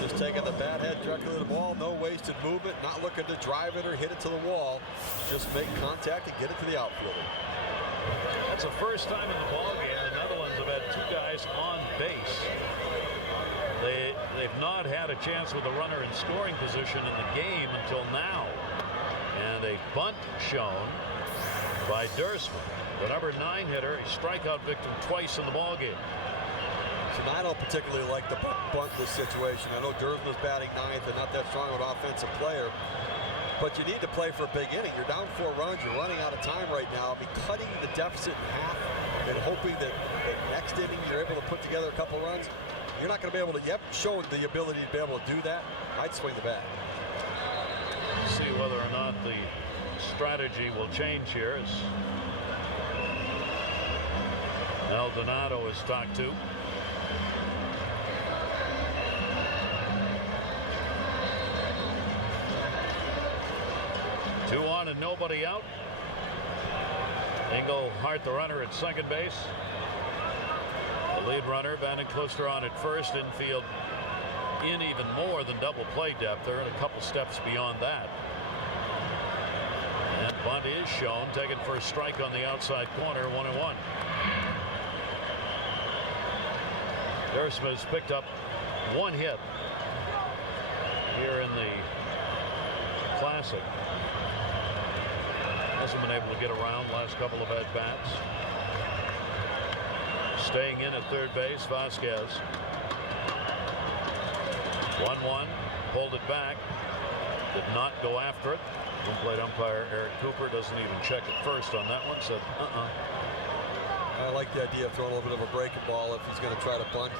Just taking the bat head directly to the ball, no wasted movement, not looking to drive it or hit it to the wall. Just make contact and get it to the outfielder. That's the first time in the ballgame the Netherlands have had 2 guys on base. They've not had a chance with a runner in scoring position in the game until now. And a bunt shown by Dursman, the number 9 hitter, a strikeout victim twice in the ballgame. So I don't particularly like the bunt in this situation. I know Dursman's batting 9th and not that strong of an offensive player, but you need to play for a big inning. You're down 4 runs. You're running out of time right now. Be cutting the deficit in half and hoping that the next inning you're able to put together a couple runs. You're not going to be able to. You haven't shown the ability to be able to do that. I'd swing the bat. See whether or not the strategy will change here as Maldonado is talked to. Two on and nobody out. Engelhart, the runner at second base. The lead runner, Vannet Closter, on at first. Infield in even more than double play depth. They're in a couple steps beyond that. And bunt is shown, taken for a strike on the outside corner, 1-1. Dursman has picked up 1 hit here in the Classic. Hasn't been able to get around last couple of at-bats. Staying in at third base, Vasquez. 1-1, pulled it back, did not go after it. Home plate umpire Eric Cooper doesn't even check it first on that one, said I like the idea of throwing a little bit of a breaking ball if he's going to try to bunt.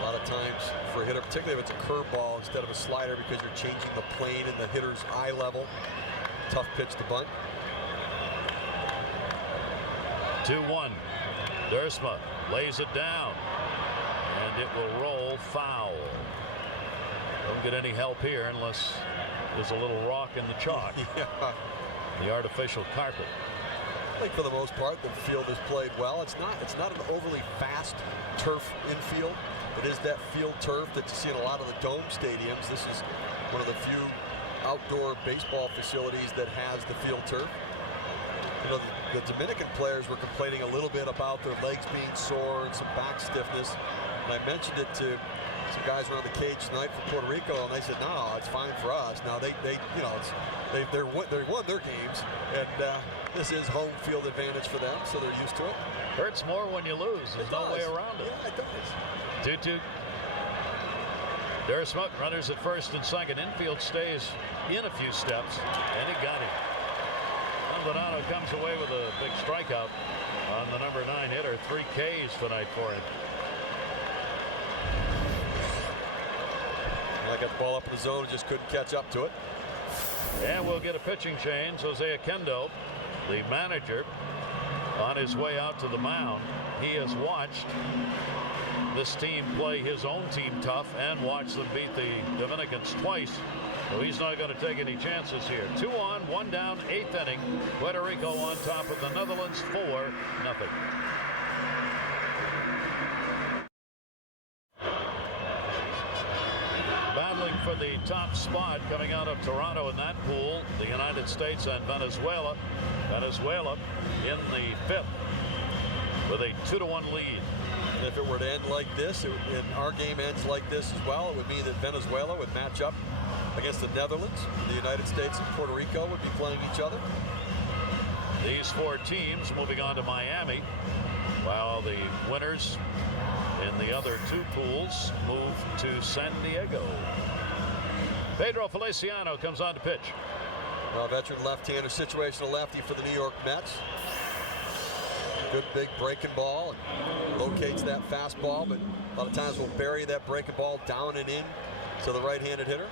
A lot of times for a hitter, particularly if it's a curveball instead of a slider, because you're changing the plane and the hitter's eye level. Tough pitch to bunt. 2-1. Dursma lays it down, and it will roll foul. Don't get any help here unless there's a little rock in the chalk. Yeah. The artificial carpet. I think for the most part, the field is played well. It's not an overly fast turf infield. It is that field turf that you see in a lot of the dome stadiums. This is one of the few outdoor baseball facilities that has the field turf. You know, the Dominican players were complaining a little bit about their legs being sore and some back stiffness. And I mentioned it to some guys around the cage tonight from Puerto Rico, and they said, "No, it's fine for us." Now they won their games, and this is home field advantage for them, so they're used to it. Hurts more when you lose. There's no way around it. Yeah, it does. 2-2. There's smoke. Runners at first and second. Infield stays in a few steps, and he got him. Hato comes away with a big strikeout on the number 9 hitter. 3 Ks tonight for him. I got the ball up in the zone and just couldn't catch up to it. And we'll get a pitching change. Jose Akendo, the manager, on his way out to the mound. He has watched this team play his own team tough and watched them beat the Dominicans twice. So he's not going to take any chances here. 2 on, 1 down, 8th inning. Puerto Rico on top of the Netherlands 4-0. Battling for the top spot coming out of Toronto in that pool, the United States and Venezuela. Venezuela in the 5th with a 2-1 lead. And if it were to end like this, and our game ends like this as well, it would mean that Venezuela would match up against the Netherlands. The United States and Puerto Rico would be playing each other. These 4 teams moving on to Miami, while the winners in the other 2 pools move to San Diego. Pedro Feliciano comes on to pitch. Well, veteran left-hander, situational lefty for the New York Mets. Good big breaking ball and locates that fastball, but a lot of times will bury that breaking ball down and in to the right-handed hitter.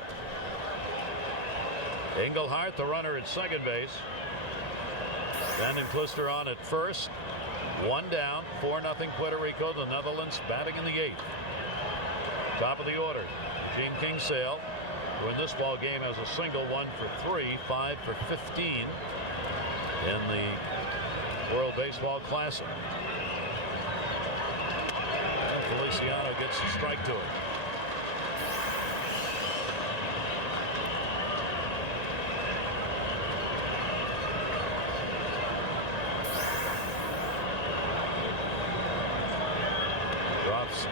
Engelhardt, the runner at second base. Van Clister on at first. 1 down, 4-0 Puerto Rico. The Netherlands batting in the 8th. Top of the order, Gene Kingsale, who in this ball game has a single, 1 for 3, 5 for 15 in the World Baseball Classic. And Feliciano gets a strike to it.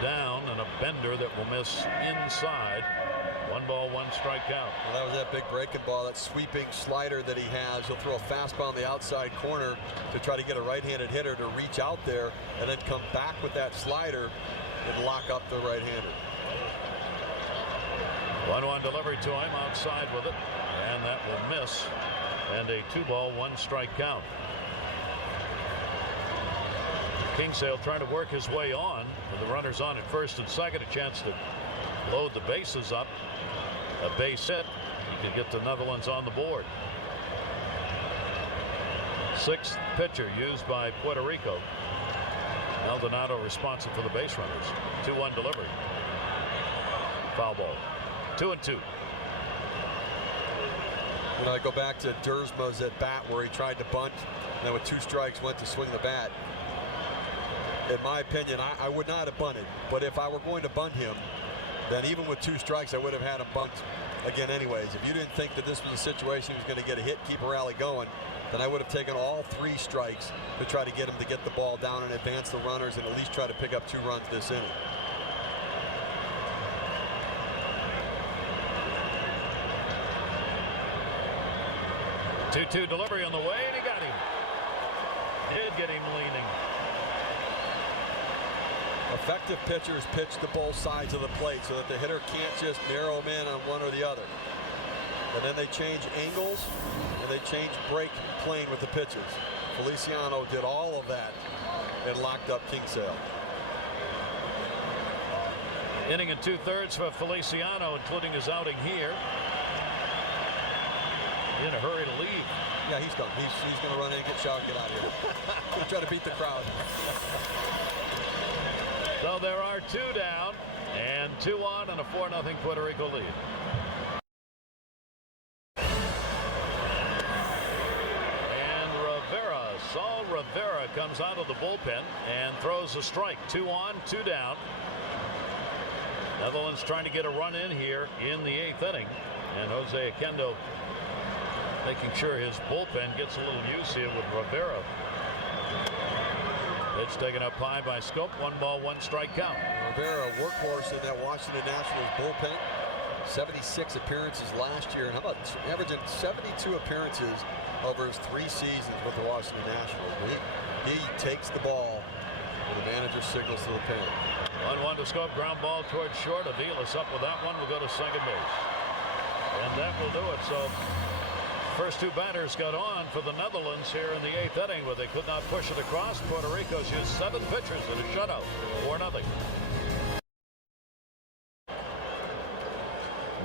Down, and a bender that will miss inside. 1 ball, 1 strike count. Well, that was that big breaking ball, that sweeping slider that he has. He'll throw a fastball on the outside corner to try to get a right-handed hitter to reach out there and then come back with that slider and lock up the right-hander. 1-1 delivery to him, outside with it, and that will miss. And a 2 ball, 1 strike count. Kingsale trying to work his way on with the runners on at first and second. A chance to load the bases up. A base hit. He can get the Netherlands on the board. 6th pitcher used by Puerto Rico. Maldonado responsible for the base runners. 2-1 delivery. Foul ball. 2-2. You know, I go back to Dersma's at bat where he tried to bunt, and then with 2 strikes went to swing the bat. In my opinion, I would not have bunted, but if I were going to bunt him, then even with 2 strikes, I would have had him bunt again anyways. If you didn't think that this was a situation he was going to get a hit, keep a rally going, then I would have taken all 3 strikes to try to get him to get the ball down and advance the runners and at least try to pick up 2 runs this inning. Two delivery on the way, and he got him. Did get him leaning. Effective pitchers pitch to both sides of the plate so that the hitter can't just narrow him in on one or the other. And then they change angles and they change break plane with the pitches. Feliciano did all of that and locked up Kingsale. Inning and 2/3 for Feliciano, including his outing here. In a hurry to leave. Yeah, he's done. He's going to run in, get showered, get out of here. Going to try to beat the crowd. So there are 2 down and 2 on and a 4-0 Puerto Rico lead. And Rivera, Saul Rivera comes out of the bullpen and throws a strike. 2 on, 2 down. Netherlands trying to get a run in here in the 8th inning, and Jose Oquendo making sure his bullpen gets a little use here with Rivera. Pitch taken up high by Scope. 1 ball, 1 strike count. Rivera, workhorse in that Washington Nationals bullpen. 76 appearances last year, and how about averaging 72 appearances over his 3 seasons with the Washington Nationals. He takes the ball when the manager signals to the pen. 1-1 to Scope. Ground ball towards short. Aviles up with that one. Will go to second base, and that will do it. So first 2 batters got on for the Netherlands here in the 8th inning, but they could not push it across. Puerto Rico's used 7 pitchers in a shutout. 4-0.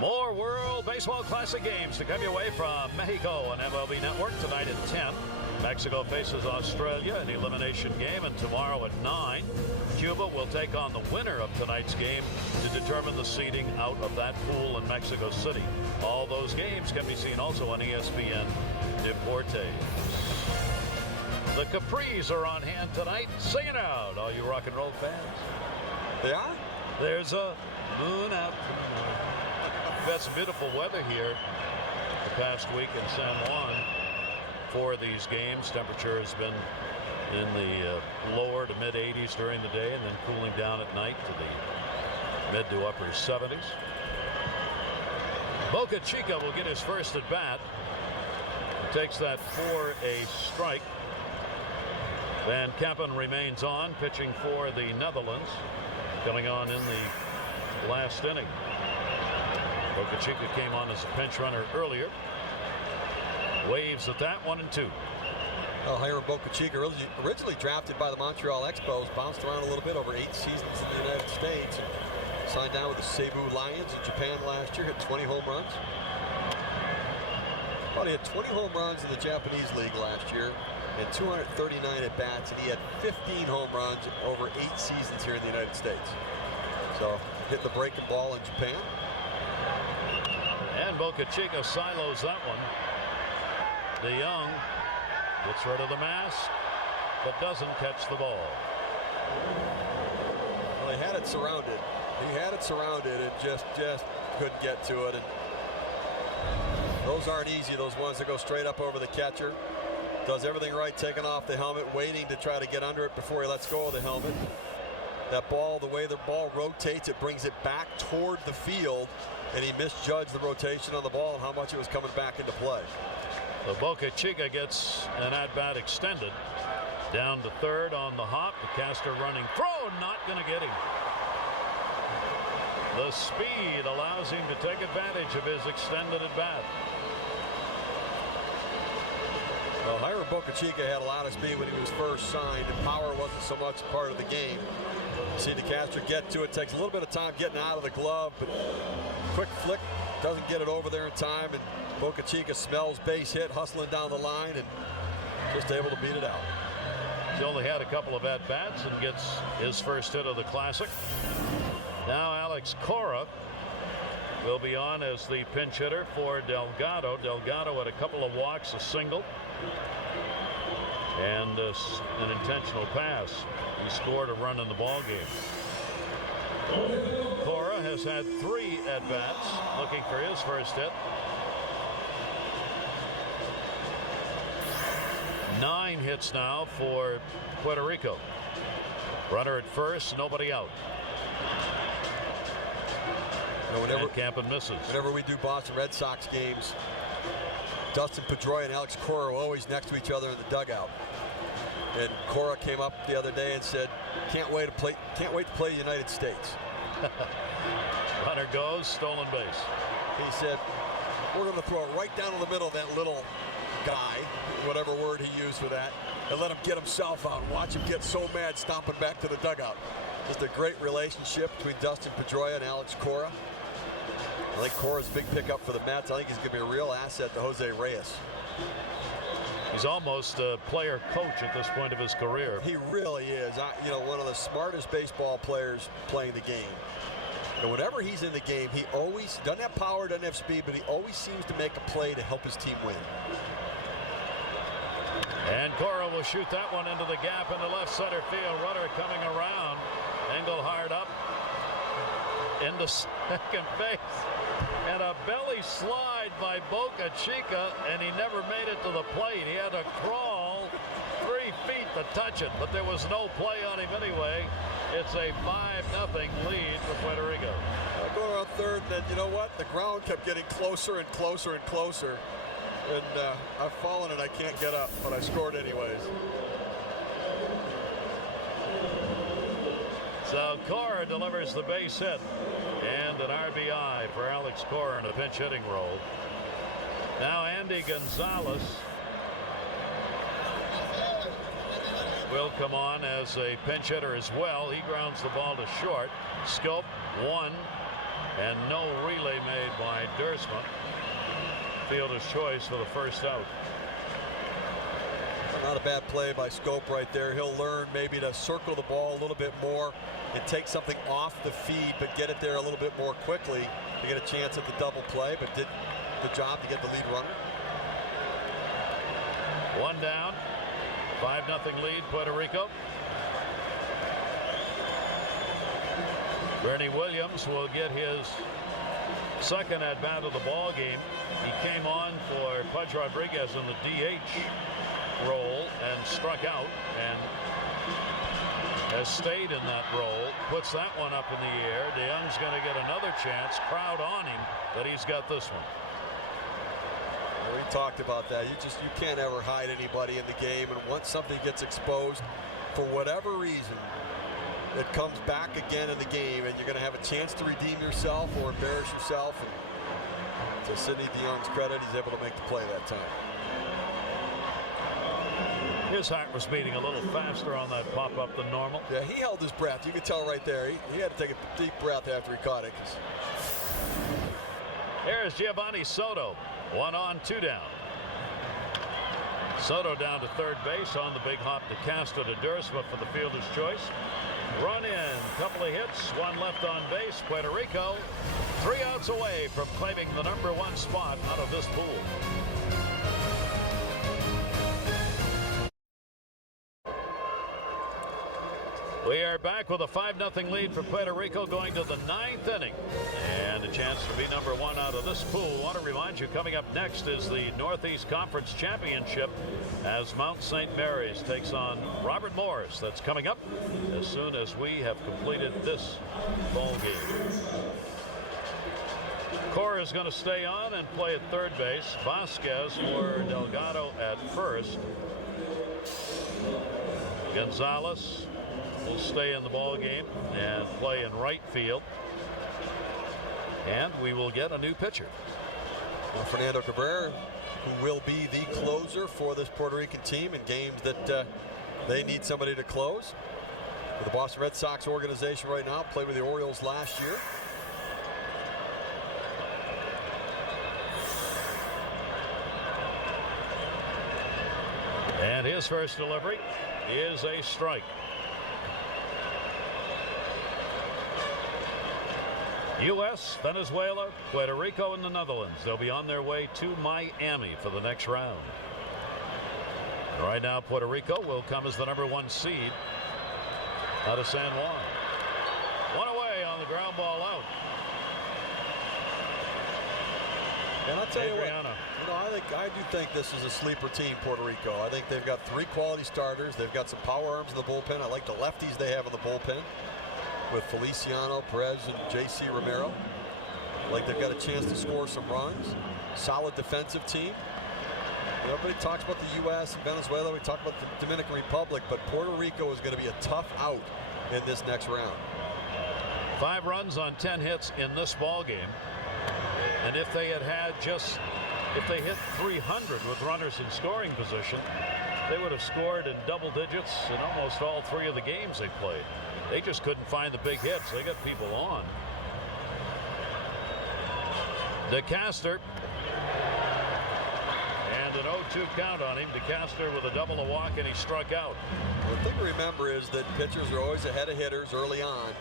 More World Baseball Classic games to come your way from Mexico on MLB Network tonight at 10. Mexico faces Australia in the elimination game, and tomorrow at 9, Cuba will take on the winner of tonight's game to determine the seeding out of that pool in Mexico City. All those games can be seen also on ESPN Deportes. The Capris are on hand tonight. Sing it out, all you rock and roll fans. They are? There's a moon out tonight. We've had some beautiful weather here the past week in San Juan for these games. Temperature has been in the lower to mid 80s during the day, and then cooling down at night to the mid to upper 70s. Boca Chica will get his first at bat. Takes that for a strike. Van Kampen remains on, pitching for the Netherlands, coming on in the last inning. Boca Chica came on as a pinch runner earlier. Waves at that. 1-2. Well, Hiram Boca Chica, originally drafted by the Montreal Expos, bounced around a little bit over 8 seasons in the United States. And signed down with the Cebu Lions in Japan last year. Hit 20 home runs. Well, he had 20 home runs in the Japanese League last year and 239 at bats, and he had 15 home runs over 8 seasons here in the United States. So hit the breaking ball in Japan. And Boca Chica silos that one. DeYoung gets rid of the mask, but doesn't catch the ball. Well, he had it surrounded. He had it surrounded and just couldn't get to it. And those aren't easy, those ones that go straight up over the catcher. Does everything right, taking off the helmet, waiting to try to get under it before he lets go of the helmet. That ball, the way the ball rotates, it brings it back toward the field, and he misjudged the rotation on the ball and how much it was coming back into play. So Boca Chica gets an at-bat extended. Down to third on the hop. The caster running throw, not going to get him. The speed allows him to take advantage of his extended at-bat. Well, Hiram Boca Chica had a lot of speed when he was first signed, and power wasn't so much part of the game. See the caster get to it. Takes a little bit of time getting out of the glove, but quick flick, doesn't get it over there in time, and Boca Chica smells base hit, hustling down the line, and just able to beat it out. He's only had a couple of at-bats and gets his first hit of the Classic. Now Alex Cora will be on as the pinch hitter for Delgado. Delgado had a couple of walks, a single, and an intentional pass. He scored a run in the ball game. Cora has had 3 at-bats, looking for his first hit. 9 hits now for Puerto Rico. Runner at first, nobody out. And Kampen misses. Whenever we do Boston Red Sox games, Dustin Pedroia and Alex Cora are always next to each other in the dugout. And Cora came up the other day and said, "Can't wait to play the United States." Runner goes, stolen base. He said, "We're going to throw it right down in the middle of that little guy," whatever word he used for that, "and let him get himself out. Watch him get so mad stomping back to the dugout." Just a great relationship between Dustin Pedroia and Alex Cora. I think Cora's a big pickup for the Mets. I think he's going to be a real asset to Jose Reyes. He's almost a player coach at this point of his career. He really is. One of the smartest baseball players playing the game. And whenever he's in the game, he always doesn't have power, doesn't have speed, but he always seems to make a play to help his team win. And Cora will shoot that one into the gap in the left center field. Runner coming around. Engelhard up into second base. And a belly slide by Boca Chica, and he never made it to the plate. He had to crawl 3 feet to touch it, but there was no play on him anyway. It's a 5-0 lead for Puerto Rico. I go around third, and then you know what? The ground kept getting closer and closer and closer. And I've fallen and I can't get up, but I scored anyways. So Cora delivers the base hit and an RBI for Alex Cora in a pinch hitting role. Now Andy Gonzalez will come on as a pinch hitter as well. He grounds the ball to short. Scope 1 and no relay made by Dursma. Fielder's choice for the first out. Not a bad play by Scope right there. He'll learn maybe to circle the ball a little bit more and take something off the feed, but get it there a little bit more quickly to get a chance at the double play, but did the job to get the lead runner. 1 down, 5-0 lead Puerto Rico. Bernie Williams will get his second at bat of the ball game. He came on for Pudge Rodriguez in the DH role and struck out and has stayed in that role. Puts that one up in the air. DeYoung's going to get another chance. Crowd on him, but he's got this one. We talked about that. You can't ever hide anybody in the game, and once something gets exposed for whatever reason, it comes back again in the game, and you're going to have a chance to redeem yourself or embarrass yourself. And to Sidney DeYoung's credit, he's able to make the play that time. His heart was beating a little faster on that pop-up than normal. Yeah, he held his breath. You could tell right there. He had to take a deep breath after he caught it. Here's Giovanni Soto. 1 on, 2 down. Soto down to third base on the big hop to Castro to Dursma for the fielder's choice. Run in, couple of hits, 1 left on base. Puerto Rico 3 outs away from claiming the #1 spot out of this pool. We are back with a 5-0 lead for Puerto Rico going to the 9th inning. And a chance to be #1 out of this pool. I want to remind you, coming up next is the Northeast Conference Championship as Mount St. Mary's takes on Robert Morris. That's coming up as soon as we have completed this ball game. Cora is going to stay on and play at third base. Vasquez or Delgado at first. Gonzalez will stay in the ball game and play in right field. And we will get a new pitcher. Well, Fernando Cabrera, who will be the closer for this Puerto Rican team in games that they need somebody to close. For the Boston Red Sox organization right now, played with the Orioles last year. And his first delivery is a strike. U.S., Venezuela, Puerto Rico, and the Netherlands. They'll be on their way to Miami for the next round. Right now, Puerto Rico will come as the #1 seed out of San Juan. 1 away on the ground ball out. And I'll tell you what, I do think this is a sleeper team, Puerto Rico. I think they've got 3 quality starters. They've got some power arms in the bullpen. I like the lefties they have in the bullpen with Feliciano, Perez, and J.C. Romero. Like they've got a chance to score some runs. Solid defensive team. Everybody talks about the U.S. and Venezuela. We talk about the Dominican Republic, but Puerto Rico is going to be a tough out in this next round. 5 runs on 10 hits in this ball game. And if they hit 300 with runners in scoring position, they would have scored in double digits in almost all 3 of the games they played. They just couldn't find the big hits. They got people on. DeCaster. And an 0-2 count on him. DeCaster with a double, a walk, and he struck out. Well, the thing to remember is that pitchers are always ahead of hitters early on.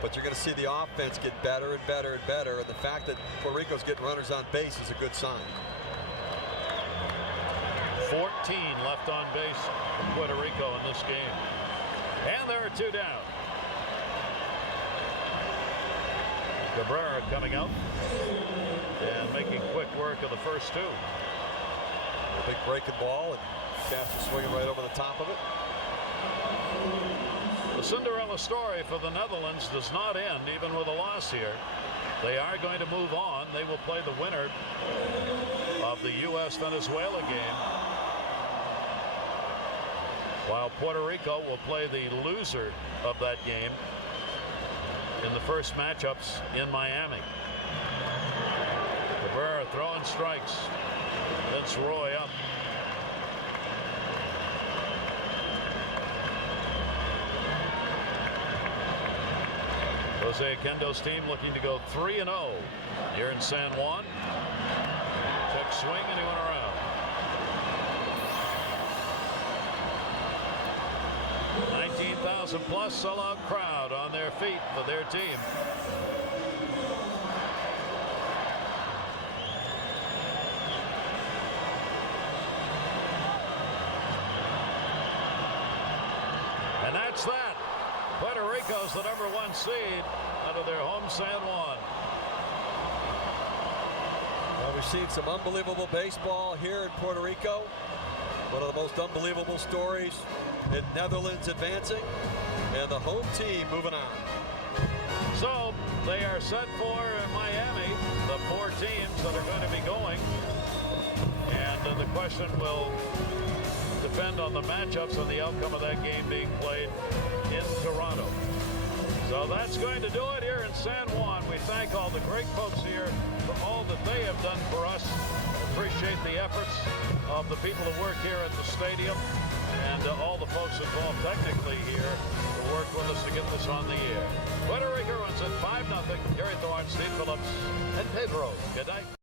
But you're going to see the offense get better and better and better. And the fact that Puerto Rico's getting runners on base is a good sign. 14 left on base for Puerto Rico in this game. And there are 2 down. Cabrera coming out and making quick work of the first 2. A big breaking ball, and Castro swinging right over the top of it. The Cinderella story for the Netherlands does not end even with a loss here. They are going to move on. They will play the winner of the U.S.-Venezuela game, while Puerto Rico will play the loser of that game in the first matchups in Miami. Cabrera throwing strikes. Vince Roy up. Jose Akendo's team looking to go 3-0 here in San Juan. Check swing, and he went around. 19,000 plus sellout crowd on their feet for their team. And that's that. Puerto Rico's the #1 seed out of their home San Juan. Well, we've seen some unbelievable baseball here in Puerto Rico. One of the most unbelievable stories in Netherlands advancing, and the home team moving on. So they are set for Miami, the 4 teams that are going to be going. And the question will depend on the matchups and the outcome of that game being played in Toronto. So that's going to do it here in San Juan. We thank all the great folks here for all that they have done for us. Appreciate the efforts of the people who work here at the stadium, and all the folks involved technically here who worked with us to get this on the air. Puerto Rico runs at 5-0. Gary Thorne, Steve Phillips, and Pedro. Good night.